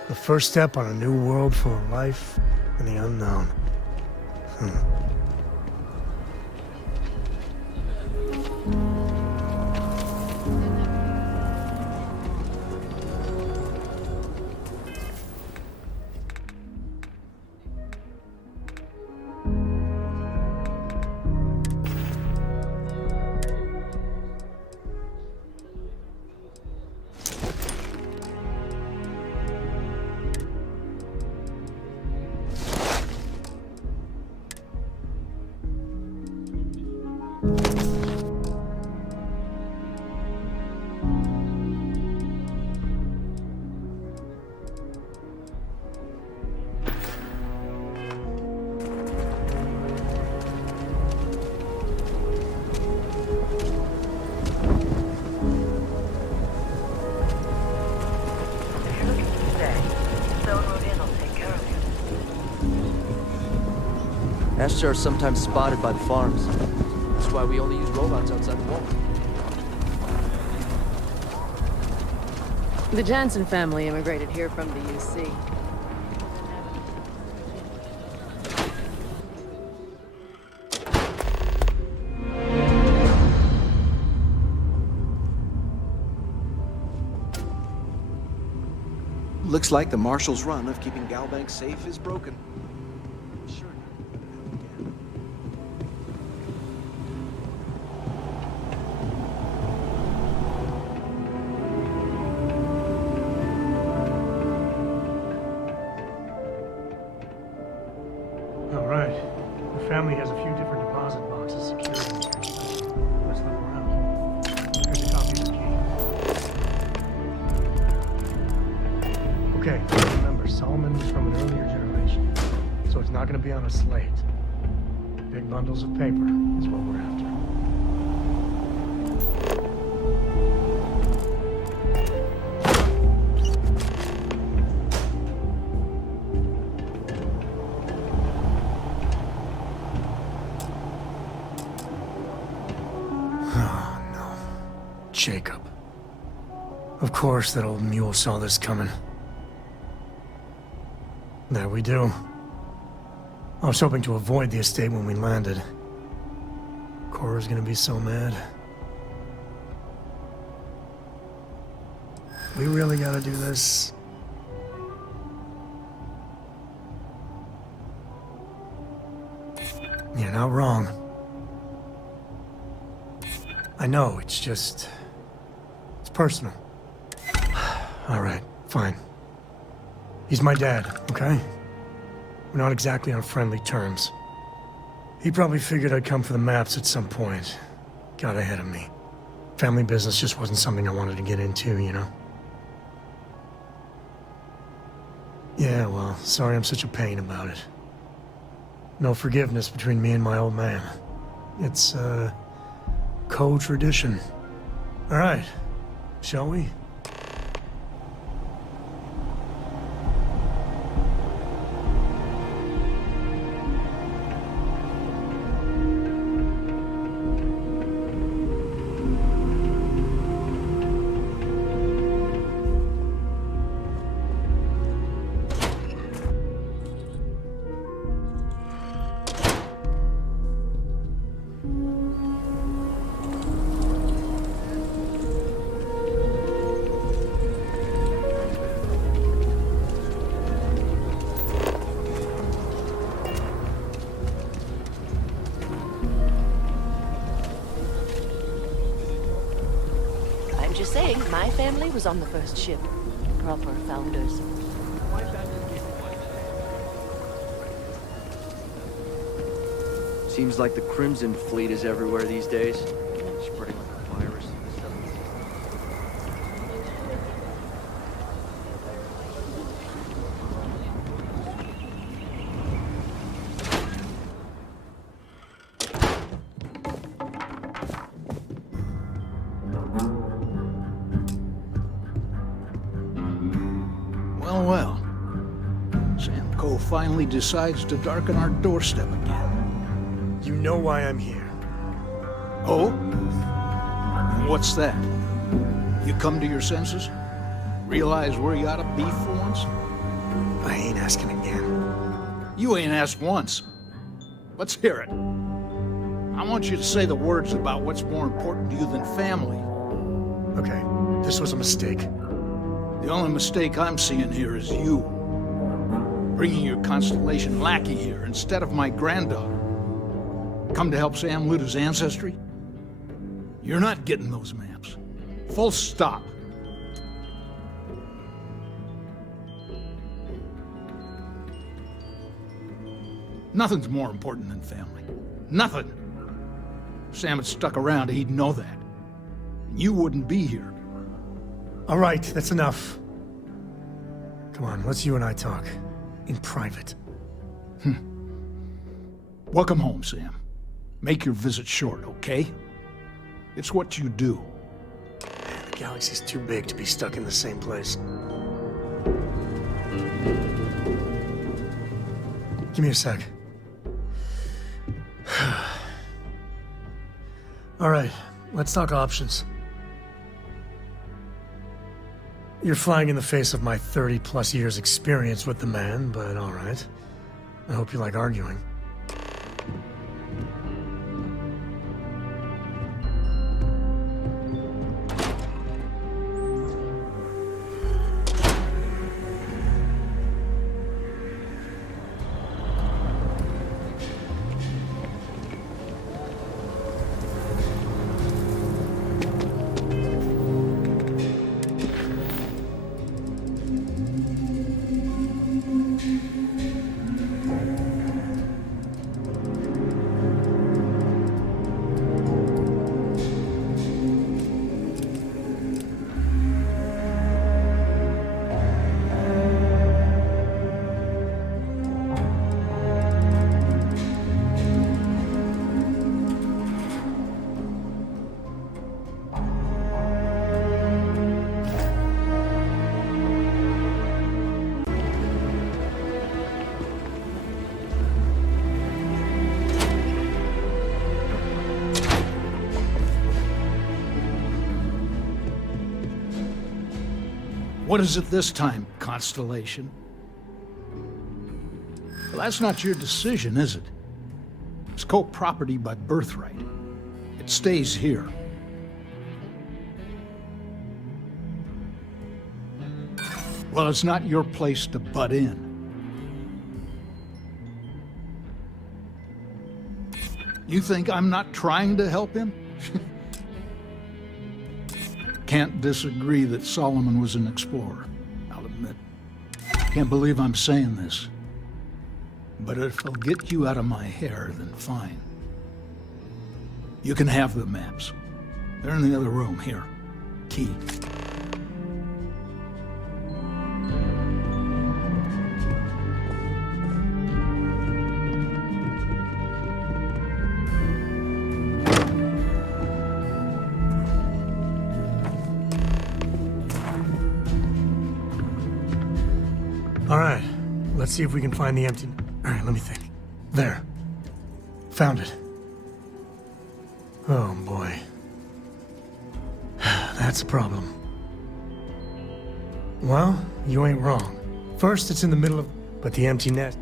The first step on a new world full of life and the unknown. Ashtar are sometimes spotted by the farms. That's why we only use robots outside the wall. The Jansen family immigrated here from the UC. Looks like the Marshal's run of keeping Galbank safe is broken. Sure. All right. The family has a few different deposit boxes secured in here. Let's look around. Here's a copy of the key. Okay, remember, Solomon was from an earlier generation, so it's not going to be on a slate. Big bundles of paper is what we're after. Jacob. Of course that old mule saw this coming. There we do. I was hoping to avoid the estate when we landed. Cora's gonna be so mad. We really gotta do this. You're not wrong. I know, it's just... it's personal. All right, fine. He's my dad, okay? We're not exactly on friendly terms. He probably figured I'd come for the maps at some point. Got ahead of me. Family business just wasn't something I wanted to get into, you know? Yeah, well, sorry I'm such a pain about it. No forgiveness between me and my old man. It's, co-tradition. All right, shall we? Just saying, my family was on the first ship. Proper founders. Seems like the Crimson Fleet is everywhere these days. Spreading like a virus. Well. Samco finally decides to darken our doorstep again. You know why I'm here. Oh? And what's that? You come to your senses? Realize where you ought to be for once? I ain't asking again. You ain't asked once. Let's hear it. I want you to say the words about what's more important to you than family. Okay, this was a mistake. The only mistake I'm seeing here is you. Bringing your Constellation lackey here instead of my granddaughter. Come to help Sam loot his ancestry? You're not getting those maps. Full stop. Nothing's more important than family. Nothing. If Sam had stuck around, he'd know that. You wouldn't be here. All right, that's enough. Come on, let's you and I talk. In private. Welcome home, Sam. Make your visit short, okay? It's what you do. Man, the galaxy's too big to be stuck in the same place. Give me a sec. All right, let's talk options. You're flying in the face of my 30-plus years experience with the man, but all right. I hope you like arguing. What is it this time, Constellation? Well, that's not your decision, is it? It's Coke property by birthright. It stays here. Well, it's not your place to butt in. You think I'm not trying to help him? Can't disagree that Solomon was an explorer, I'll admit. Can't believe I'm saying this. But if it'll get you out of my hair, then fine. You can have the maps. They're in the other room, here. Key. All right, let's see if we can find the empty... All right, let me think. There. Found it. Oh, boy. That's a problem. Well, you ain't wrong. First, it's in the middle of... But the empty nest...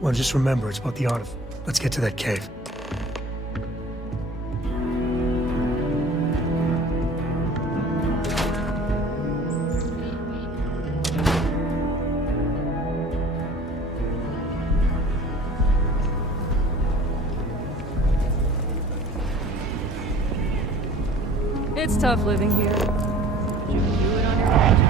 Well, just remember, it's about the artifact. Let's get to that cave. It's tough living here. You can do it on your own.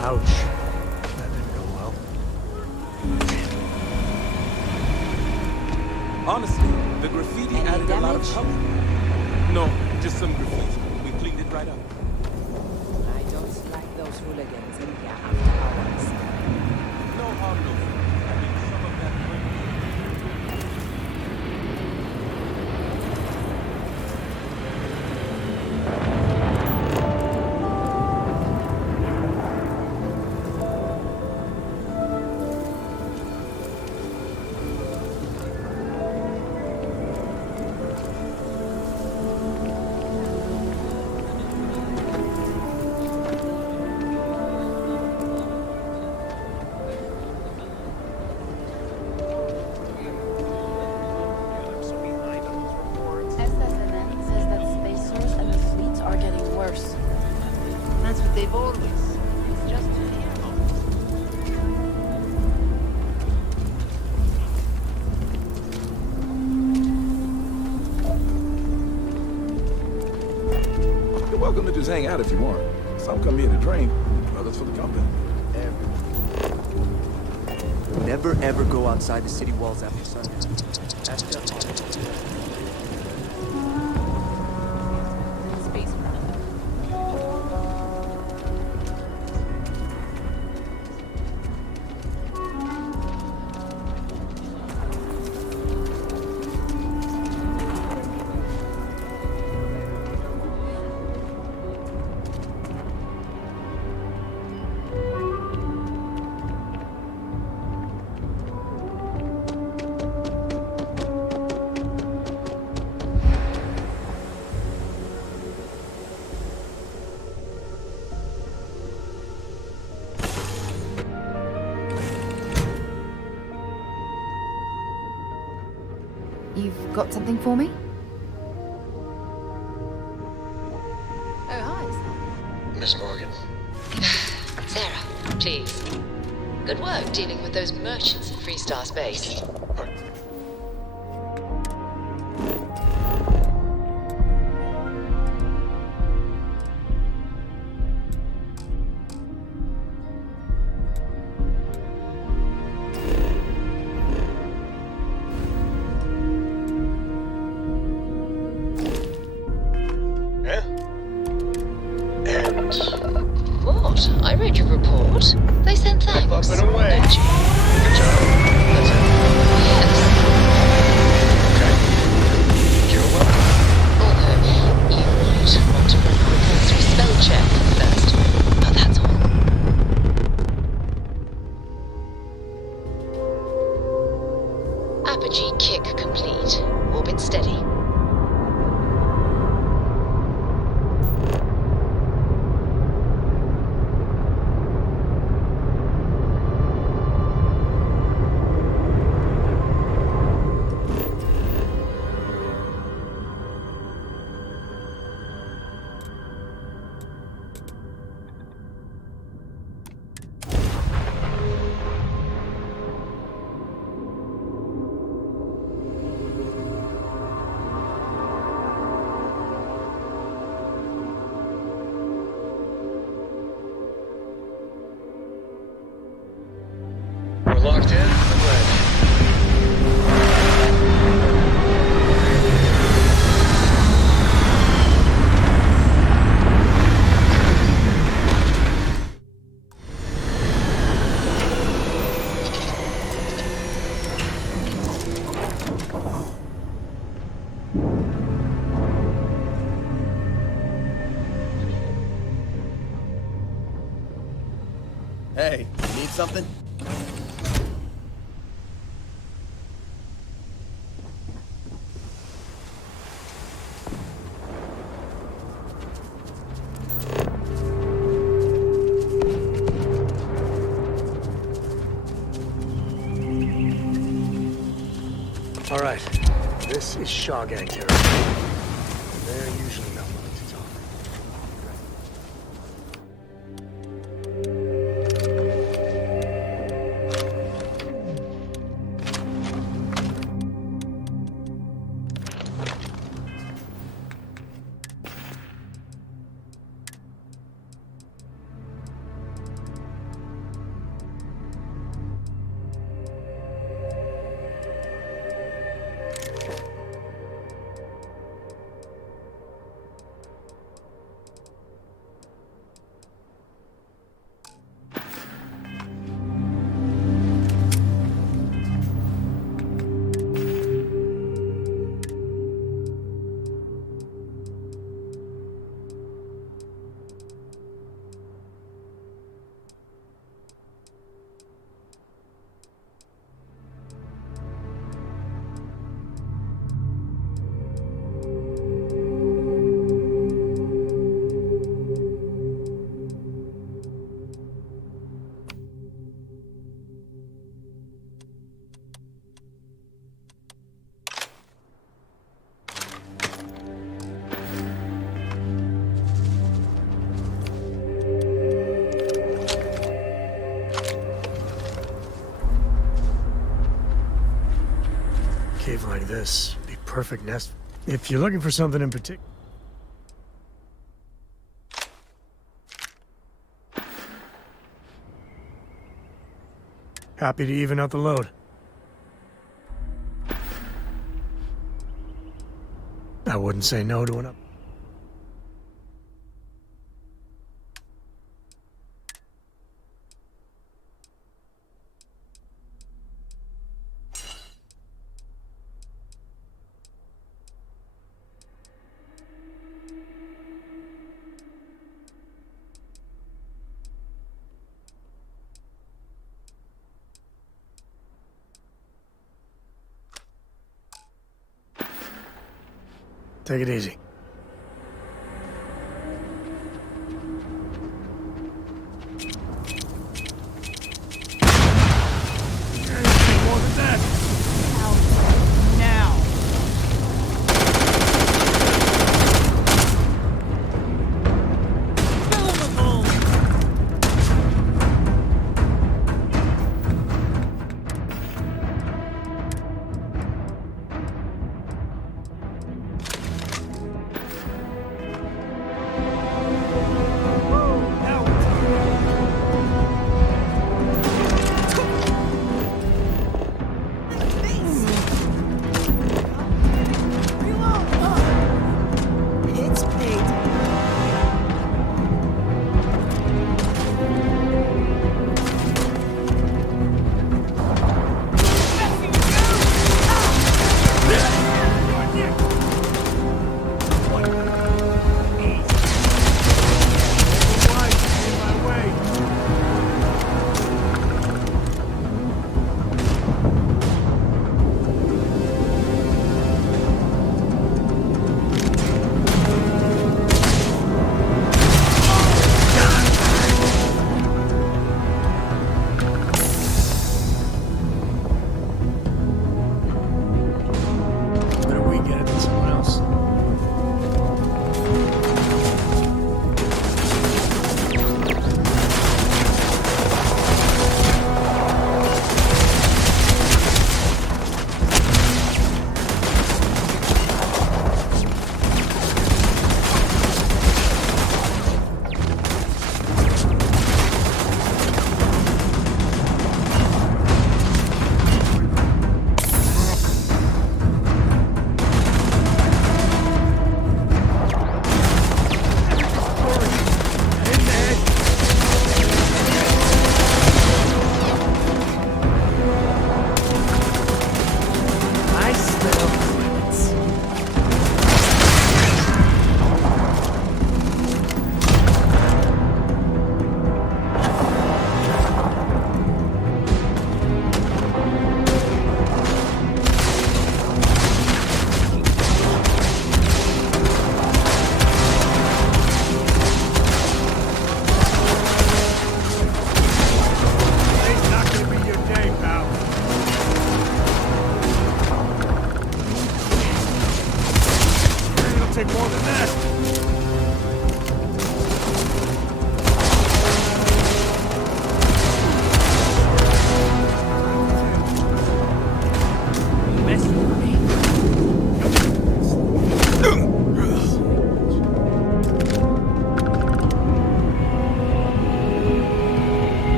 Ouch. That didn't go well. Honestly, the graffiti added a lot of color. No, just some graffiti. We cleaned it right up. I don't like those hooligans in here after hours. No harm, no foul. I mean, some of that That's what they've always. It's just You're welcome to just hang out if you want. Some come here to drink, others for the company. Never ever go outside the city walls after sundown. That's just You've got something for me? Oh, hi. Miss Morgan. Sarah, please. Good work dealing with those merchants in Freestar Space. out? They sent thanks. Up and away. Don't you? Good job. That's it. Yes. Okay. You're welcome. Although, you might want to run a compulsory spell check first. But that's all. Apogee kick complete. Orbit steady. We're locked in. I'm ready. Hey, you need something? All right, this is Shaw Gang territory. They're usually not willing to talk. Cave like this, be perfect nest. If you're looking for something in particular. Happy to even out the load. I wouldn't say no to an up. Take it easy. More than that. Now.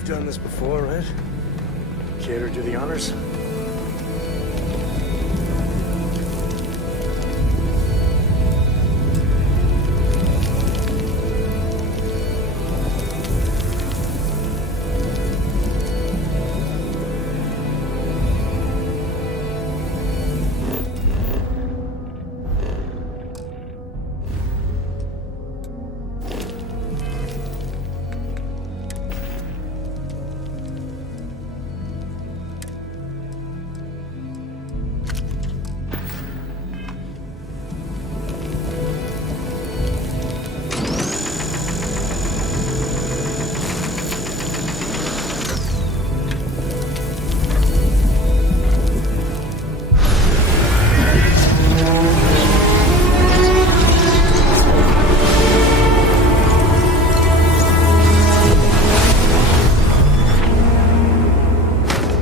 You've done this before, right? Care to do the honors?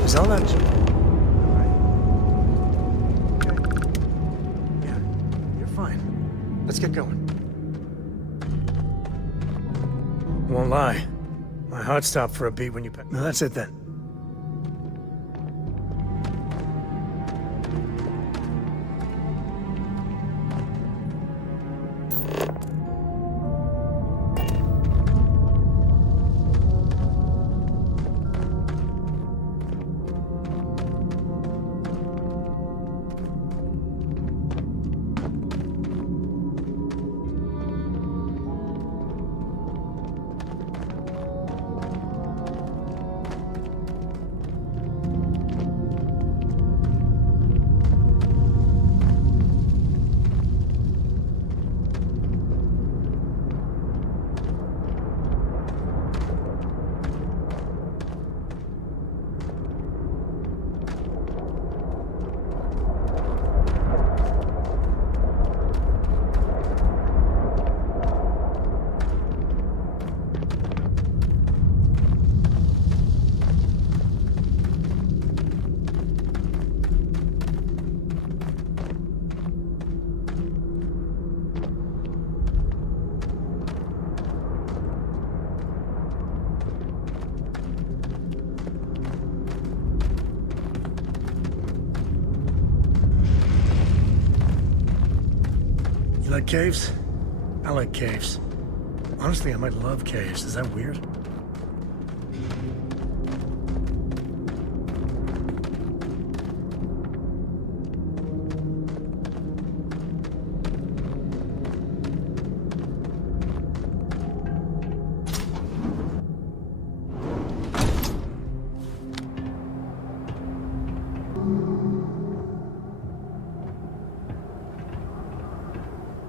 Is all that... Yeah, you're fine. Let's get going. Won't lie. My heart stopped for a beat when you... No, that's it then. You like caves? I like caves. Honestly, I might love caves. Is that weird?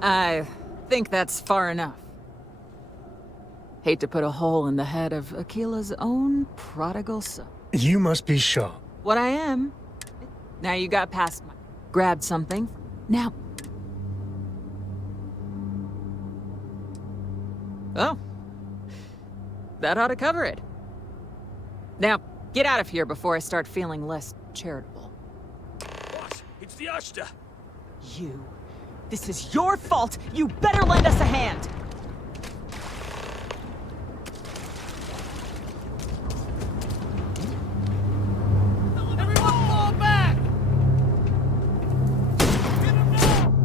I think that's far enough. Hate to put a hole in the head of Akila's own prodigal son. You must be Shaw. What I am. Now you got past my... Grabbed something. Now... Oh. That ought to cover it. Now, get out of here before I start feeling less charitable. Boss, it's the Ashta. You. This is your fault! You better lend us a hand! Everyone fall back! Get him now!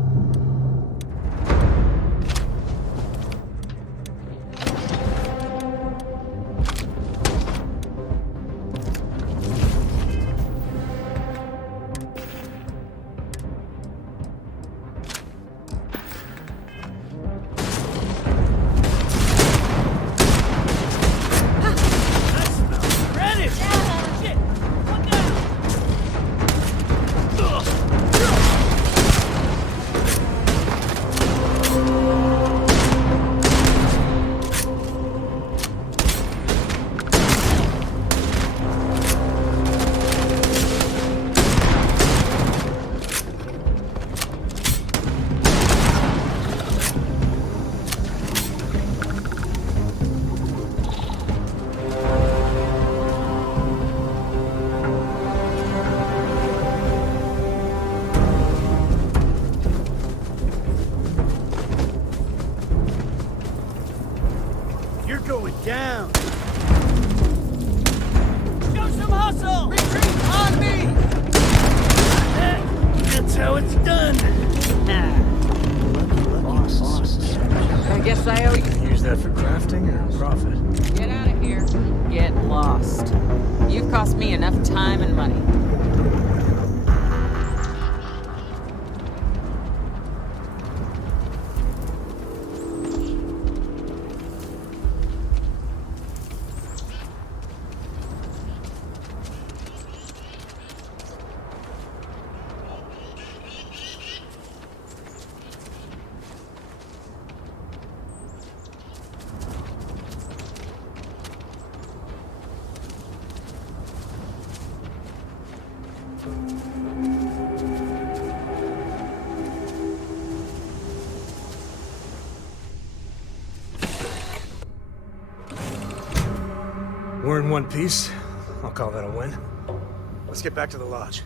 how it's done. I guess I owe you. Use that for crafting or profit? Get out of here. Get lost. You've cost me enough time and money. We're in one piece. I'll call that a win. Let's get back to the lodge.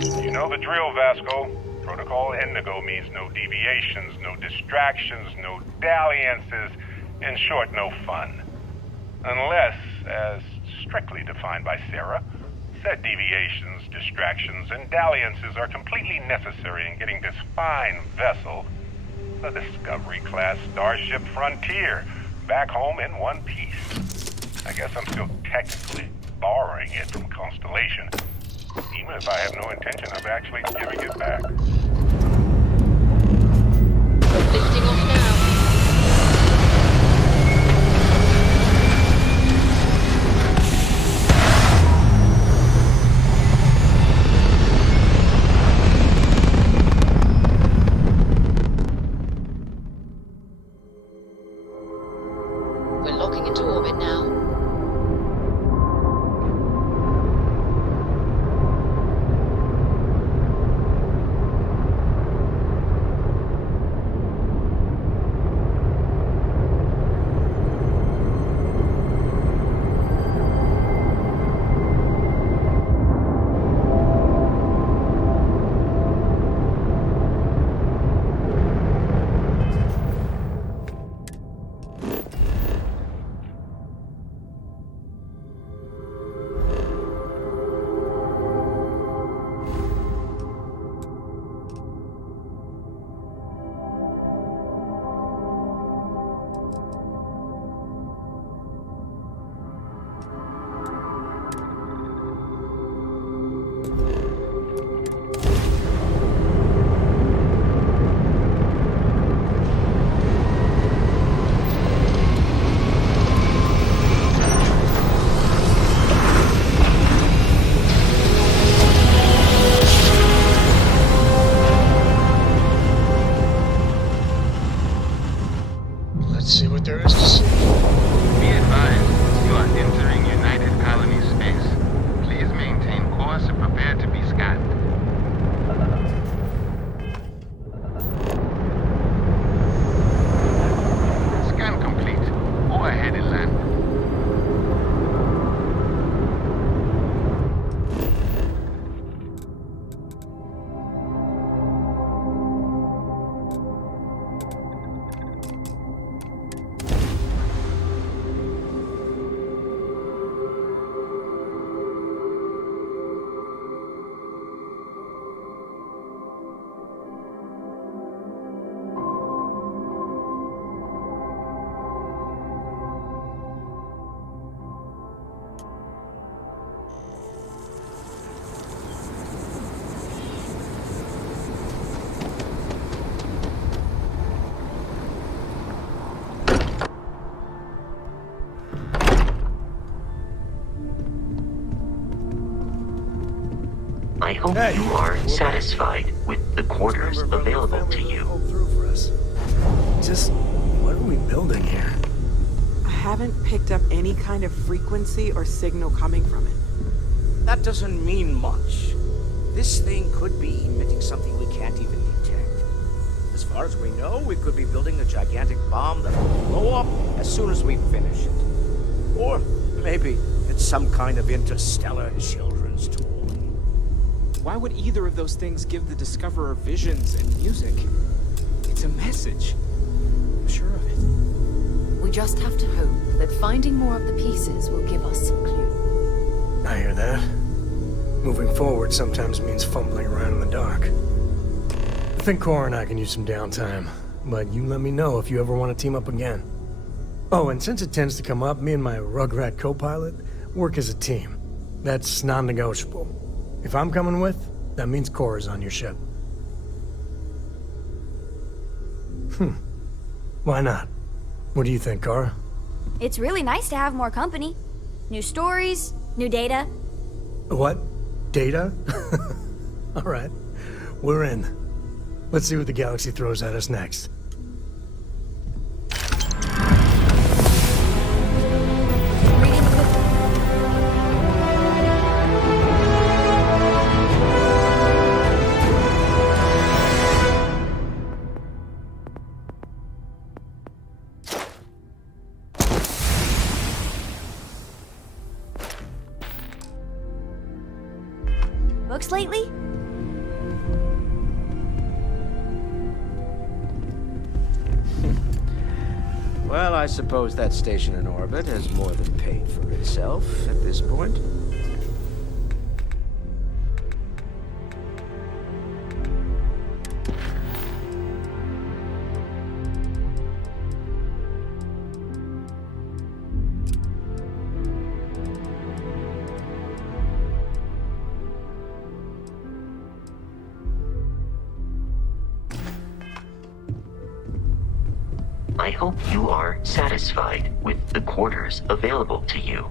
You know the drill, Vasco. Protocol Indigo means no deviations, no distractions, no dalliances. In short, no fun. Unless, as strictly defined by Sarah, said deviations, distractions, and dalliances are completely necessary in getting this fine vessel, the Discovery-class Starship Frontier, back home in one piece. I guess I'm still technically borrowing it from Constellation, even if I have no intention of actually giving it back. Lifting off now. We're locking into orbit now. Let's see what there is to see. Be advised, you are entering United Colony space. Please maintain course and prepare to be scanned. Scan complete. Go ahead and land. I hope you are satisfied with the quarters available to you. Just, what are we building here? I haven't picked up any kind of frequency or signal coming from it. That doesn't mean much. This thing could be emitting something we can't even detect. As far as we know, we could be building a gigantic bomb that will blow up as soon as we finish it. Or maybe it's some kind of interstellar children's toy. Why would either of those things give the Discoverer visions and music? It's a message. I'm sure of it. We just have to hope that finding more of the pieces will give us some clue. I hear that. Moving forward sometimes means fumbling around in the dark. I think Cora and I can use some downtime, but you let me know if you ever want to team up again. Oh, and since it tends to come up, me and my Rugrat co-pilot work as a team. That's non-negotiable. If I'm coming with, that means Cora's on your ship. Why not? What do you think, Cora? It's really nice to have more company. New stories, new data. What? Data? All right. We're in. Let's see what the galaxy throws at us next. Books lately? Well, I suppose that station in orbit has more than paid for itself at this point. I hope you are satisfied with the quarters available to you.